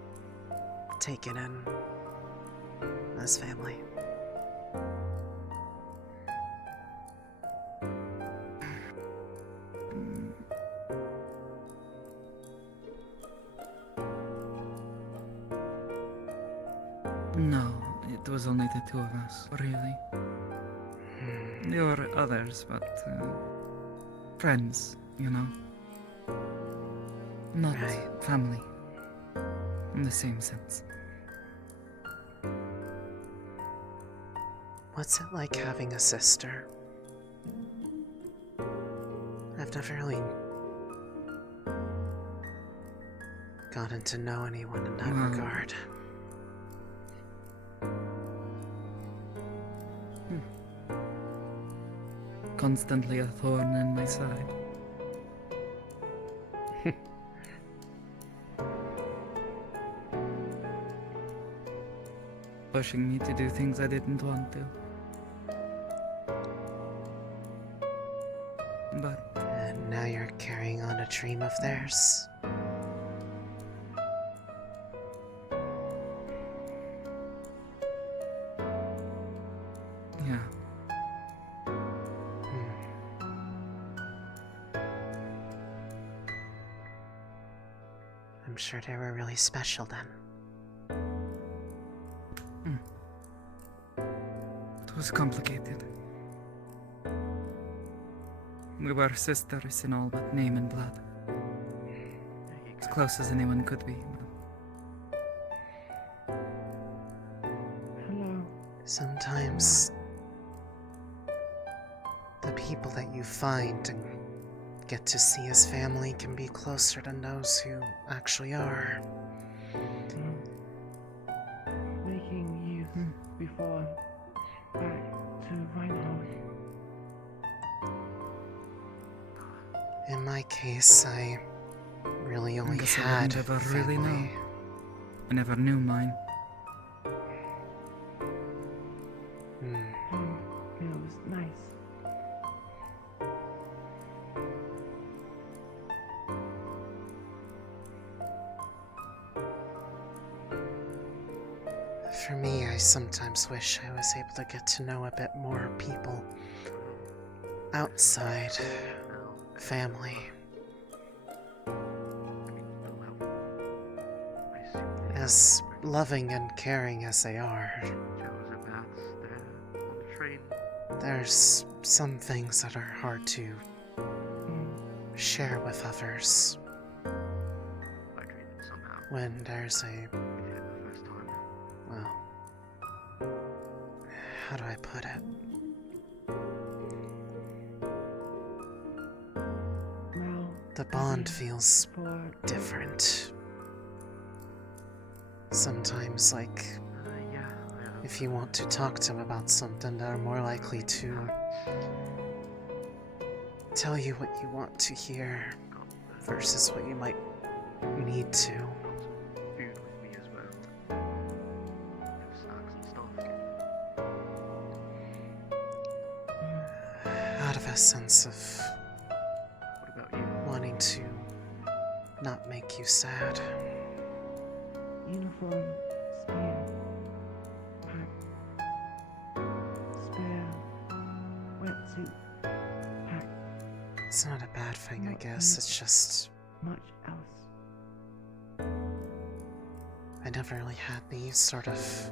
taken in as family? No, it was only the two of us, really. There were others, but friends, you know. Not family, in the same sense. What's it like having a sister? I've never really gotten to know anyone in that regard. Constantly a thorn in my side. Pushing me to do things I didn't want to. But... And now you're carrying on a dream of theirs? Yeah. I'm sure they were really special then. It was complicated. We were sisters in all but name and blood. As close as anyone could be. Hello. Sometimes the people that you find and get to see as family can be closer than those who actually are. Making youth before back to Reinhold. In my case, I really only guess I had wouldn't ever family. really know. I never knew mine. It was nice. For me, I sometimes wish I was able to get to know a bit more people outside family. As loving and caring as they are, there's some things that are hard to share with others. When there's well, how do I put it? The bond feels different. Sometimes, like, if you want to talk to them about something, they're more likely to tell you what you want to hear versus what you might need to. Out of a sense of wanting to not make you sad. Uniform, spare, pack, spare, wetsuit, pack. It's not a bad thing, I guess. It's just Much else. I never really had the sort of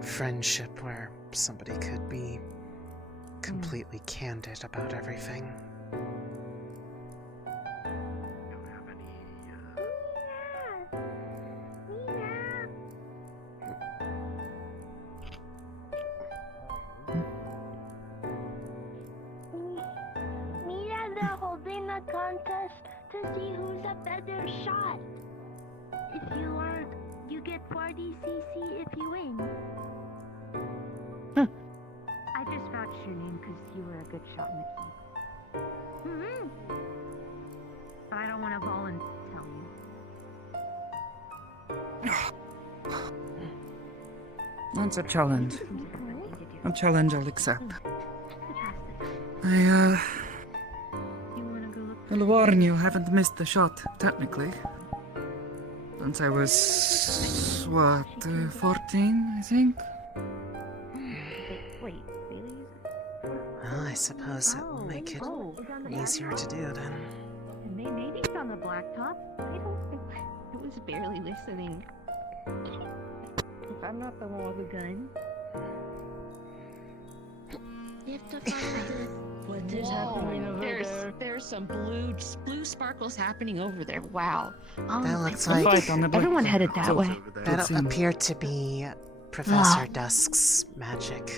friendship where somebody could be completely candid about everything. Mira, they're holding a contest to see who's a better shot. If you aren't, you get 40 cc if you win. I just vouched your name because you were a good shot, Mickey. Mm-hmm. I don't want to volunteer you. That's a challenge. A challenge I'll accept. I'll warn you, I haven't missed the shot, technically. Since I was, what, 14, I think? Wait, really? Well, I suppose that will make it easier to do then. Maybe it's on the blacktop. I was barely listening. If I'm not the one with a gun. You have to find What is happening over there? There's some blue sparkles happening over there. Wow. That looks I like think everyone headed that way. that appeared to be Professor Dusk's magic.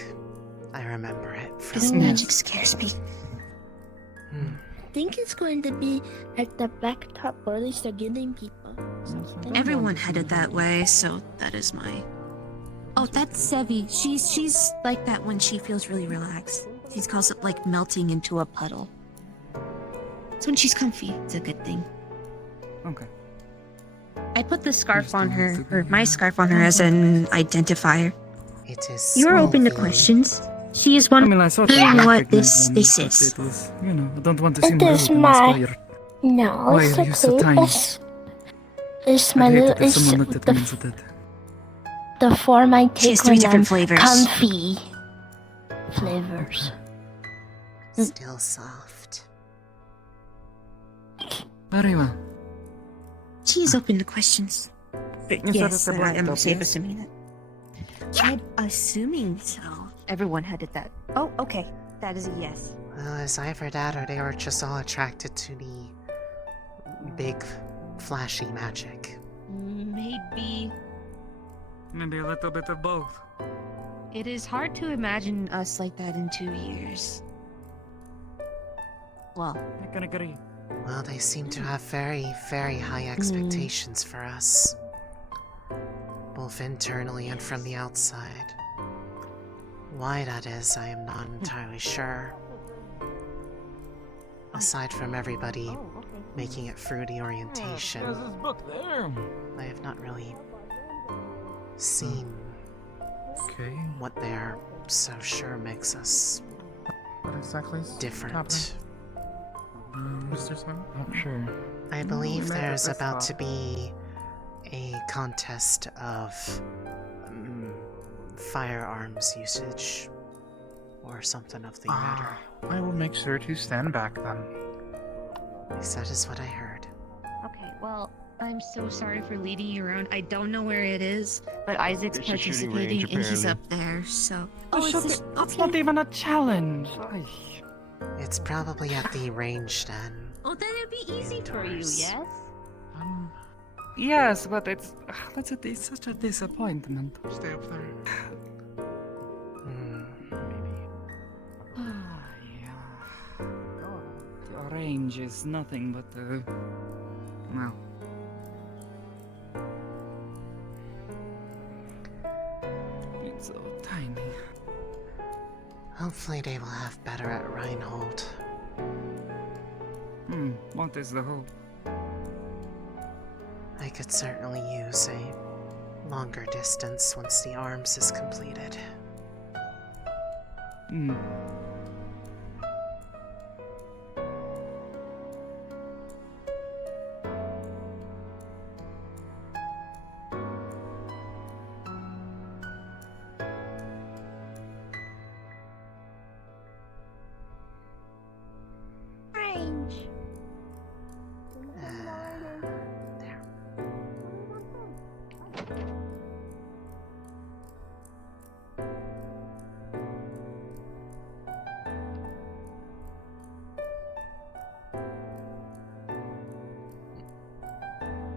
I remember it from This magic scares me. I think it's going to be at the back top, or at least they're getting people. Everyone headed that way, so that is my... Oh, that's Sevi. She's like that when she feels really relaxed. She calls it like melting into a puddle. It's when she's comfy. It's a good thing. Okay. I put the scarf on her, or my scarf on her, as an identifier. It is. You are open to questions. She is one. I mean, I thought You I know what recognized this them, is. but it was, you know, I don't want to seem It rude is and my... inspired. No, Why it's are you so okay. tiny? It's my I'd hate little... it if It's someone looked at me and said the, that. the form I She take has 3 when different I'm flavors. comfy. Flavors. Still soft. Very well. She is open to questions. You said Yes, it's a I black am top, safe yes? assuming that. I'm assuming so. Everyone headed that. Oh, okay. That is a yes. Well, it's either that or they were just all attracted to the big, flashy magic. Maybe. Maybe a little bit of both. It is hard to imagine us like that in 2 years. Well, I can agree. Well, they seem to have very, very high expectations for us. Both internally and from the outside. Why that is, I am not entirely sure. aside from everybody making it fruity orientation, There's this book there. I have not really seen what they're so sure makes us What exactly is different. Mr. Simon? Not sure. I believe made it there's this about far. to be a contest of firearms usage or something of the matter. I will make sure to stand back then. At least that is what I heard. Okay, well, I'm so sorry for leading you around. I don't know where it is, but Isaac's It's a shooting participating range, and he's apparently. up there, so. It's not even a challenge. It's probably at the range then. Oh, then it'd be easy for you, Indoors. yes? Yes, but it's such a disappointment. Stay up there. The range is nothing but well. It's so tiny. Hopefully they will have better at Reinhold. What is the hope? I could certainly use a longer distance once the arms is completed. Range.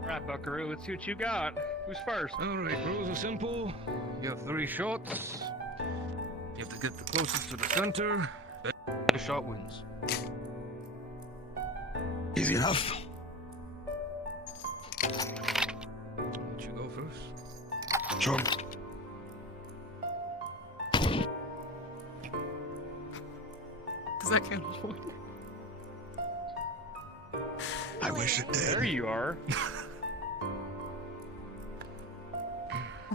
Alright, Buckaroo, let's see what you got. Who's first? Alright, rules are simple. You have 3 shots. You have to get the closest to the center. The shot wins. Easy enough. Let you go first. Sure. Does that count as one? I wish it did. There you are.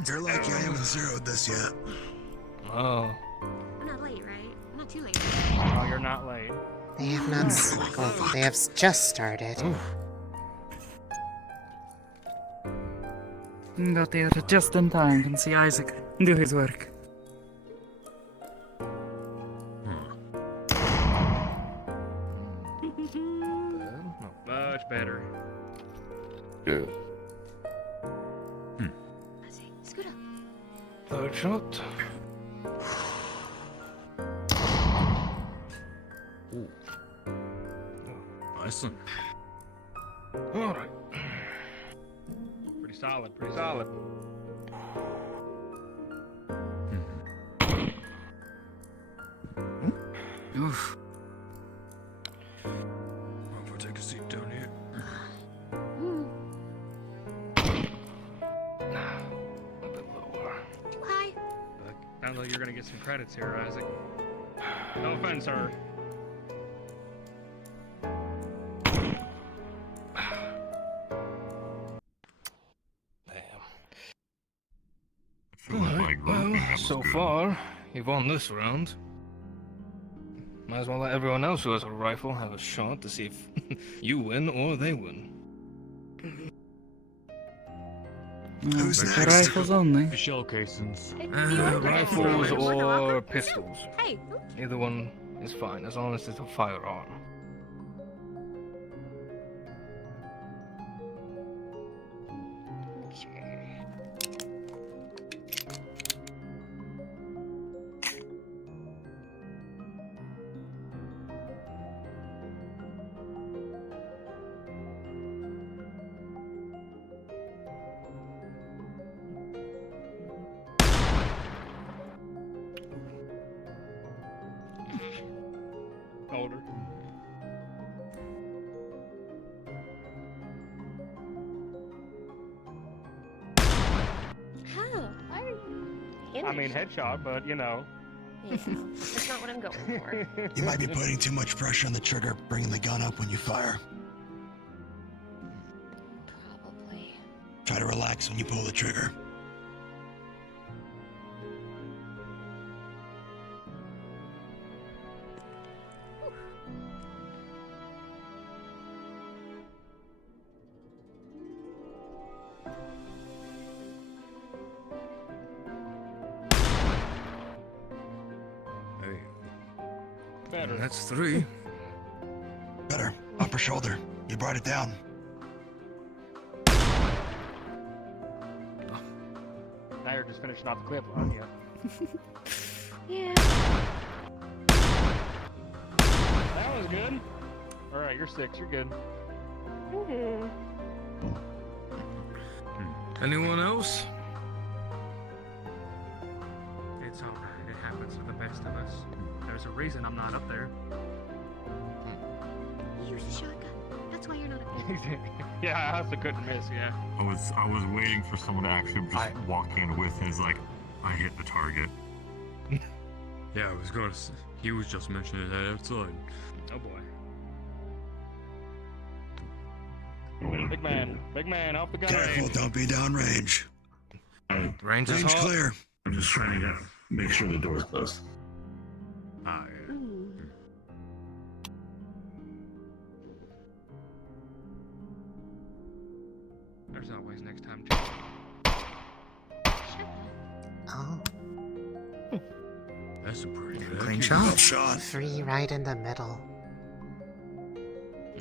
You're lucky I haven't zeroed this yet. Oh. I'm not late, right? I'm not too late. Oh, you're not late. They have not. They have just started. Got there just in time and see Isaac do his work. Much better. Yeah. Scoot up. Third shot. Ooh. Nice one. Alright. Pretty solid, pretty solid. Oof. I'll take a seat down here. A bit lower. Too high. Sounds like you're gonna get some credits here, Isaac. No offense, sir. Alright, well, so far, you've won this round. Might as well let everyone else who has a rifle have a shot to see if you win or they win. Who's The next? rifles only. The shell casings. Rifles or pistols. Hey. Either one is fine, as long as it's a firearm. Older. How? I mean, headshot, but you know. Yeah, that's not what I'm going for. You might be putting too much pressure on the trigger, bringing the gun up when you fire. Probably. Try to relax when you pull the trigger. Better. That's 3. Better. Upper shoulder. You brought it down. Now you're just finishing off the clip, aren't you? Yeah. That was good. Alright, you're 6. You're good. Anyone else? It's alright. It happens to the best of us. There's a reason I'm not up there. Use the shotgun. That's why you're not a Yeah, that's a good miss, yeah. I was waiting for someone to actually just walk in with his I hit the target. Yeah, I was gonna. He was just mentioning that outside. Oh boy. Big man, off the gun Careful, range. don't be downrange. Range is Range hot. clear. I'm just trying to make sure the door's closed. Ah, yeah. There's always next time, too. Oh, That's a pretty good Clean idea. shot. 3 right in the middle.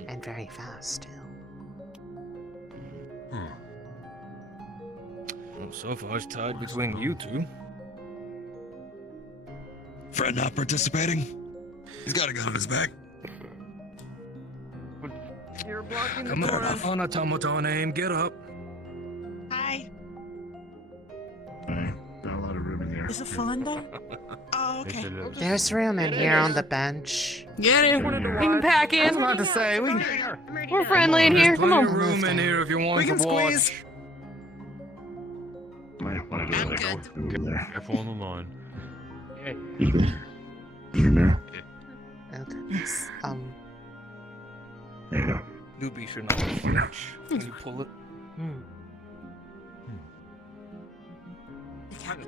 And very fast, too. Well, so far it's tied between you two. Fred not participating? He's got a gun on his back. You're blocking the Come door. on, automaton aim, get up. Hi. Got a lot of room in there. Is it fun though? Oh, okay. There's room in here on the bench. Get in. We can pack in. I was about to say, We're friendly in here. Come Plenty of on. room in here if you want to watch. Might want to go like over there. Careful on the line. Yeah. You there? Okay. There you go. Newbie should not flinch when you pull it. Come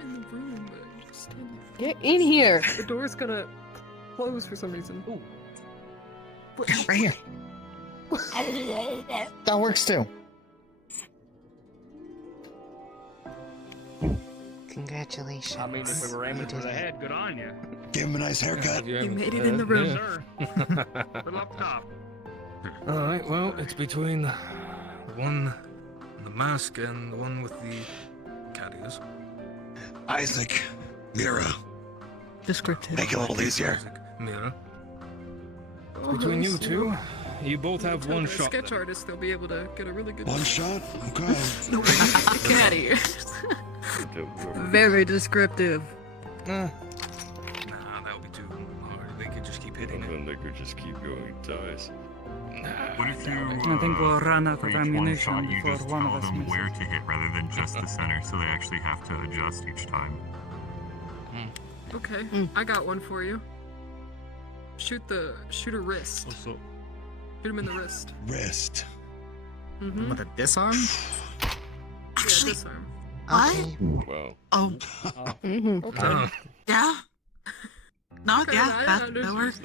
in the room. Get in here. The door's gonna close for some reason. Ooh. Right here. That works too. Congratulations. I mean, if we were aiming for the head, good on you. Give him a nice haircut. You made it in the room. Sir. Good up top. Alright, well, it's between the one in the mask and the one with the cat ears. Isaac. Mira. Descriptive. Make it a little easier. Mira. Between you two, you both have one shot. Sketch artist, they'll be able to get a really good. One shot? Okay. No, cat ears. Very descriptive. Nah, that would be too hard. They could just keep hitting it. And they could just keep going, dies. What if you, I think we'll run out for of each one ammunition shot, you before just one of tell us them misses. where to hit rather than just the center, so they actually have to adjust each time. Okay, I got one for you. Shoot a wrist. Also, Shoot him in the wrist. Wrist. Mm-hmm. With a disarm? Yeah, disarm. Okay. well. Oh, Mm-hmm. Okay. yeah. No, Okay, yeah, I that works.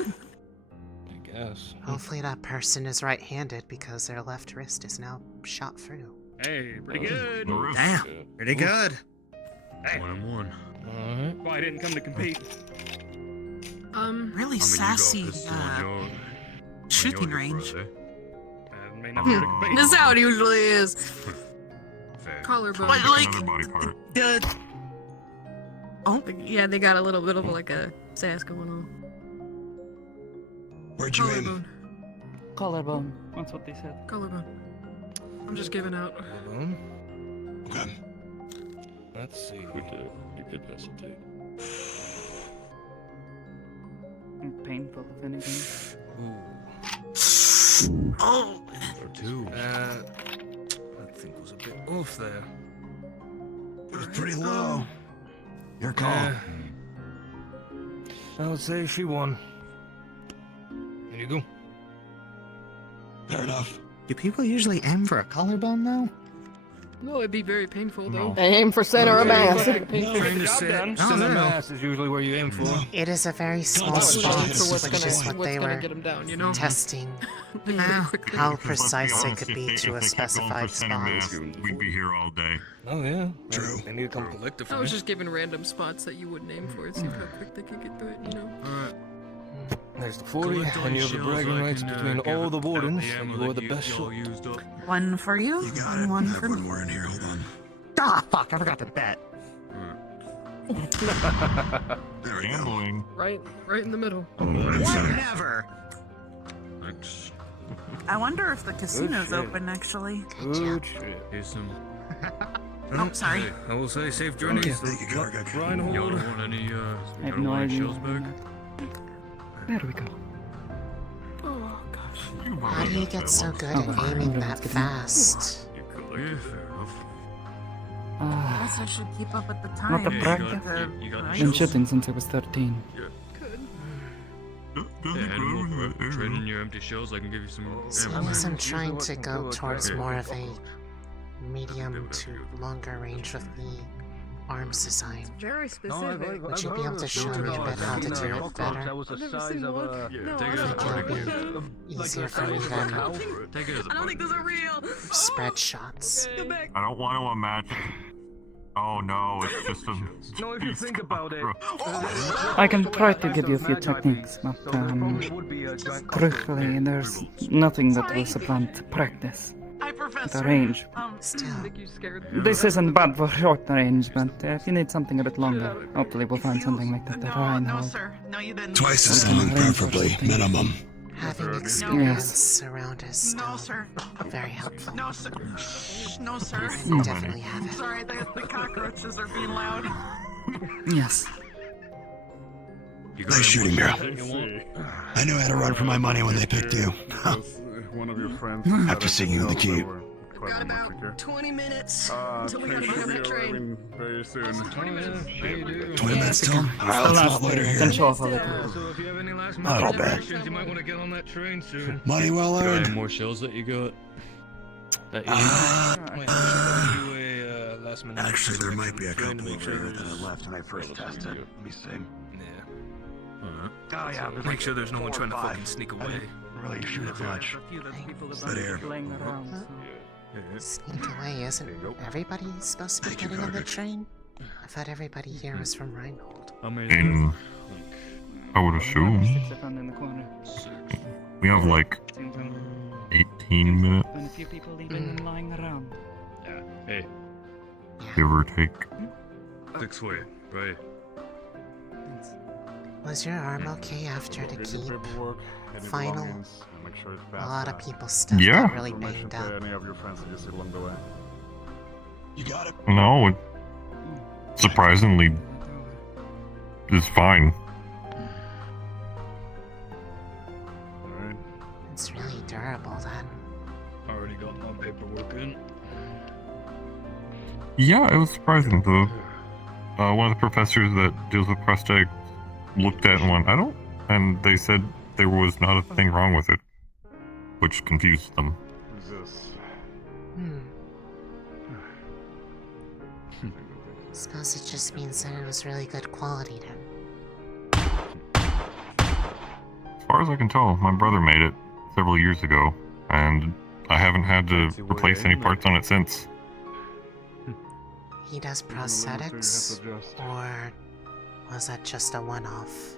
I guess. Hopefully that person is right-handed because their left wrist is now shot through. Hey, pretty good. Damn. Pretty good. Hey. 1-1. Alright. Well, I didn't come to compete. Really sassy shooting range. May not be able to compete. This is how it usually is. Fair. Collarbone. But like, Another body part. oh, Yeah, they got a little bit of like a sass going on. Where'd you aim? Collarbone. Collarbone. That's what they said. Collarbone. I'm just giving out. Okay. Let's see. You could hesitate. Painful, if anything. oh, Or 2. I think was a bit off there. It was pretty low. Your call. I would say she won. Here you go. Fair enough. Do people usually aim for a collarbone though? No, it'd be very painful though. No. Aim for center of mass. Trying to say, center mass is usually where you aim for. It is a very small spot, which is what they were get him down, you know? testing. How precise it could be to a specified spot. We'd be here all day. Oh yeah. True. They need to come collectively. I was just giving random spots that you wouldn't aim for and see how quick they could get to it, you know? Alright. There's the 40, and you have the bragging rights between all the Wardens, and you are the best shot. One for you, and one for me. We're in here. Hold on. Ah, fuck! I forgot to bet. There we go. Right in the middle. Whatever. Thanks. I wonder if the casino's open actually. Good shit. Here's some. Oh, sorry. Hey, I will say safe journeys. Thank you, Garg. Reinhold. Y'all don't want any, I have no idea. shells back? There we go. Oh gosh. How do you get so good at aiming that fast? Yeah, fair enough. I guess I should keep up with the time. Not the Yeah, practice. you got the Been shells. shooting since I was 13. Trading your empty shells, I can give you some So ammo. I'm trying to go towards more of a medium to longer range with the arms design. Very specific. Would you be able to show me a bit how to do it better? That was the I've never size seen of one. a. Yeah, No, take it I as a don't target. It'll be easier for me than Take it as a I don't think those are real. spread shots. Go back. I don't want to imagine. Oh no, it's just a. No, if you think about it. I can try to give you a few techniques, but truthfully, there's nothing that will supplant practice Hi, at Professor. a range. Still, This isn't bad for short range, but if you need something a bit longer, hopefully we'll find something like that at No, Reinhold. sir. No, you didn't. Twice as long, preferably. Minimum. having experience around is No, sir. very helpful. No, sir. No, sir. You definitely have it. Sorry, the cockroaches are being loud. Yes. Nice shooting, girl. I knew how to run for my money when they picked you. One of your friends. After seeing you in the Jeep. Got about 20 minutes until we gotta be on that train. Very soon. 20 minutes till? Alright, let's not loiter here. So if you have any last Not all minute bad. questions, you might want to get on that train soon. Money well Got earned. any more shells that you got? That you Wait, I should do a last minute. Actually, there might be a train to couple make over sure here that I left when I first tested. Let me see. Yeah. Oh yeah, there's Make sure there's no one trying to fucking sneak away. really shoot it much. But here. Sneak away, isn't everybody supposed to be getting on the train? I thought everybody here was from Reinhold. How many? I would assume In the corner. we have like 18 minutes, When a few people leaving and lying around. Yeah. Hey, give or take. 6 way, right? Was your arm okay after the keep? Final? A lot of people's stuff Yeah. got really banged up. You got it. No, it surprisingly is fine. It's really durable then. Already got my paperwork in. Yeah, it was surprising. One of the professors that deals with prosthetics looked at it and went, I don't, and they said there was not a thing wrong with it, which confused them. Suppose it just means that it was really good quality then. As far as I can tell, my brother made it several years ago, and I haven't had to replace any parts on it since. He does prosthetics? Or was that just a one-off?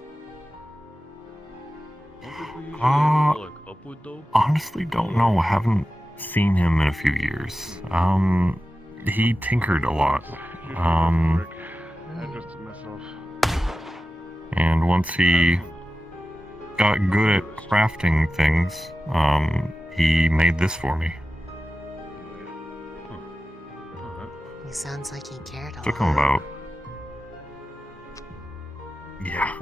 Honestly don't know. Haven't seen him in a few years. He tinkered a lot. And once he got good at crafting things, he made this for me. He sounds like he cared a Took him lot. about... Yeah.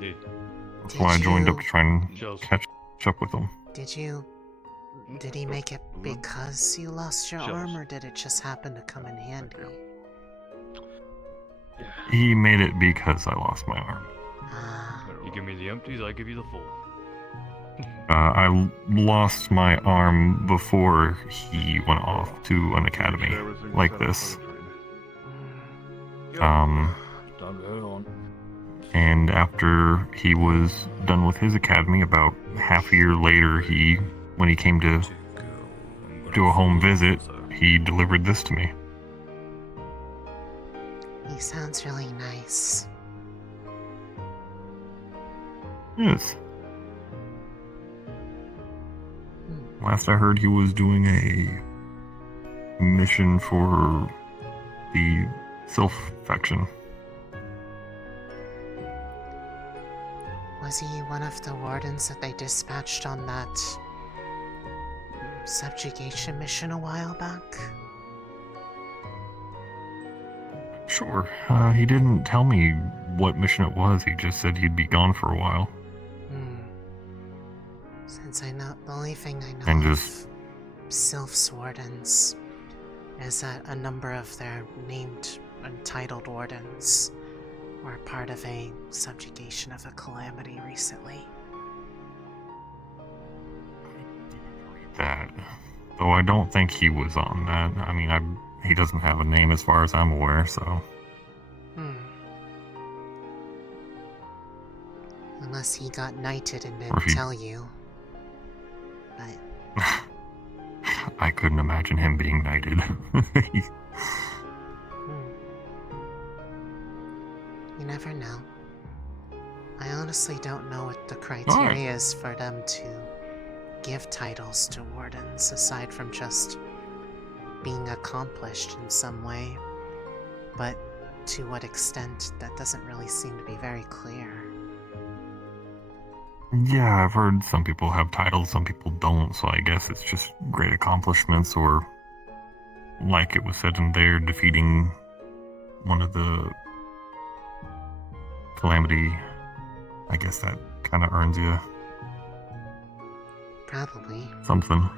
That's why I joined up to try and catch up with him. Did he make it because you lost your arm, or did it just happen to come in handy? He made it because I lost my arm. You give me the empties, I give you the full. I lost my arm before he went off to an academy like this. And after he was done with his academy, about half a year later, when he came to do a home visit, he delivered this to me. He sounds really nice. Yes. Last I heard, he was doing a mission for the Sylph faction. Was he one of the Wardens that they dispatched on that subjugation mission a while back? Sure. He didn't tell me what mission it was. He just said he'd be gone for a while. Since the only thing I know And of just Sylph's Wardens is that a number of their named and titled Wardens were part of a subjugation of a Calamity recently. that. Though I don't think he was on that. I mean, he doesn't have a name as far as I'm aware, so... Unless he got knighted and didn't tell you. But... I couldn't imagine him being knighted. You never know. I honestly don't know what the criteria is for them to give titles to Wardens, aside from just being accomplished in some way. But to what extent, that doesn't really seem to be very clear. Yeah, I've heard some people have titles, some people don't, so I guess it's just great accomplishments, or like it was said in there, defeating one of the Calamity. I guess that kind of earns you probably something.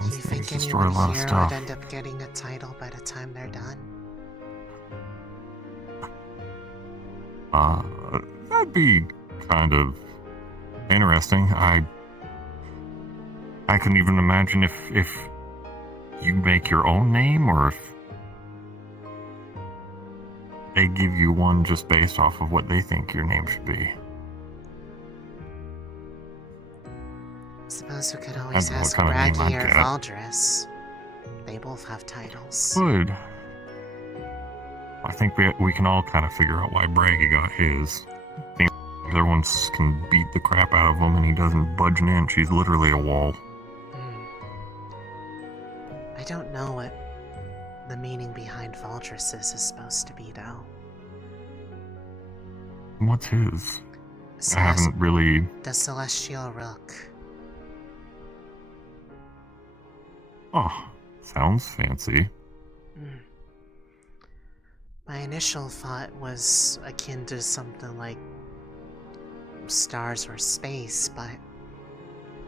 Do you think anyone here would end up getting a title by the time they're done? That'd be kind of interesting. I couldn't even imagine if you make your own name, or if they give you one just based off of what they think your name should be. Suppose we could always ask Braggy or Valdris. They both have titles. Good. I think we can all kind of figure out why Braggy got his. The other ones can beat the crap out of him and he doesn't budge an inch. He's literally a wall. I don't know what the meaning behind Valdris's is supposed to be, though. What's his? I haven't really... The Celestial Rook. Oh, sounds fancy. My initial thought was akin to something like stars or space, but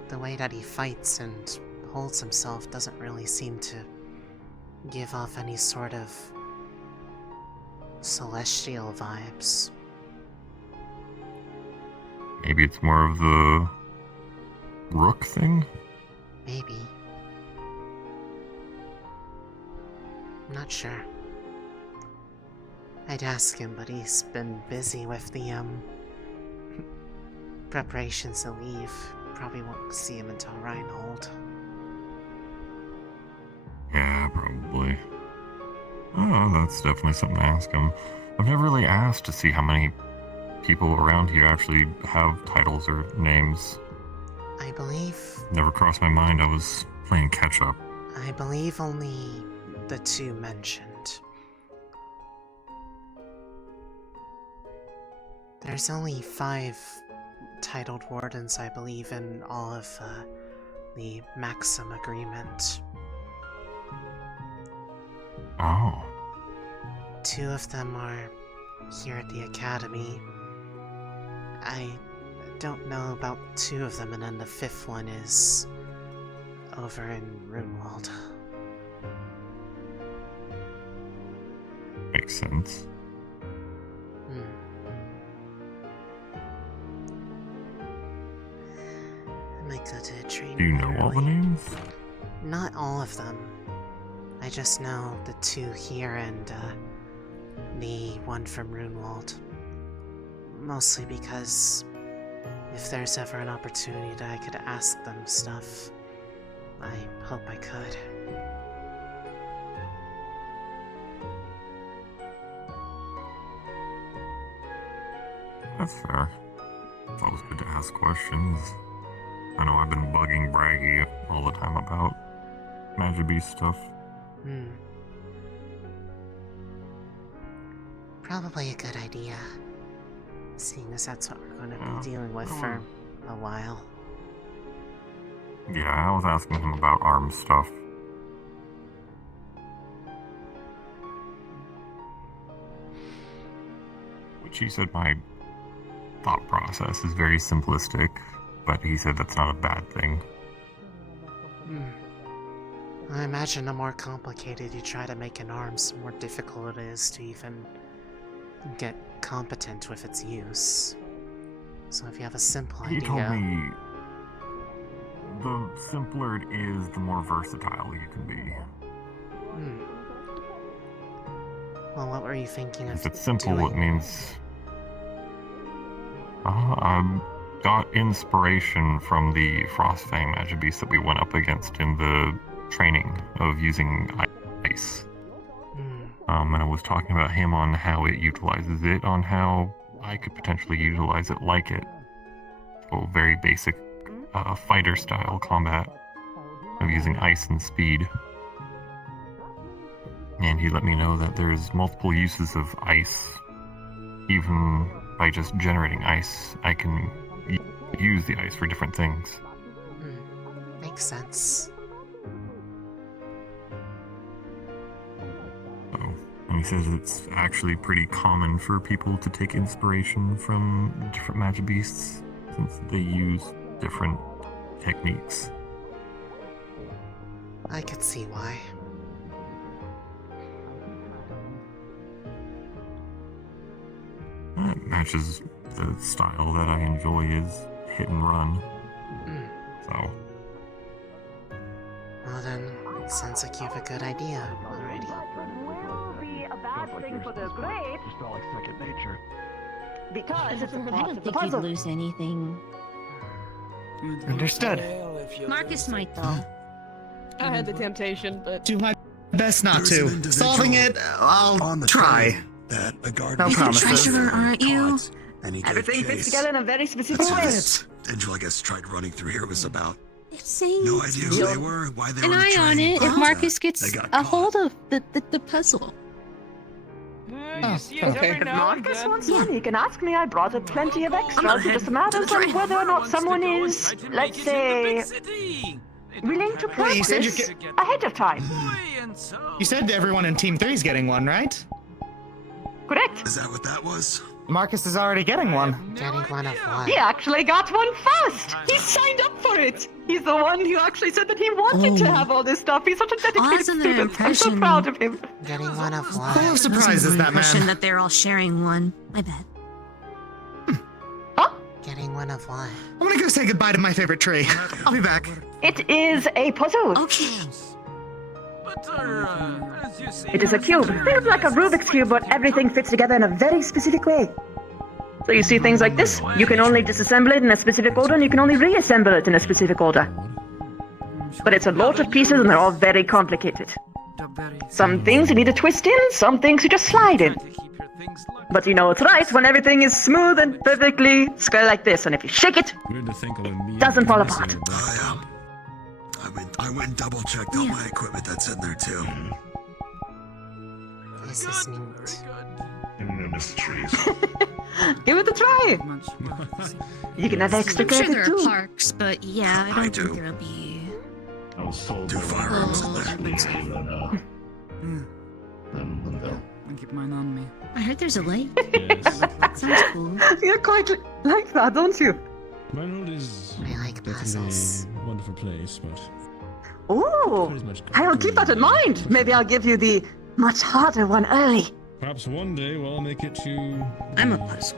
the way that he fights and holds himself doesn't really seem to give off any sort of celestial vibes. Maybe it's more of the rook thing? Maybe. I'm not sure. I'd ask him, but he's been busy with the, preparations to leave. Probably won't see him until Reinhold. Yeah, probably. Oh, that's definitely something to ask him. I've never really asked to see how many people around here actually have titles or names. I believe... Never crossed my mind. I was playing catch-up. I believe only the two mentioned. There's only 5 titled Wardens, I believe, in all of the Maxim agreement. Oh. 2 of them are here at the Academy. I don't know about 2 of them, and then the 5th one is over in Runewald. makes sense. I might go to a training. Do you know all the names? Not all of them. I just know the 2 here and the one from Runewald. Mostly because if there's ever an opportunity that I could ask them stuff, I hope I could. That's fair. It's always good to ask questions. I know I've been bugging Braggy all the time about Magic Beast stuff. Probably a good idea. Seeing as that's what we're going to be dealing with for a while. Yeah, I was asking him about arms stuff. Which he said my thought process is very simplistic, but he said that's not a bad thing. I imagine the more complicated you try to make an arms, the more difficult it is to even get competent with its use. So if you have a simple idea... He told me the simpler it is, the more versatile you can be. Well, what were you thinking of If it's simple, doing? it means... I got inspiration from the Frostfang Magic Beast that we went up against in the training of using ice. And I was talking about him on how it utilizes it, on how I could potentially utilize it like it. So very basic fighter style combat of using ice and speed. And he let me know that there's multiple uses of ice. Even by just generating ice, I can use the ice for different things. Makes sense. And he says it's actually pretty common for people to take inspiration from different Magic Beasts, since they use different techniques. I could see why. That matches the style that I enjoy, is hit and run. So, Well then, sounds like you have a good idea already. Will be a bad thing for the great. Just felt like second nature. Because it's a I part don't of the think you'd puzzle. lose anything. Understood. Marcus might though. I had the temptation, but Do my best not There's an to. individual Solving it, I'll on the try. train that a guard No was promises. Treasurer, aren't you? and he gave Everything fits chase. together in a very specific way. That's what Angel, I guess, tried running through here was about. Saying No idea who they were, why they an were on the eye on train, it if but, Marcus they gets got a caught. hold of the puzzle. If Marcus wants one, he can ask me. I brought it plenty of extras. It just matters on whether or not someone is, let's say, willing to Wait, you said practice ahead of time. You said everyone in Team 3 is getting one, right? Correct. Is that what that was? Marcus is already getting one. Getting one of what? He actually got one first. He signed up for it. He's the one who actually said that he wanted to have all this stuff. He's such a dedicated student. I'm so proud of him. Getting one of what? Full of surprises, that man. That they're all sharing one. My bad. Getting one of what? I'm gonna go say goodbye to my favorite tree. I'll be back. It is a puzzle. Okay. It is a cube. Feels like a Rubik's Cube, but everything fits together in a very specific way. So you see things like this. You can only disassemble it in a specific order, and you can only reassemble it in a specific order. But it's a lot of pieces, and they're all very complicated. Some things you need to twist in, some things you just slide in. But you know it's right when everything is smooth and perfectly square like this, and if you shake it, it doesn't fall apart. I went and double checked all my equipment that's in there too. This is neat. Give it a try. You can have extra I'm sure credit there too. are parks, but yeah, I don't think there'll be. Two firearms in there. I keep mine on me. I heard there's a lake. Sounds cool. You're quite like that, don't you? Minehold is I like puzzles. a wonderful place, but Ooh, I will keep that in mind. Maybe I'll give you the much harder one early. Perhaps one day we'll make it to. I'm a puzzle.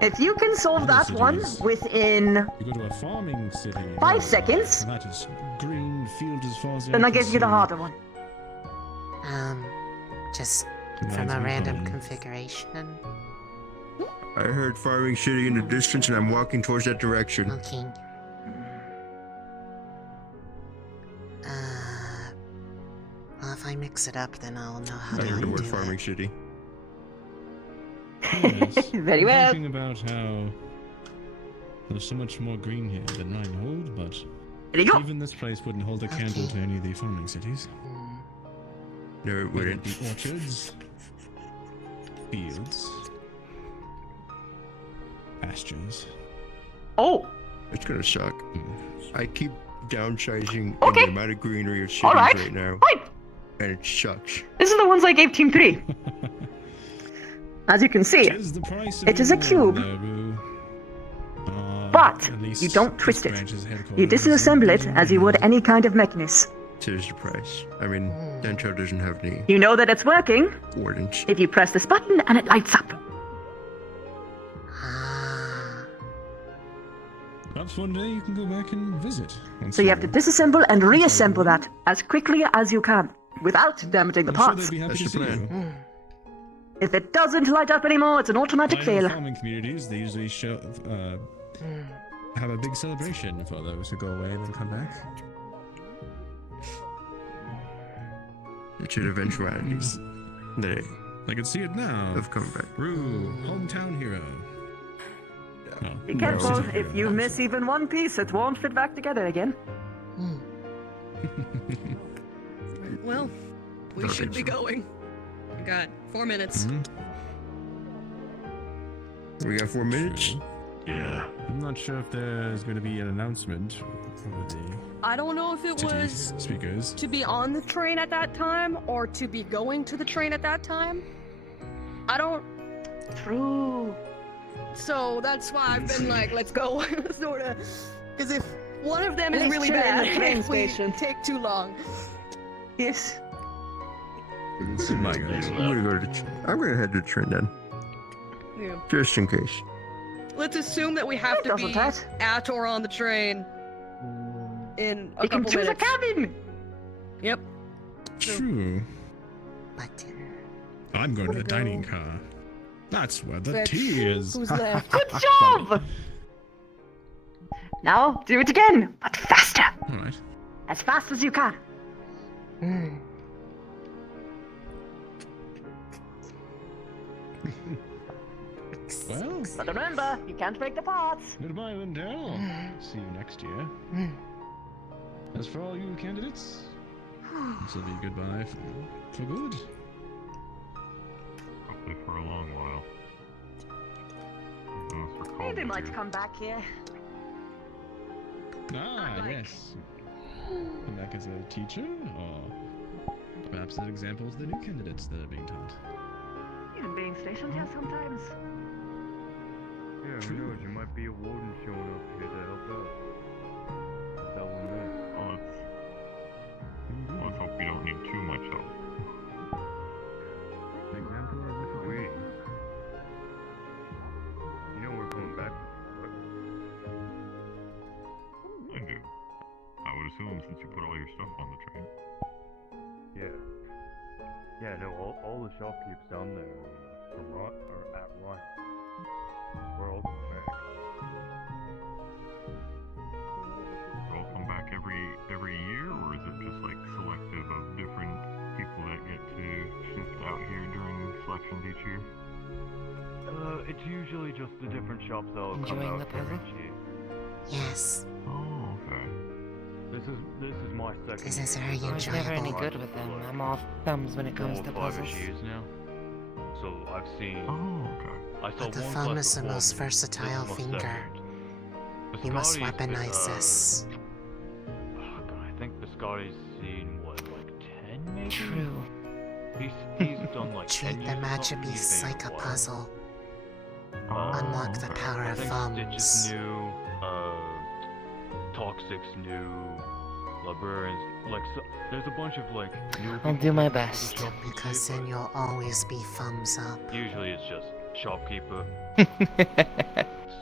If you can solve that one within You go to a farming city. 5 seconds, That is green fields as far as then I give you the harder one. Just from a random configuration. I heard firing city in the distance and I'm walking towards that direction. Okay. Well, if I mix it up, then I'll know how I to heard the word undo farming it. city. Yes. Very well. Talking about how there's so much more green here than mine hold, but even this place wouldn't hold a candle to any of the farming cities. No, it wouldn't. The orchards, fields, pastures. Oh! It's gonna suck. I keep downsizing Okay. the amount of greenery of cities Alright, right now. fine. And it sucks. This is the ones I gave Team 3. As you can see, it is a cube. But you don't twist it. You disassemble it as you would any kind of mechanism. Tis the price. I mean, Dento doesn't have any You know that it's working Wardens. if you press this button and it lights up. Perhaps one day you can go back and visit. So you have to disassemble and reassemble that as quickly as you can, without damaging the parts. That's the plan. If it doesn't light up anymore, it's an automatic In fail. farming communities, they usually have a big celebration for those who go away and then come back. It's an eventualities. They I can see it now. have come back. Rue, hometown hero. Be careful, if you miss even one piece, it won't fit back together again. Well, we should be going. We got 4 minutes. We got 4 minutes? Yeah. I'm not sure if there's going to be an announcement for the I don't know if it city was speakers. to be on the train at that time or to be going to the train at that time. I don't. True. So that's why I've been like, let's go, sort of. Because if one of them is Let's really chill in bad, the train if we station. take too long. Yes. I'm gonna head to the train then. Yeah. Just in case. Let's assume that we have to be at or on the train in a You can couple choose a minutes. cabin. Yep. True. I'm going to the dining car. That's where the tea is. Who's left? Good job! Now, do it again, but faster. Alright. As fast as you can. Well, But remember, you can't break the parts. goodbye, Lindell. See you next year. As for all you candidates, this will be goodbye for good. Hopefully for a long while. Unless we're Hey, called they to might do. come back here. Ah, yes. Come back as a teacher, or perhaps as examples of the new candidates that are being taught. Even being stationed here sometimes. Yeah, who knows? You might be a warden showing up here to help out. That one there. Let's hope we don't need too much help. Example of this way. You know we're going back. I do. I would assume since you put all your stuff on the train. Yeah. Yeah, no, all the shopkeepers down there are at Ryan. We're all going back. They all come back every year, or is it just like selective of different people that get to shift out here during selections each year? It's usually just the different shops that'll come Enjoying out the here puzzle? each year. Yes. Oh, okay. This is my second. This is very I was never any enjoyable. good with them. I'm all thumbs when it comes to 5 puzzles. years now. So I've seen. Oh, okay. I saw But the one thumb class is the before most me. versatile This is my finger. second. The You must Scotty's been, weaponize this. Oh God, I think the Scotty's seen what, like 10 maybe? True. He's done like 10 Treat years the or magic something. He's beasts been like a what? puzzle. Unlock the power I of think thumbs. Stitch's new, Toxic's new, Librarians, like There's a bunch of like new I'll people do my at the best. shop and Because shit, then you'll always be thumbs up. but usually it's just shopkeeper,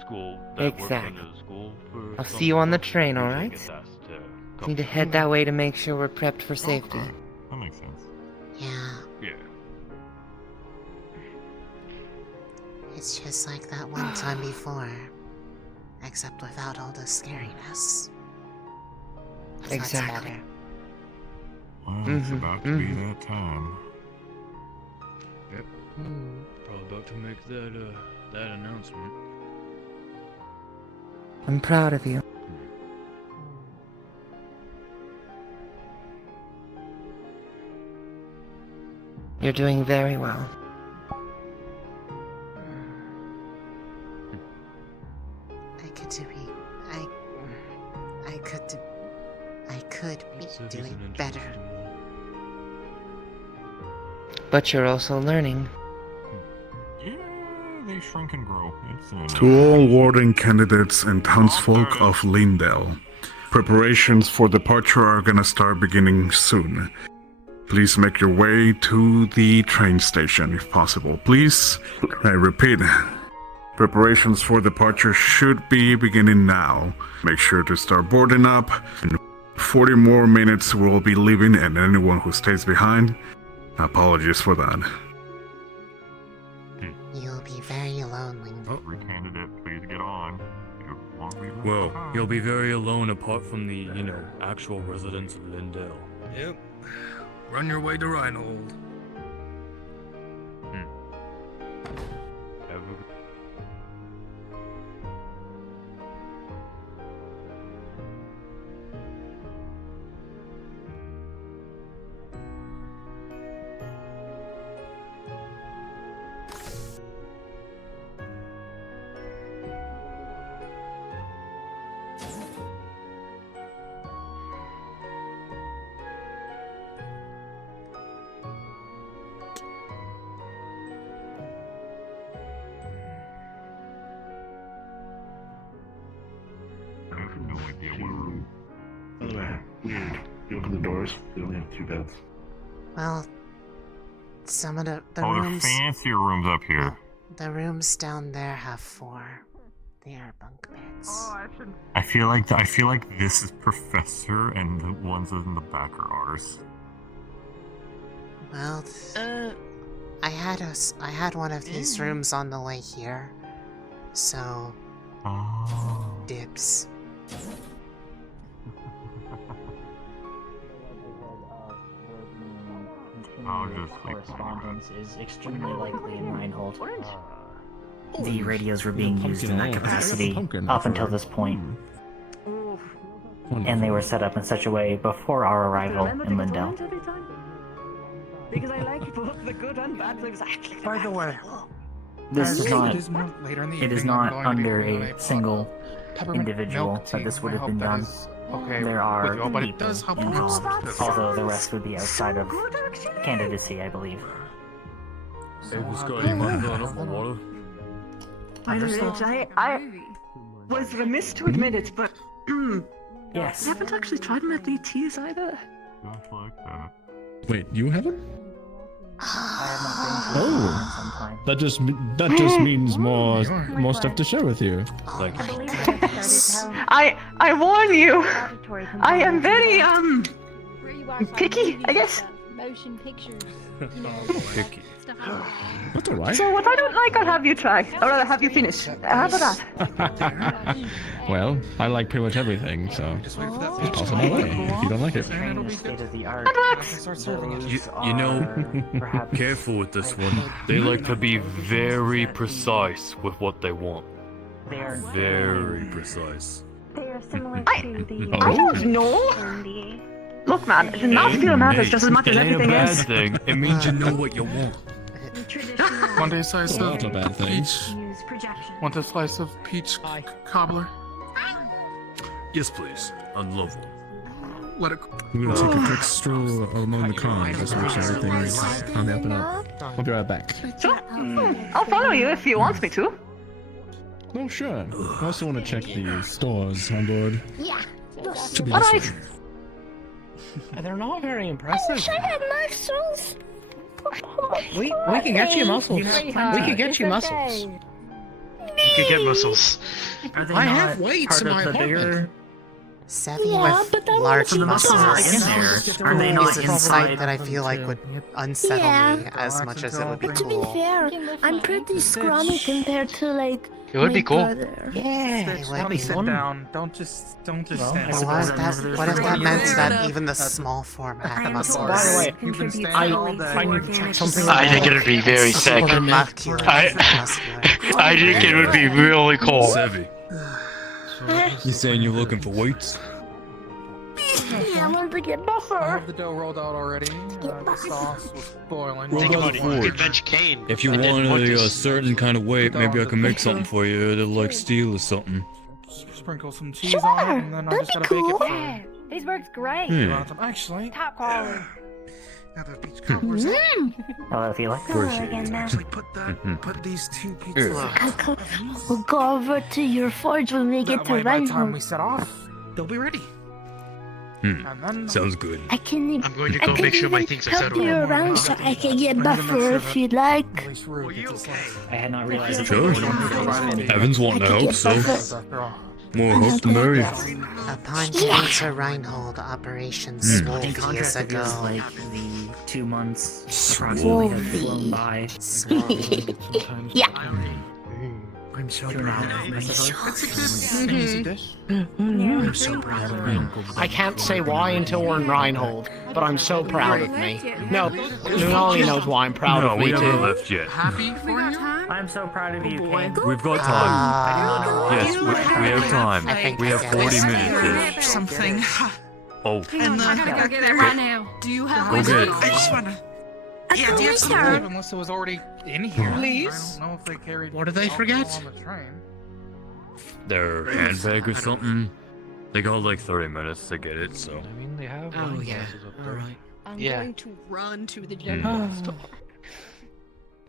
school that works Exactly. under the school for I'll some see you on the stuff, train, usually alright? gets asked to Need come to head that way to make sure we're prepped for safety. That makes sense. Yeah, Yeah. it's just like that one time before. Except without all the scariness. If that's Exactly. better. Well, it's about to be that time. Yep. Probably about to make that announcement. I'm proud of you. You're doing very well. I could be doing better. But you're also learning. Yeah, they shrink and grow. It's To all warden candidates and townsfolk of Lindell, preparations for departure are gonna start beginning soon. Please make your way to the train station if possible. Please, I repeat, preparations for departure should be beginning now. Make sure to start boarding up. In 40 more minutes we'll be leaving, and anyone who stays behind, apologies for that. You'll be very lonely. Every candidate, please get on. You won't be left Well, behind. you'll be very alone apart from the, actual residents of Lindell. Yep. Run your way to Reinhold. I have no idea what room. By the way, weird. You open the doors, they only have 2 beds. Well, some of the Oh, the rooms. fancier rooms up here. The rooms down there have 4. They are bunk beds. Oh, I should. I feel like this is Professor, and the ones in the back are ours. Well, I had one of these rooms on the way here, so dibs. Correspondence is extremely likely in Reinhold. The radios were being used in that capacity up until this point, and they were set up in such a way before our arrival in Lindell. Because I like both the good and bad things. By the way, This this is not. later in the It is evening, I'm not going to be under doing a single peppermint individual milk that tea. this would I have been hope that done. is okay There with are you all, but it people does help involved, promote although the rest would be outside of candidacy, I believe. Hey, this guy, you mind filling up my water? I was remiss to admit it, but yes, I haven't actually tried milky teas either. Just like that. Wait, you haven't? I Oh, that just means more stuff to share with you. Like, I warn you, I am very picky, I guess. Motion pictures. Picky. That's alright. So what I don't like, I'll have you try, or rather have you finish. How about that? Well, I like pretty much everything, so just toss it my way if you don't like it. State of the art. You know, careful with this one. They like to be very precise with what they want. Very precise. They are similar I to the. I don't know. Look, man, the mouthfeel matters just as much as everything It ain't a else. bad thing. It means you know what you want. Want a slice Well, of that's a bad thing. peach? Want a slice of peach cobbler? Yes, please. I'd love one. Let it. I'm gonna take a quick stroll along the con just to make sure everything is on the up and up. I'll be right back. Sure. I'll follow you if you want me to. Oh, sure. I also want to check the stores on board. Yeah. Should be All this right. way. They're not very impressive. I had muscles. We can get you muscles. We can get you muscles. You could get muscles. I have weights in my apartment. Savvy Yeah, with but I large want muscles muscles. Are they not is insight that I feel like would unsettle me as much as it would be But to be cool. fair, I'm pretty scrawny compared to like. It would be my cool. brother. Yeah. Let me Sit down. Don't just stand. Well, what if that meant that even the small form had the muscles? By the way, You've been standing I all day. need to check something. I think it would be very sick. Muscular. I think it would be really cool. Sevi. You saying you're looking for weights? I want to get buffer. I have the dough rolled out already. The sauce was boiling. Think Roll about out it. You forge. could bench Kane. If you and then want a Mortis. certain kind of weight, maybe I can make something for you. It'll like steel or something. Sprinkle some cheese on it, and then I just gotta bake it for. This works great. Actually, Top quality. now the beach covers it. Hello, Felix. Actually, put these two pizzas. We'll go over to your forge when we get That to way, by the time we Reinhold. set off, they'll be ready. And then Sounds good. I can even. I'm going to I go can make sure my even things are help settled. you around so I can get buffer if you'd like. at least Rue gets a slice. I had not realized. Sure. Evan's wanting to help, so more hope the merrier. Upon getting to Reinhold, Operation Swolf years Contract feels ago. like the 2 months approximately have flown by. Yeah. I'm so Sure, proud now, of you. It's An easy dish. I'm so proud of you. I can't say why until we're in Reinhold, but I'm so proud of me. No, Lunali knows why I'm proud No, of we me haven't too. left yet. Happy for you? I'm so proud of you, Kane. We've got time. Yes, we have I time. think We have I 40 guess. minutes. Something. Oh, And I gotta go get it right now. Do you have Go my get it. I just wanna. Yeah, do you have some I more? believe unless it was already in here. Please? I don't know if they carried. What did they alcohol forget? On the train. their handbag or something. They got like 30 minutes to get it, so. I mean, they have. Oh, wine yeah. glasses up there. Alright. I'm Yeah. going to run to the general store.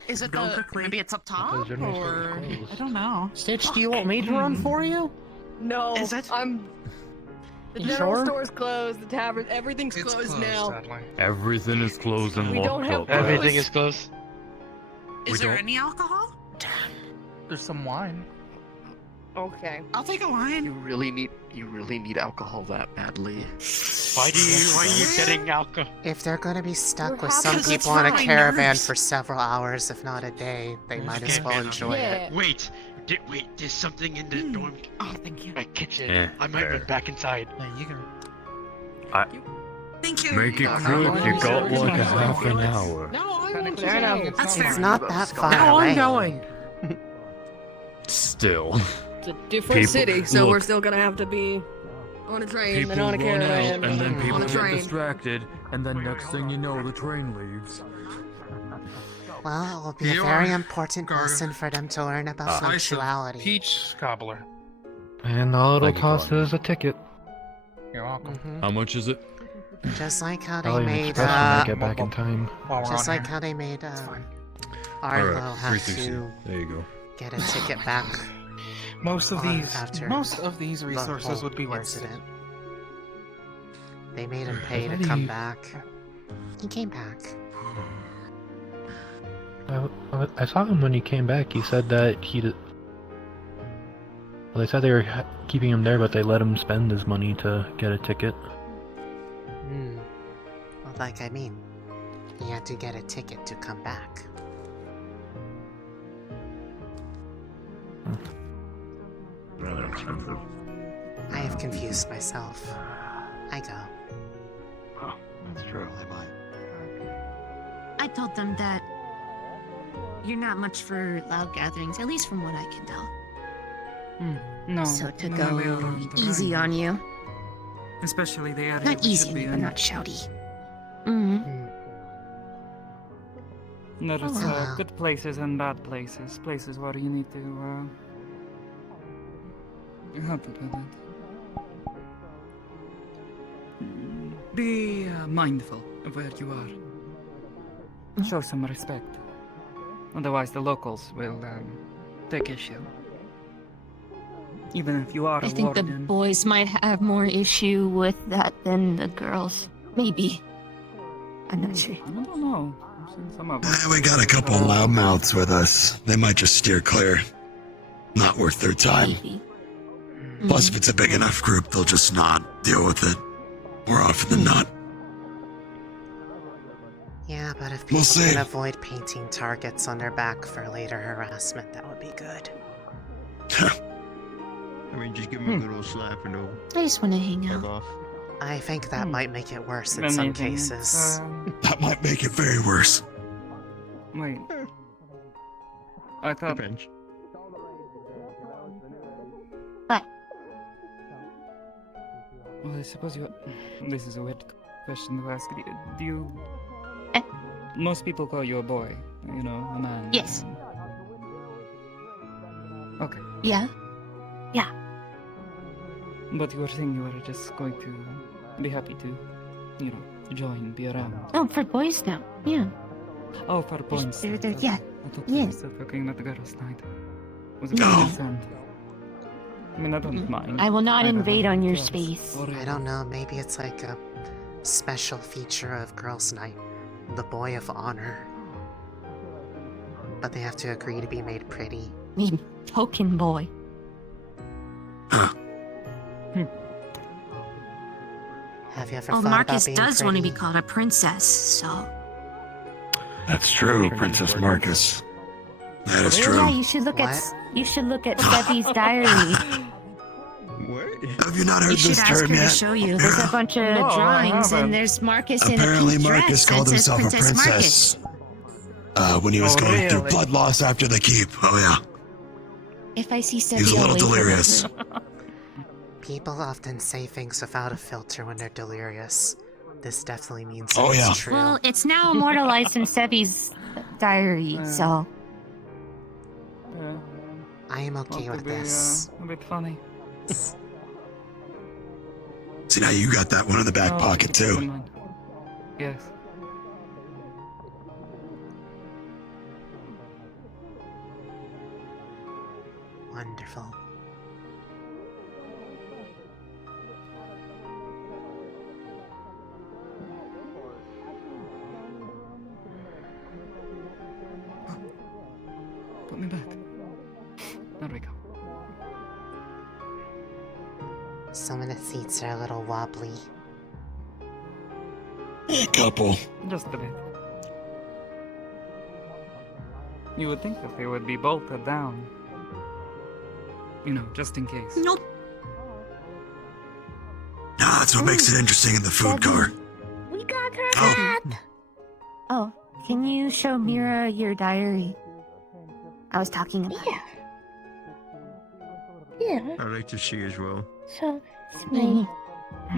Is it Go the quickly. maybe it's up top The general store or is closed. I don't know. Stitch, do you want me to run for you? No, Is it? I'm. The You general sure? store's closed. The tavern, everything's It's closed, closed, now. sadly. Everything is closed and We don't locked have up. Everything is closed. Is there any alcohol? There's some wine. Okay. I'll take a wine. You really need alcohol that badly. Why are you getting alcohol? If they're gonna be stuck We're with some having people in a fine, caravan nerves. for several hours, if not a day, they might as well enjoy it. Wait, there's something in the dorm. Oh, thank you. My kitchen. Yeah, I might fair. run back inside. Yeah, you can. Thank you. Make it No, quick, you got no, like a no, half an no. hour. No, I want to Fair enough. go. That's It's fair. not that far No, away. I'm going. Still. It's a different People- city, so we're look. still gonna have to be on a train, People then on a run caravan, out, and then people on a get train. distracted, and then next thing you know, the train leaves. Well, it will be You a very are important Gargo. lesson for them to learn about Slice of punctuality. Peach cobbler. And all it'll Thank you, cost Colin. is a ticket. You're welcome. How much is it? Just like how they Probably an made, express when I get back in time. While we're just on like here. how they made, Alright, Arlo have 360. to There you go. get a ticket back Most of on these after resources the whole would be wasted. incident. They made him pay to thought come he- back. He came back. I saw him when he came back. He said that well, they said they were keeping him there, but they let him spend his money to get a ticket. Well, like I mean, he had to get a ticket to come back. Rather expensive. I have confused myself. I go. Oh, that's true. I told them that you're not much for loud gatherings, at least from what I can tell. No. So to no, go we are easy on you. Especially the area Not we easy, should be but in. not shouty. Mm-hmm. There's Oh, well. good places and bad places. Places where you need to, how to put it? Be mindful of where you are. Show some respect. Otherwise, the locals will take issue. Even if you are I a think the warden. boys might have more issue with that than the girls. Maybe. I'm not sure. I don't know. I've seen some of them. We got a couple loudmouths with us. They might just steer clear. Not worth their time. Plus, if it's a big enough group, they'll just not deal with it. More often than not. Yeah, but if We'll people see. can avoid painting targets on their back for later harassment, that would be good. I mean, just give him a good old slap and over. I just want to hang out. Off. I think that might make it worse in Then some I think it's, cases. That might make it very worse. Wait. I thought. Depends. What? Well, I suppose you. This is a weird question to ask. Do you? Most people call you a boy, you know, a man. Yes. Okay. Yeah. Yeah. But you were saying you were just going to be happy to, you know, join, be around. Oh, for boys now. Yeah. Oh, for boys. Yeah. I thought you Yeah. were still talking about the girls' night. Was it concerned? I mean, I don't mind. I will not Either invade way, on your girls space. or I don't know, maybe it's like a special feature of Girls' Night. The boy of honor. But they have to agree to be made pretty. Me, token boy. Have you ever Well, thought Marcus about being does pretty? want to be called a princess, so. That's true, Princess Marcus. That is Yeah, true. you should look at Sebi's diary. What? Have you not You heard should this ask term her to yet? show you. There's a bunch of No, I drawings, haven't. and there's Marcus in Apparently, a pink Marcus dress called that says himself a Princess princess. Marcus. When he was Oh, going through really? blood loss after the keep. Oh yeah, If I see Sebi, he's a I'll little wave her delirious. over. People often say things without a filter when they're delirious. This definitely means Oh, it's yeah. true. Well, it's now immortalized in Sebi's diary, so. Yeah. I am okay Well, with to be, this. a bit funny. See, now you got that one in the back Oh, pocket keep in too. mind. Yes. Wonderful. Put me back. There we go. Some of the seats are a little wobbly. A couple. Just a bit. You would think that they would be bolted down. You know, just in case. Nope. Nah, that's what makes it interesting in the food car. We got her Oh. back. Oh, can you show Mira your diary? I was talking about. Yeah. I'd like to see as well. So it's my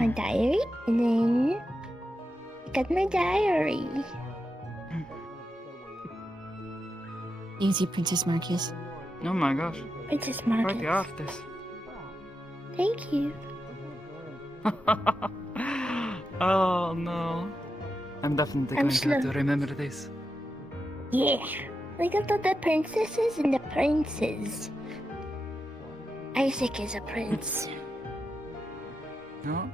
diary, and then I got my diary. Easy, Princess Marcus. Oh my gosh. Princess Quite Marcus. the artist. Thank you. Oh no. I'm definitely I'm going to have slow. to remember this. Yeah. Look at all the princesses and the princes. Isaac is a prince. No?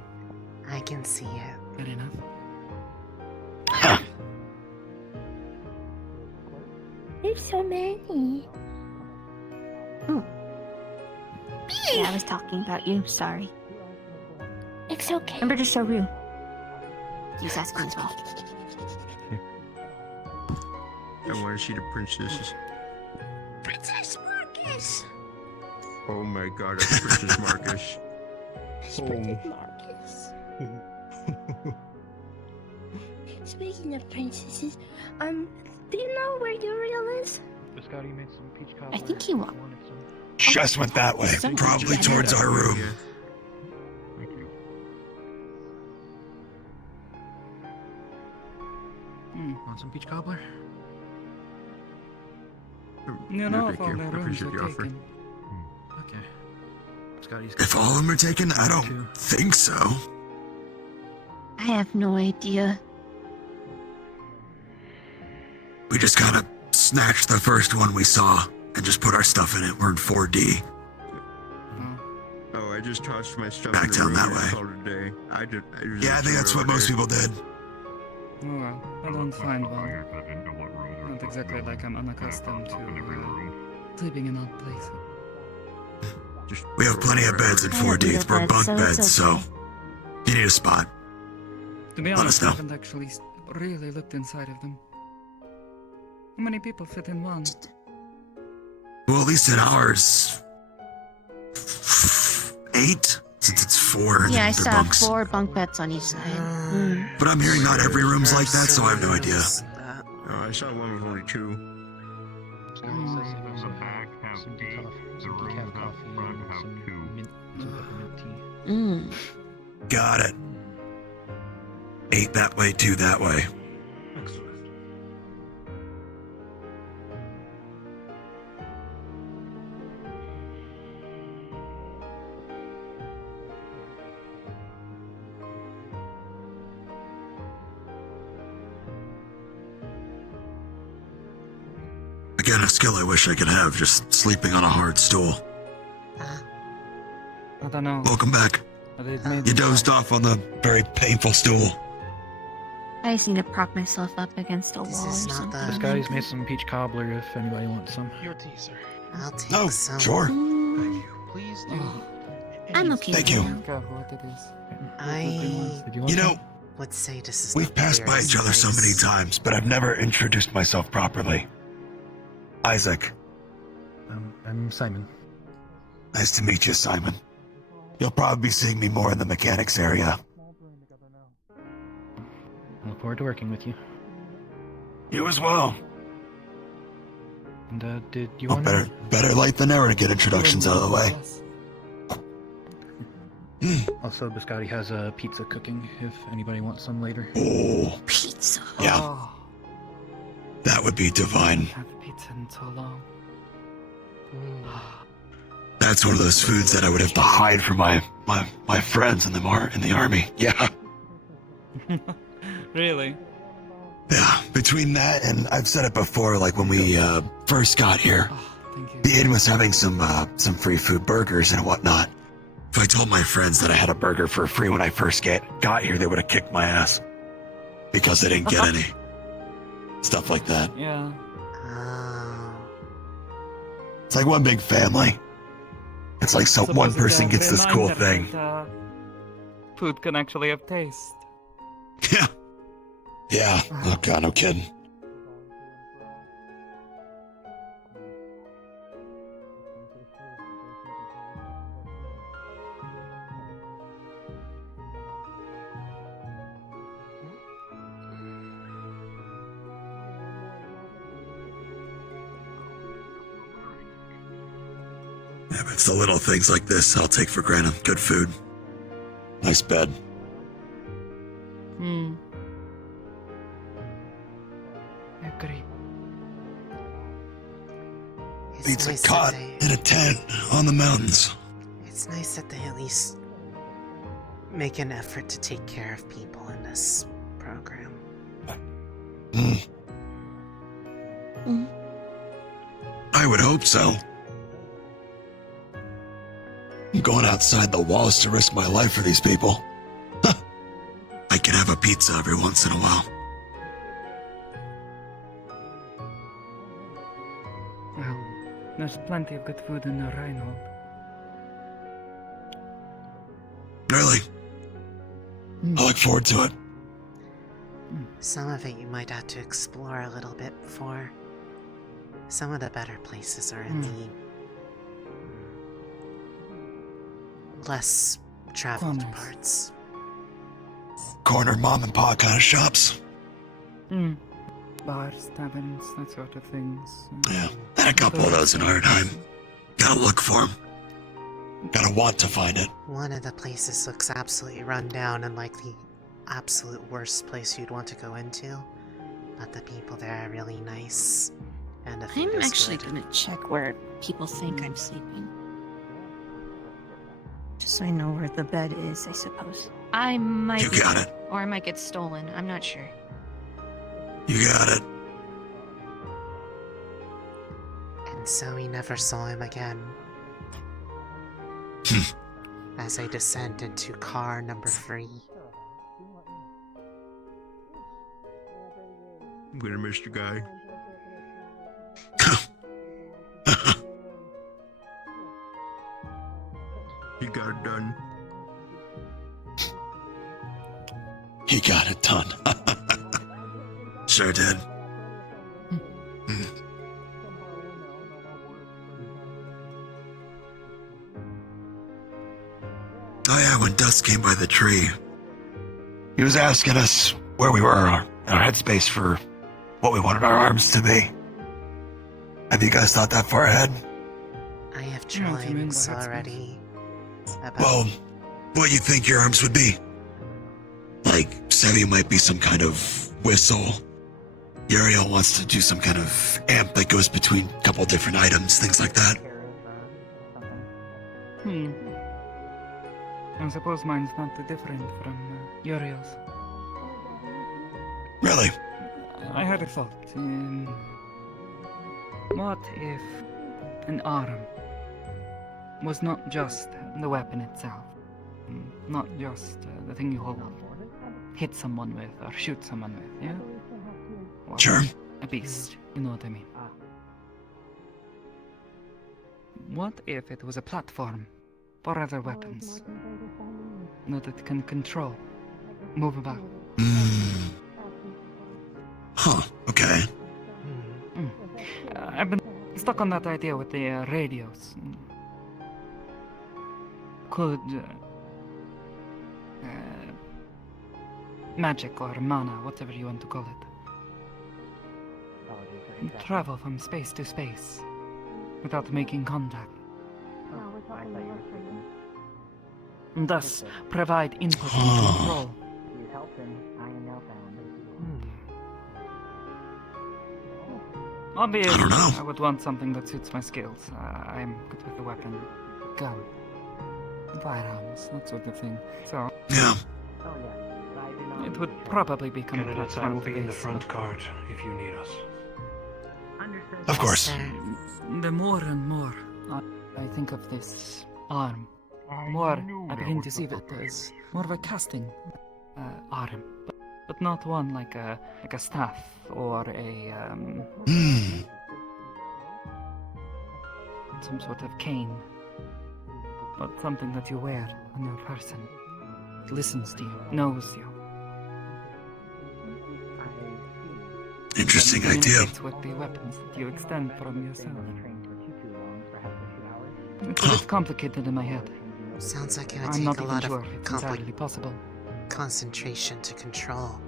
I can see it. Good enough. There's so many. Yeah, I was talking about you. Sorry. It's okay. Remember to show Rue. He's asking as well. I want to see the princesses. Princess Marcus. Oh my god, that's Princess Marcus. Princess Marcus. Speaking of princesses, do you know where Uriel is? Scotty made some peach cobbler. I think he will. Just went that way, probably towards our room. Thank you. Want some peach cobbler? You know, thank if all you. their I rooms appreciate are the offer. taken. Okay. Scotty's If all of them are taken, I don't think so. I have no idea. We just kind of snatched the first one we saw and just put our stuff in it. We're in 4D. Oh, I just just tossed my stuff Back in the down road that and way. called it a day. Yeah, I think that's what most people did. Oh well, I don't find one. Not exactly like I'm unaccustomed to sleeping in odd places. We have plenty of beds in 4D. We're bunk beds, so you need a spot. To be Let honest, us know. I haven't actually really looked inside of them. How many people fit in one? Well, at least in ours, 8, since it's 4. Yeah, I they're saw bunks. 4 bunk beds on each side. But I'm hearing not every room's like that, so I have no idea. Oh, I saw one with only 2. Got it. 8 that way, 2 that way. Again, a skill I wish I could have, just sleeping on a hard stool. I don't know. Welcome back. You dozed off on the very painful stool. I just need to prop myself up against a wall or something. This guy's made some peach cobbler if anybody wants some. Your tea, sir. I'll take Oh, some. sure. Please do. I'm okay. Thank you. What it is. I You know, would say this is we've the passed by each other so many weirdest times, but I've never introduced myself properly. Isaac. I'm Simon. Nice to meet you, Simon. You'll probably be seeing me more in the mechanics area. I look forward to working with you. You as well. And did you Oh, want better late than never to get introductions out of the way. Also, Biscotti has a pizza cooking if anybody wants some later. Oh, pizza. Yeah. That would be divine. Had pizza in so long. That's one of those foods that I would have to hide from my friends in the army. Yeah. Really? Yeah, between that and I've said it before, like when we first got here, the inn was having some free food burgers and whatnot. If I told my friends that I had a burger for free when I first got here, they would have kicked my ass because they didn't get any. Stuff like that. Yeah. It's like one big family. It's like so one person gets this cool thing. Food can actually have taste. Yeah. Oh god, no kidding. Yeah, but it's the little things like this I'll take for granted. Good food. Nice bed. Agree. Pizza caught in a tent on the mountains. It's nice that they at least make an effort to take care of people in this program. I would hope so. I'm going outside the walls to risk my life for these people. Huh. I can have a pizza every once in a while. Well, there's plenty of good food in the Rheinhold. Really? I look forward to it. Some of it you might have to explore a little bit before. Some of the better places are in the less traveled parts. Corner mom and pop kind of shops. Bars, taverns, that sort of things. Yeah, and a couple of those in Arnheim. Gotta look for them. Gotta want to find it. One of the places looks absolutely run down and like the absolute worst place you'd want to go into. But the people there are really nice. And the food I'm is actually good. gonna check where people think I'm sleeping. Just so I know where the bed is, I suppose. I might. You got it. Or I might get stolen. I'm not sure. You got it. And so we never saw him again. as I descend into car number 3. I'm gonna miss the guy. He got it done. He got it done. Sure did. Oh yeah, when Dust came by the tree, he was asking us where we were in our headspace for what we wanted our arms to be. Have you guys thought that far ahead? I have drawings already. Well, what you think your arms would be? Like, Sevi might be some kind of whistle. Uriel wants to do some kind of amp that goes between a couple different items, things like that. I suppose mine's not too different from Uriel's. Really? I had a thought. What if an arm was not just the weapon itself, not just the thing you hold, hit someone with or shoot someone with, yeah? Or sure. A beast, you know what I mean. What if it was a platform for other weapons that it can control, move about? Huh, okay. I've been stuck on that idea with the radios. Could magic or mana, whatever you want to call it, travel from space to space without making contact, and thus provide input and control. Obviously, I would want something that suits my skills. I'm good with the weapon, gun, firearms, that sort of thing. So yeah, it would probably become a Candidates platform will be in the base, front cart if you need us. Of course. The more and more I think of this arm, more I begin to see it as more of a casting arm, but not one like a staff or a some sort of cane, but something that you wear on your person. It listens to you, knows you. Interesting idea. With the weapons that you extend from yourself. It's a bit complicated in my head. Sounds like it would I'm take not a even lot sure of if it's entirely possible. concentration to control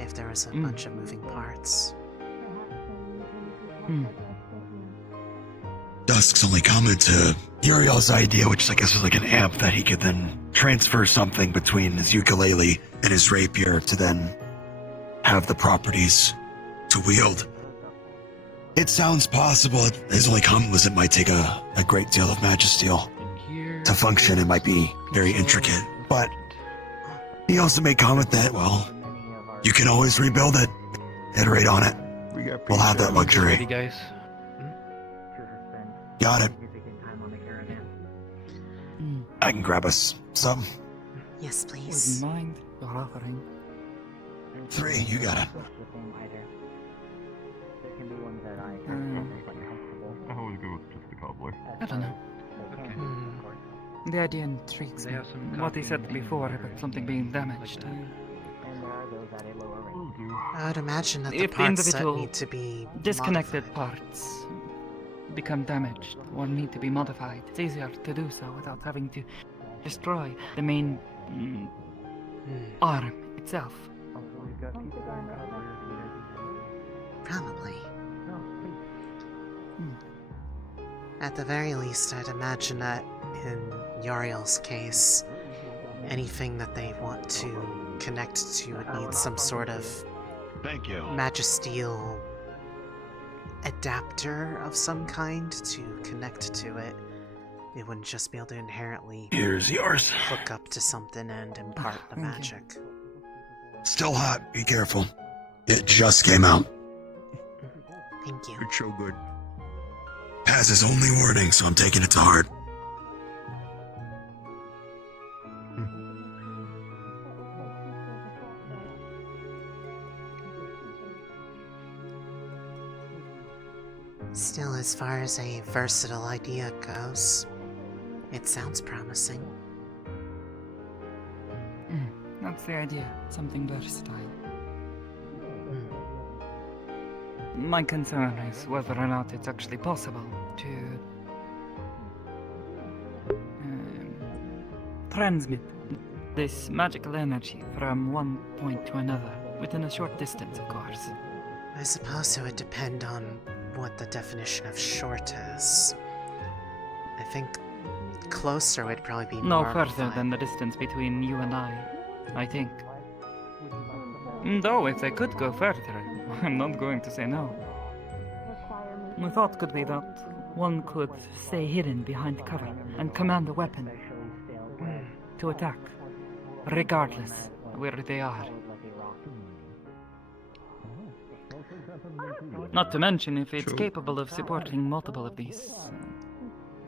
if there was a bunch of moving parts. Dusk's only comment to Uriel's idea, which I guess was like an amp that he could then transfer something between his ukulele and his rapier to then have the properties to wield. It sounds possible. His only comment was it might take a great deal of magisteel to function. It might be very intricate, but he also made comment that, well, you can always rebuild it, iterate on it. We'll have that luxury. Ready, guys? Got it. I can grab us some. Yes, please. Wouldn't mind your offering. 3, you got it. I always go with just the cobbler. I don't know. The idea intrigues me. What he said before about something being damaged. I would imagine that the If the parts that individual need to be disconnected parts become damaged or need to be modified, it's easier to do so without having to destroy the main arm itself. Probably. At the very least, I'd imagine that in Uriel's case, anything that they want to connect to would need some sort of magisteel adapter of some kind to connect to it. It wouldn't just be able to inherently Here's yours. hook up to something and impart the magic. Still hot. Be careful. It just came out. Thank you. It's so good. Has his only warning, so I'm taking it to heart. Still, as far as a versatile idea goes, it sounds promising. That's the idea. Something versatile. My concern is whether or not it's actually possible to transmit this magical energy from one point to another within a short distance, of course. I suppose it would depend on what the definition of short is. I think closer would probably be No more further fine. than the distance between you and I think. Though, if they could go further, I'm not going to say no. My thought could be that one could stay hidden behind cover and command a weapon to attack, regardless where they are. Not to mention if it's capable of supporting multiple of these.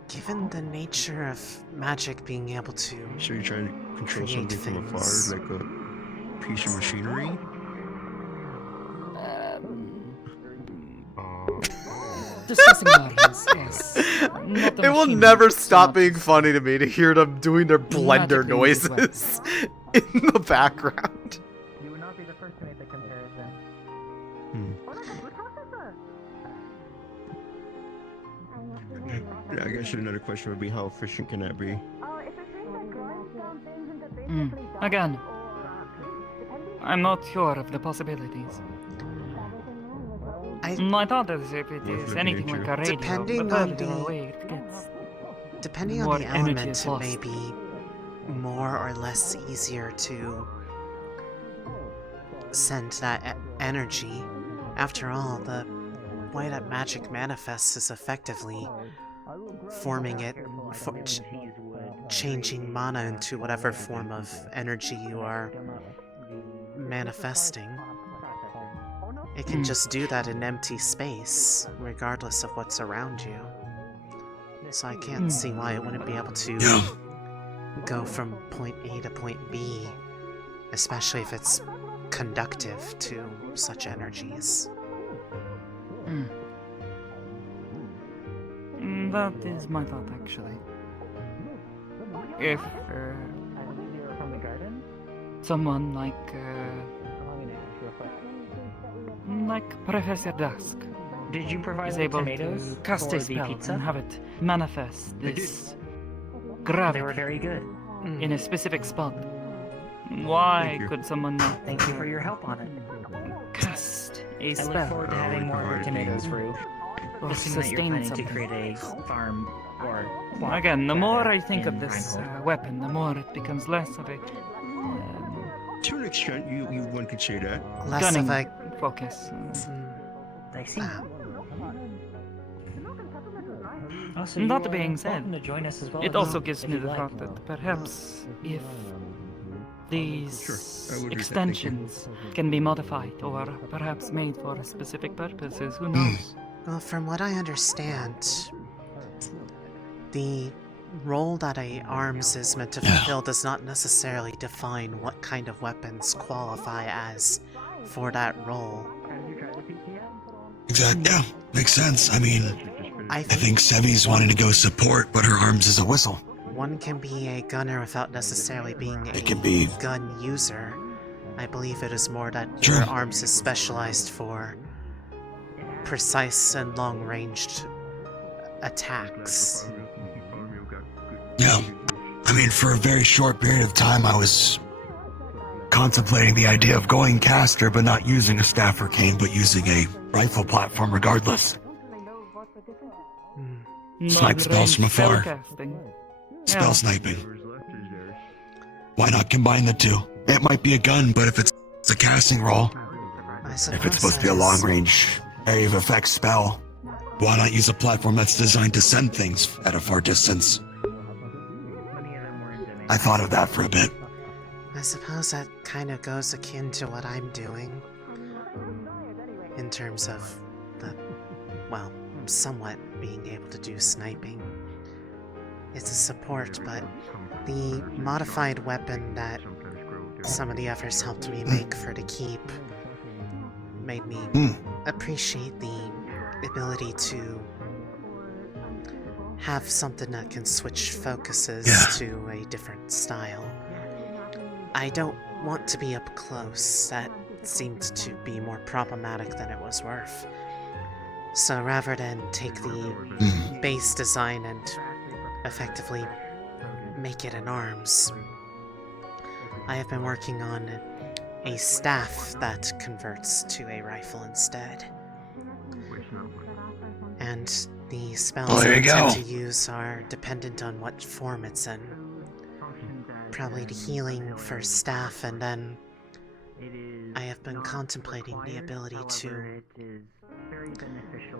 Given the nature of magic being able to So you're trying to control create something from afar, things. like a piece of machinery? Discussing models, yes. Not the It will machine, never so stop much being funny to me to hear them doing their blender magically used noises in the background. You would not be the first to make the comparison. Yeah, I guess another question would be how efficient can that be? Again, I'm not sure of the possibilities. I thought as if it is anything like a radio, Depending the on further the- away it gets, Depending more on the energy element, is it lost. may be more or less easier to send that energy. After all, the way that magic manifests is effectively forming it, changing mana into whatever form of energy you are manifesting. It can just do that in empty space, regardless of what's around you. So I can't see why it wouldn't be able to go from point A to point B, especially if it's conductive to such energies. That is my thought, actually. If someone like Professor Dusk Did you provide is the able tomatoes to cast for a the spell pizza? and have it manifest this gravity They were very good. in a specific spot. Why could someone not Thank you for your help on it. cast a I spell? look forward to having more of your tomatoes, Rue. Or Assuming that you're sustain planning something. to create a farm or Again, the more I think of in this Reinhold. weapon, the more it becomes less of a To an extent, one could say that. Less gunning of a focus. I see. That being said, welcome to join us as well it if also you- gives if me you'd the like. thought that perhaps if these I would read that, thank you. extensions can be modified or perhaps made for specific purposes, who knows? Well, from what I understand, the role that a arms is meant to fulfill does not necessarily define what kind of weapons qualify as for that role. Exactly. Yeah, makes sense. I mean, I think Sevi's wanting to go support, but her arms is a whistle. One can be a gunner without necessarily being a can be- gun user. I believe it is more that Sure. your arms is specialized for precise and long-ranged attacks. Yeah. I mean, for a very short period of time, I was contemplating the idea of going caster, but not using a staff or cane, but using a rifle platform regardless. Snipe spells from afar. Spell sniping. Why not combine the two? It might be a gun, but if it's a casting roll, if it's supposed to be a long-range area of effect spell, why not use a platform that's designed to send things at a far distance? I thought of that for a bit. I suppose that kind of goes akin to what I'm doing. In terms of the, well, somewhat being able to do sniping. It's a support, but the modified weapon that some of the efforts helped me make for the keep made me appreciate the ability to have something that can switch focuses to a different style. I don't want to be up close. That seemed to be more problematic than it was worth. So rather than take the base design and effectively make it in arms, I have been working on a staff that converts to a rifle instead. And the spells I intend to use are dependent on what form it's in. Probably the healing for staff, and then I have been contemplating the ability to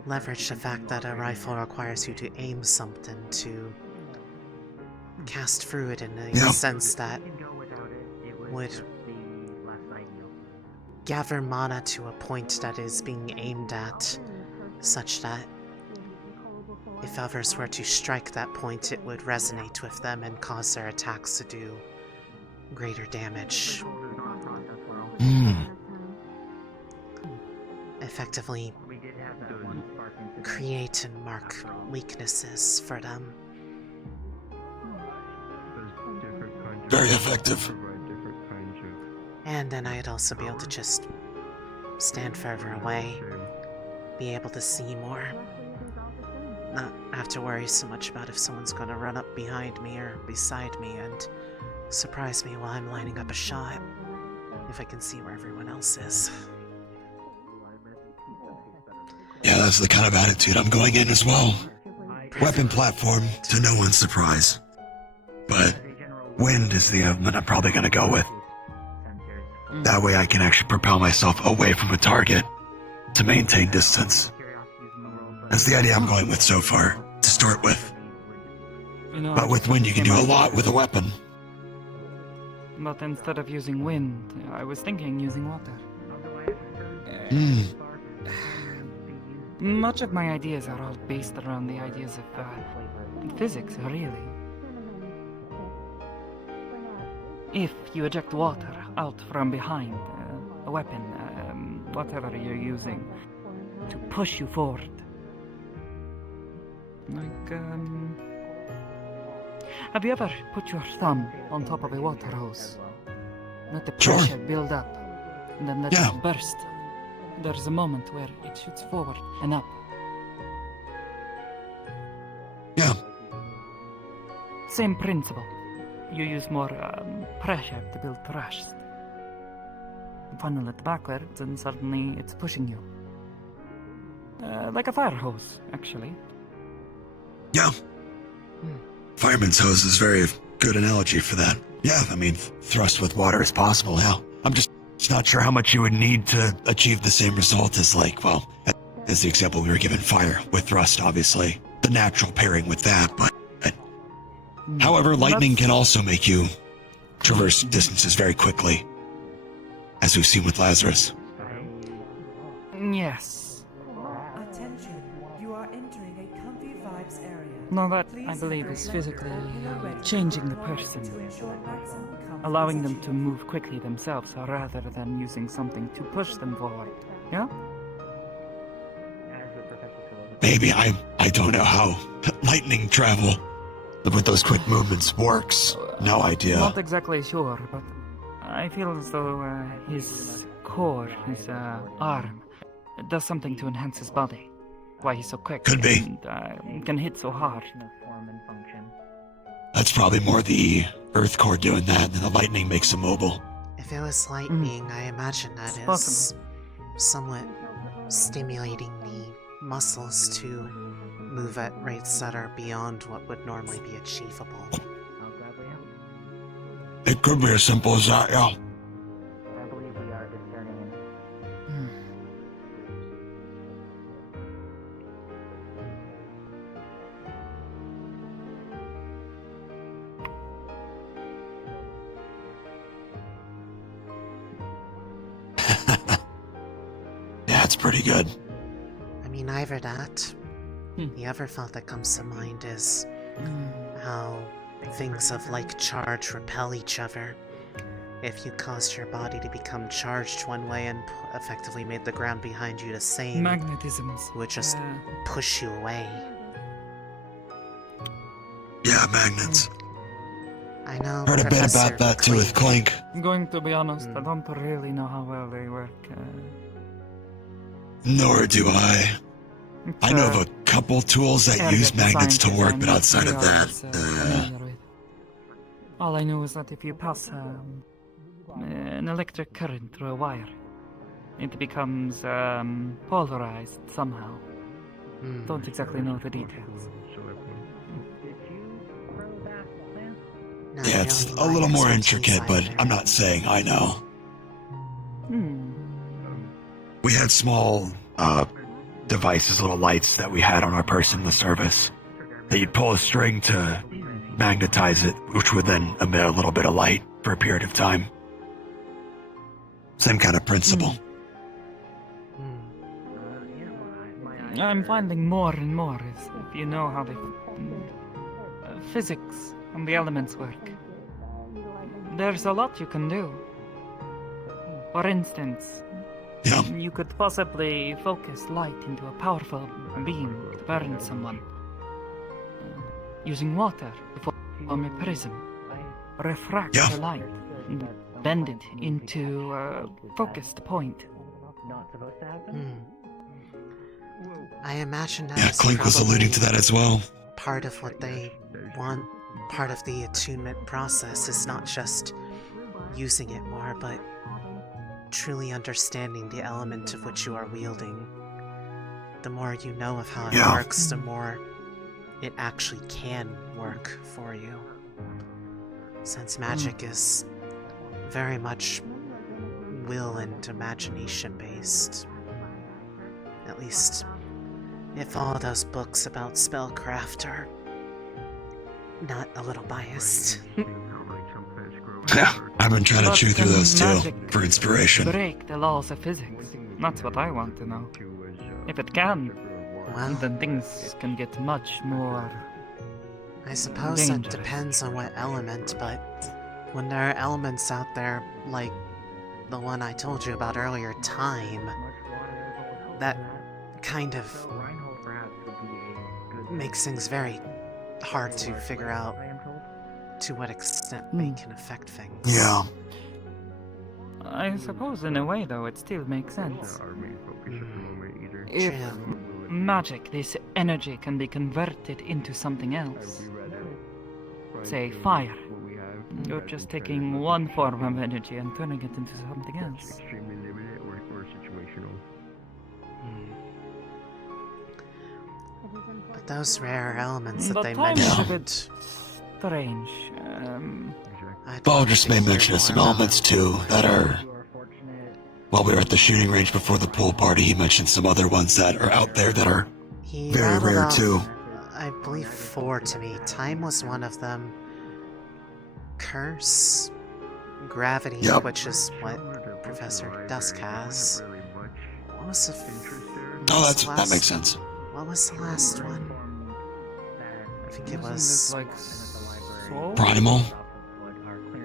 leverage the fact that a rifle requires you to aim something to cast through it in a sense that would gather mana to a point that is being aimed at, such that if others were to strike that point, it would resonate with them and cause their attacks to do greater damage. Effectively create and mark weaknesses for them. Very effective. And then I'd also be able to just stand further away, be able to see more. Not have to worry so much about if someone's gonna run up behind me or beside me and surprise me while I'm lining up a shot, if I can see where everyone else is. Yeah, that's the kind of attitude I'm going in as well. Weapon platform, to no one's surprise. But wind is the element I'm probably gonna go with. That way I can actually propel myself away from a target to maintain distance. That's the idea I'm going with so far, to start with. But with wind you can do a lot with a weapon. But instead of using wind, I was thinking using water. Much of my ideas are all based around the ideas of physics, really. If you eject water out from behind a weapon, whatever you're using, to push you forward. Like, have you ever put your thumb on top of a water hose? Let the pressure build up, and then let it burst. There's a moment where it shoots forward and up. Yeah. Same principle. You use more pressure to build thrust. Funnel it backwards, and suddenly it's pushing you. Like a fire hose, actually. Yeah. Fireman's hose is a very good analogy for that. Yeah, I mean, thrust with water is possible now. I'm just not sure how much you would need to achieve the same result as, like, well, as the example we were given, fire with thrust, obviously. The natural pairing with that, but however, lightning can also make you traverse distances very quickly, as we've seen with Lazarus. Yes. Attention, you are entering a comfy vibes area. No, that, I believe, is physically changing the person. Allowing them to move quickly themselves, rather than using something to push them forward. Yeah? Maybe, I don't know how lightning travel with those quick movements works. No idea. Not exactly sure, but I feel as though his core, his arm, does something to enhance his body. Why he's so quick. Could be. And can hit so hard. That's probably more the Earth core doing that, and the lightning makes him mobile. If it was lightning, I imagine that is somewhat stimulating the muscles to move at rates that are beyond what would normally be achievable. It could be as simple as that, yeah. I believe we are discerning. Yeah, it's pretty good. I mean, either that. The other thought that comes to mind is how things of like charge repel each other. if you caused your body to become charged one way and effectively made the ground behind you the same, Magnetisms. it would just push you away. Yeah, magnets. I know. Heard a bit Professor about that too with Clink. I'm going to be honest, I don't really know how well they work. Nor do I. I know of a couple tools that use magnets to work, but outside of that, all I know is that if you pass an electric current through a wire, it becomes polarized somehow. Don't exactly know the details. yeah, it's a little more intricate, but I'm not saying I know. We had small devices, little lights that we had on our person in the service that you'd pull a string to magnetize it, which would then emit a little bit of light for a period of time. Same kind of principle. I'm finding more and more is if you know how the physics and the elements work. There's a lot you can do. For instance, you could possibly focus light into a powerful beam to burn someone. Using water to form a prism. Refract the light and bend it into a focused point. I imagine that Yeah, Clink was alluding to that as well. Part of what they want, part of the attunement process is not just using it more, but truly understanding the element of which you are wielding. The more you know of how it works, the more it actually can work for you. Since magic is very much will and imagination based. At least, if all those books about spellcraft are not a little biased. Yeah, I've been trying to chew through those too, for inspiration. Break the laws of physics. That's what I want to know. If it can, then things can get much more I suppose dangerous. that depends on what element, but when there are elements out there like the one I told you about earlier, time, that kind of makes things very hard to figure out to what extent they can affect things. Yeah. I suppose in a way though it still makes sense. If magic, this energy can be converted into something else. Say fire. You're just taking one form of energy and turning it into something else. But those rare elements that But they time is a mentioned... bit strange. Bulgers may mention some elements too that are... While we were at the shooting range before the pool party, he mentioned some other ones that are out there that are He very rattled rare off, too. I believe 4 to me. Time was one of them. Curse. Gravity, which is what Professor Dusk has. What was the That makes sense. What was the last one? I think it was... like soul? Primal?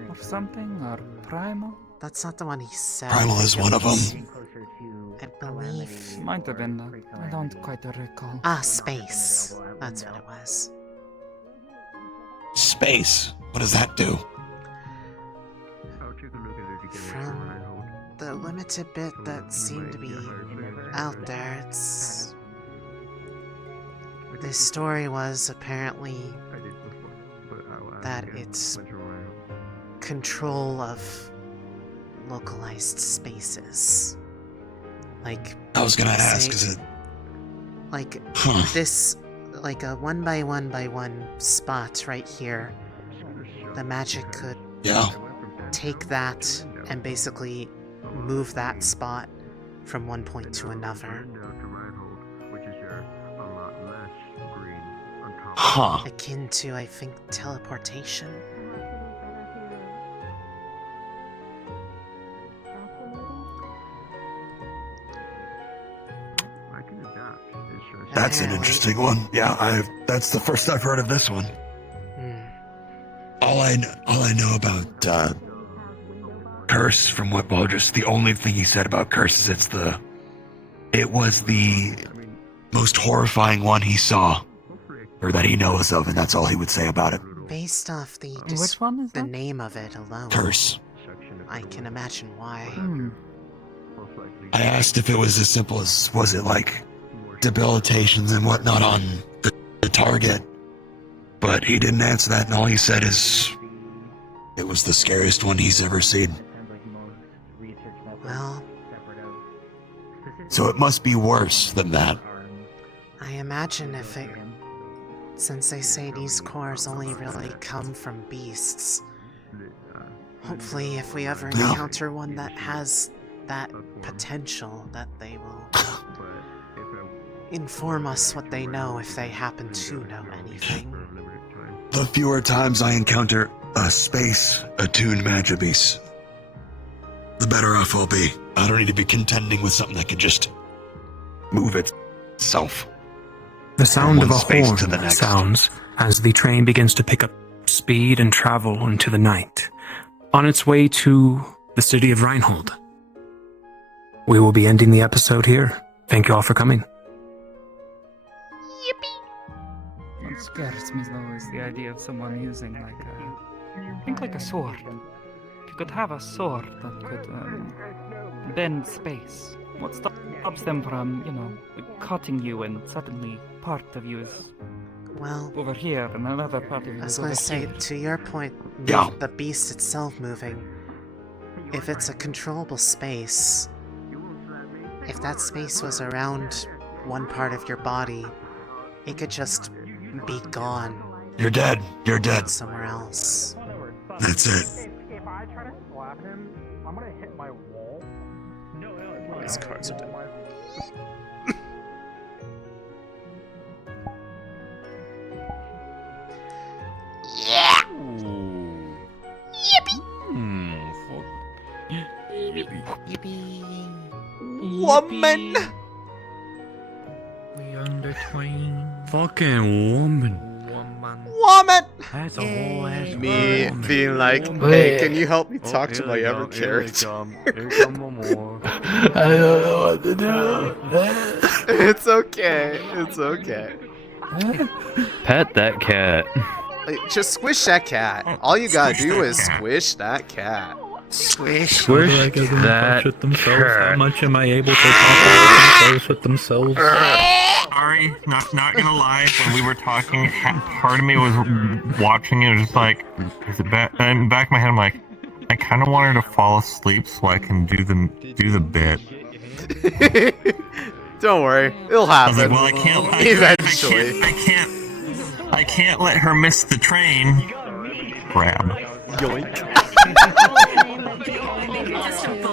Or something? Or primal? That's not the one he said. Primal is one of them. I believe... Might have been that. I don't quite recall. Ah, space. That's what it was. Space? What does that do? From the limited bit that seemed to be out there, it's... The story was apparently that it's control of localized spaces. Like... I was gonna say, ask, is it... Like, this... Like a 1 by 1 by 1 spot right here. The magic could... take that and basically move that spot from one point to another. Akin to, I think, teleportation. That's an interesting one. Yeah, that's the first I've heard of this one. All I know about curse from what Baldrus, the only thing he said about curses, it was the most horrifying one he saw, or that he knows of, and that's all he would say about it. Based off the Which one is the that? name of it alone, Curse. I can imagine why. I asked if it was as simple as, was it like debilitations and whatnot on the target, but he didn't answer that, and all he said is it was the scariest one he's ever seen. Well, so it must be worse than that. I imagine if it... Since they say these cores only really come from beasts, hopefully if we ever encounter one that has that potential, that they will inform us what they know if they happen to know anything. The fewer times I encounter a space-attuned magic beast, the better off I'll be. I don't need to be contending with something that can just move itself. The sound of a space to horn the next. sounds as the train begins to pick up speed and travel into the night, on its way to the city of Reinhold. We will be ending the episode here. Thank you all for coming. What scares me though is the idea of someone using like a sword. If you could have a sword that could bend space, what stops them from, cutting you and suddenly part of you is over here and another part of you I was is going over to say, here. to your point, Yeah. the beast itself moving, if it's a controllable space, if that space was around one part of your body, it could just be gone. You're dead. You're dead. Somewhere else. That's it. If I try to slap him, I'm gonna hit my wall. These cards are dead. Yeah. Yippee! Woman! We intertwine. Fucking woman. Woman! That's a whole ass Me woman. being like, hey, can you help me talk to my other character? I don't know what to do. It's okay. It's okay. Pet that cat. Like, just squish that cat. All you gotta do is squish that cat. Squish. How do I get them to touch with themselves? How much am I able to touch with themselves? Sorry, not gonna lie. When we were talking, part of me was watching it, just like, is it bad? And in the back of my head, I'm like, I kind of want her to fall asleep so I can do the bit. Don't worry, it'll happen. I was like, well, I can't. Eventually. I can't let her miss the train. Grab. Yoink.